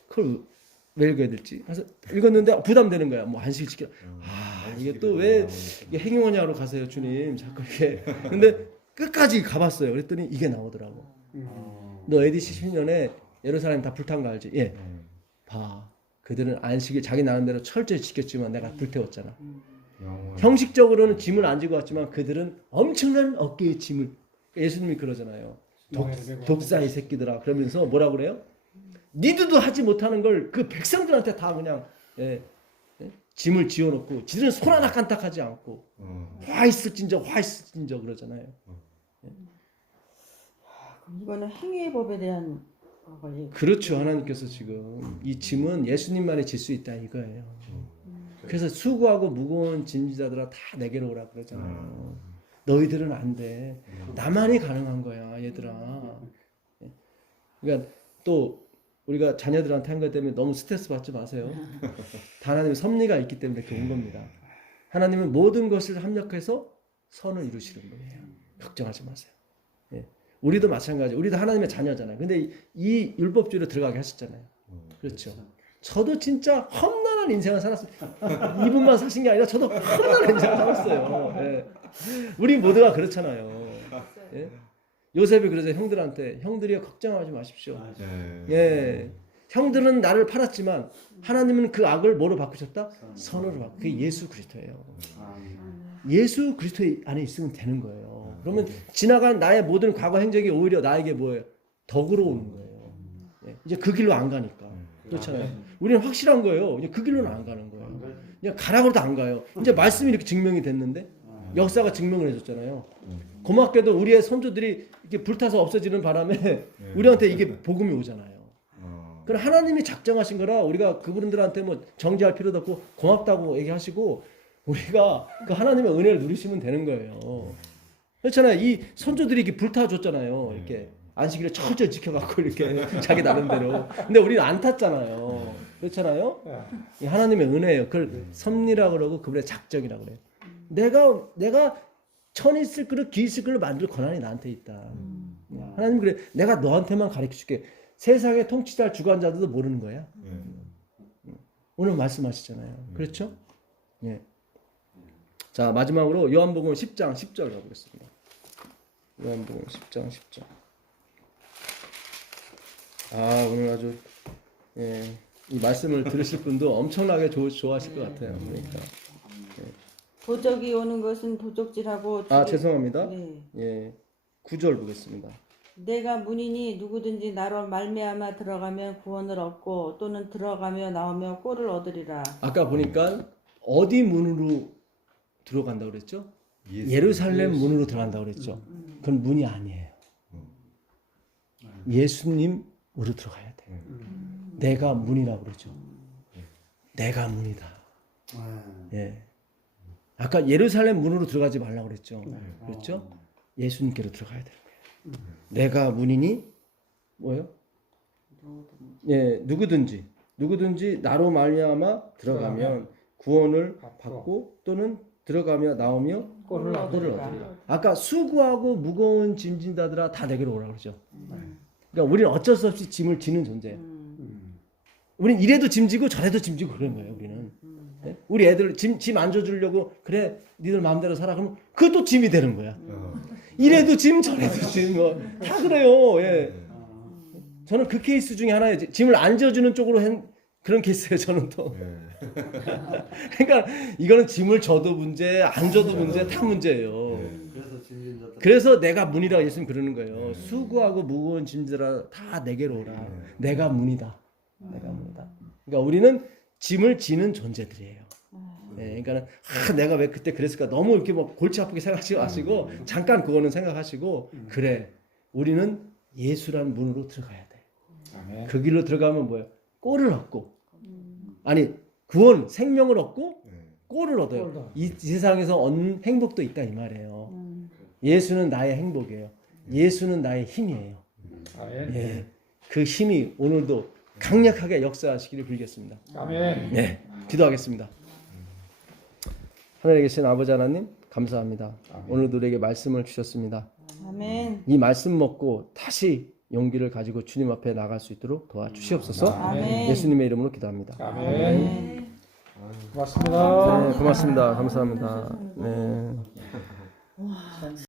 그걸 왜 읽어야 될지. 그래서 읽었는데 부담되는 거야. 뭐 안식일 지켜. 아 이게 또 왜 행위원야로 가세요 주님. 자꾸 이게. 근데 끝까지 가봤어요. 그랬더니 이게 나오더라고. 너 AD 70년에 예루살렘 다 불탄 거 알지? 예. 봐. 그들은 안식일 자기 나름대로 철저히 지켰지만 내가 불태웠잖아. 형식적으로는 짐을 안 지고 왔지만 그들은 엄청난 어깨의 짐을 예수님이 그러잖아요. 독사의 새끼들아. 그러면서 뭐라 그래요? 니들도 하지 못하는 걸 그 백성들한테 다 그냥 예, 예? 짐을 지어놓고 지들은 손 하나 깐딱하지 않고 화 있을진저 그러잖아요. 이거는 행위의 법에 대한 그렇죠. 하나님께서 지금 이 짐은 예수님만이 질 수 있다 이거예요. 그래서 수고하고 무거운 짐지자들아 다 내게로 오라 그러잖아요. 너희들은 안 돼. 나만이 가능한 거야 얘들아. 그러니까 또 우리가 자녀들한테 한 것 때문에 너무 스트레스 받지 마세요. 하나님의 섭리가 있기 때문에 이렇게 온 겁니다. 하나님은 모든 것을 합력해서 선을 이루시는 거예요. 걱정하지 마세요. 예. 우리도 마찬가지. 우리도 하나님의 자녀잖아요. 근데 이 율법주의로 들어가게 하셨잖아요. 그렇죠. 저도 진짜 험난한 인생을 살았습니다. 이분만 사신 게 아니라 저도 험난한 인생을 살았어요. 예. 우리 모두가 그렇잖아요. 예. 요셉이 그래서 형들한테 형들이여 걱정하지 마십시오. 예. 형들은 나를 팔았지만 하나님은 그 악을 뭐로 바꾸셨다? 선으로 바꾸. 그게 예수 그리스도예요. 예수 그리스도 안에 있으면 되는 거예요. 그러면 지나간 나의 모든 과거 행적이 오히려 나에게 뭐예요? 덕으로 오는 거예요. 예. 이제 그 길로 안 가니까. 그렇잖아요. 우리는 확실한 거예요. 이제 그 길로는 안 가는 거예요. 그냥 가라고 해도 안 가요. 이제 말씀이 이렇게 증명이 됐는데 역사가 증명을 해줬잖아요. 고맙게도 우리의 선조들이 이렇게 불타서 없어지는 바람에 우리한테 이게 복음이 오잖아요. 그럼 하나님이 작정하신 거라 우리가 그분들한테 뭐 정죄할 필요도 없고 고맙다고 얘기하시고 우리가 그 하나님의 은혜를 누리시면 되는 거예요. 그렇잖아요. 이 선조들이 이렇게 불타줬잖아요. 이렇게 안식일을 철저히 지켜갖고 이렇게 자기 나름대로. 근데 우리는 안 탔잖아요. 그렇잖아요. 이 하나님의 은혜예요. 그걸 섭리라 그러고 그분의 작정이라고 그래요. 내가 천 있을 그릇 기 있을 그릇 만들 권한이 나한테 있다. 하나님 그래 내가 너한테만 가르쳐줄게. 세상의 통치자 주관자들도 모르는 거야. 오늘 말씀하시잖아요. 그렇죠? 예. 자 마지막으로 요한복음 10장 10절 가보겠습니다. 요한복음 10장 10절. 아 오늘 아주 이 말씀을 들으실 분도 엄청나게 좋아하실 것 같아요. 그러니까. 도적이 오는 것은 도적질하고 죄송합니다. 네. 예, 9절 보겠습니다. 내가 문이니 누구든지 나로 말미암아 들어가면 구원을 얻고 또는 들어가며 나오며 꼴을 얻으리라. 아까 보니까 어디 문으로 들어간다고 그랬죠? 예루살렘 문으로 들어간다고 그랬죠. 그건 문이 아니에요. 예수님으로 들어가야 돼. 내가 문이라고 그러죠. 내가 문이다. 예. 아까 예루살렘 문으로 들어가지 말라고 그랬죠. 그렇죠? 예수님께로 들어가야 되는 거예요. 내가 문이니 뭐예요? 예, 누구든지 나로 말미암아 들어가면 구원을 받고 또는 들어가며 나오며 꼴을 얻으리라. 아까 수고하고 무거운 짐 진 자들아 다 내게로 오라 그러죠. 그러니까 우리는 어쩔 수 없이 짐을 지는 존재예요. 우리는 이래도 짐지고 저래도 짐지고 그런 거예요. 우리는 네? 우리 애들 짐 안 줘주려고 그래 니들 마음대로 살아 그러면 그것도 짐이 되는 거야. 이래도 짐 저래도 짐 뭐 다 그래요. 예. 저는 그 케이스 중에 하나예요. 짐을 안 져주는 쪽으로 그런 케이스예요. 저는 또. 그러니까 이거는 짐을 져도 문제, 안 져도 문제, 다 문제예요. 그래서 내가 문이라고 예수님 그러는 거예요. 수고하고 무거운 짐들아 다 내게로 오라. 내가 문이다. 내가 문이다. 그러니까 우리는 짐을 지는 존재들이에요. 네, 그러니까 내가 왜 그때 그랬을까 너무 이렇게 뭐 골치 아프게 생각하지 마시고 잠깐 그거는 생각하시고 그래 우리는 예수란 문으로 들어가야 돼. 아멘. 그 길로 들어가면 뭐예요? 꼴을 얻고 아니 구원 생명을 얻고 꼴을 얻어요. 이 세상에서 얻는 행복도 있다 이 말이에요. 예수는 나의 행복이에요. 예수는 나의 힘이에요. 아멘. 예, 그 힘이 오늘도 강력하게 역사하시기를 빌겠습니다. 아멘. 네, 기도하겠습니다. 하늘에 계신 아버지 하나님 감사합니다. 오늘도 우리에게 말씀을 주셨습니다. 아멘. 이 말씀 먹고 다시 용기를 가지고 주님 앞에 나갈 수 있도록 도와주시옵소서. 아멘. 예수님의 이름으로 기도합니다. 아멘. 고맙습니다. 네, 고맙습니다. 감사합니다. 네.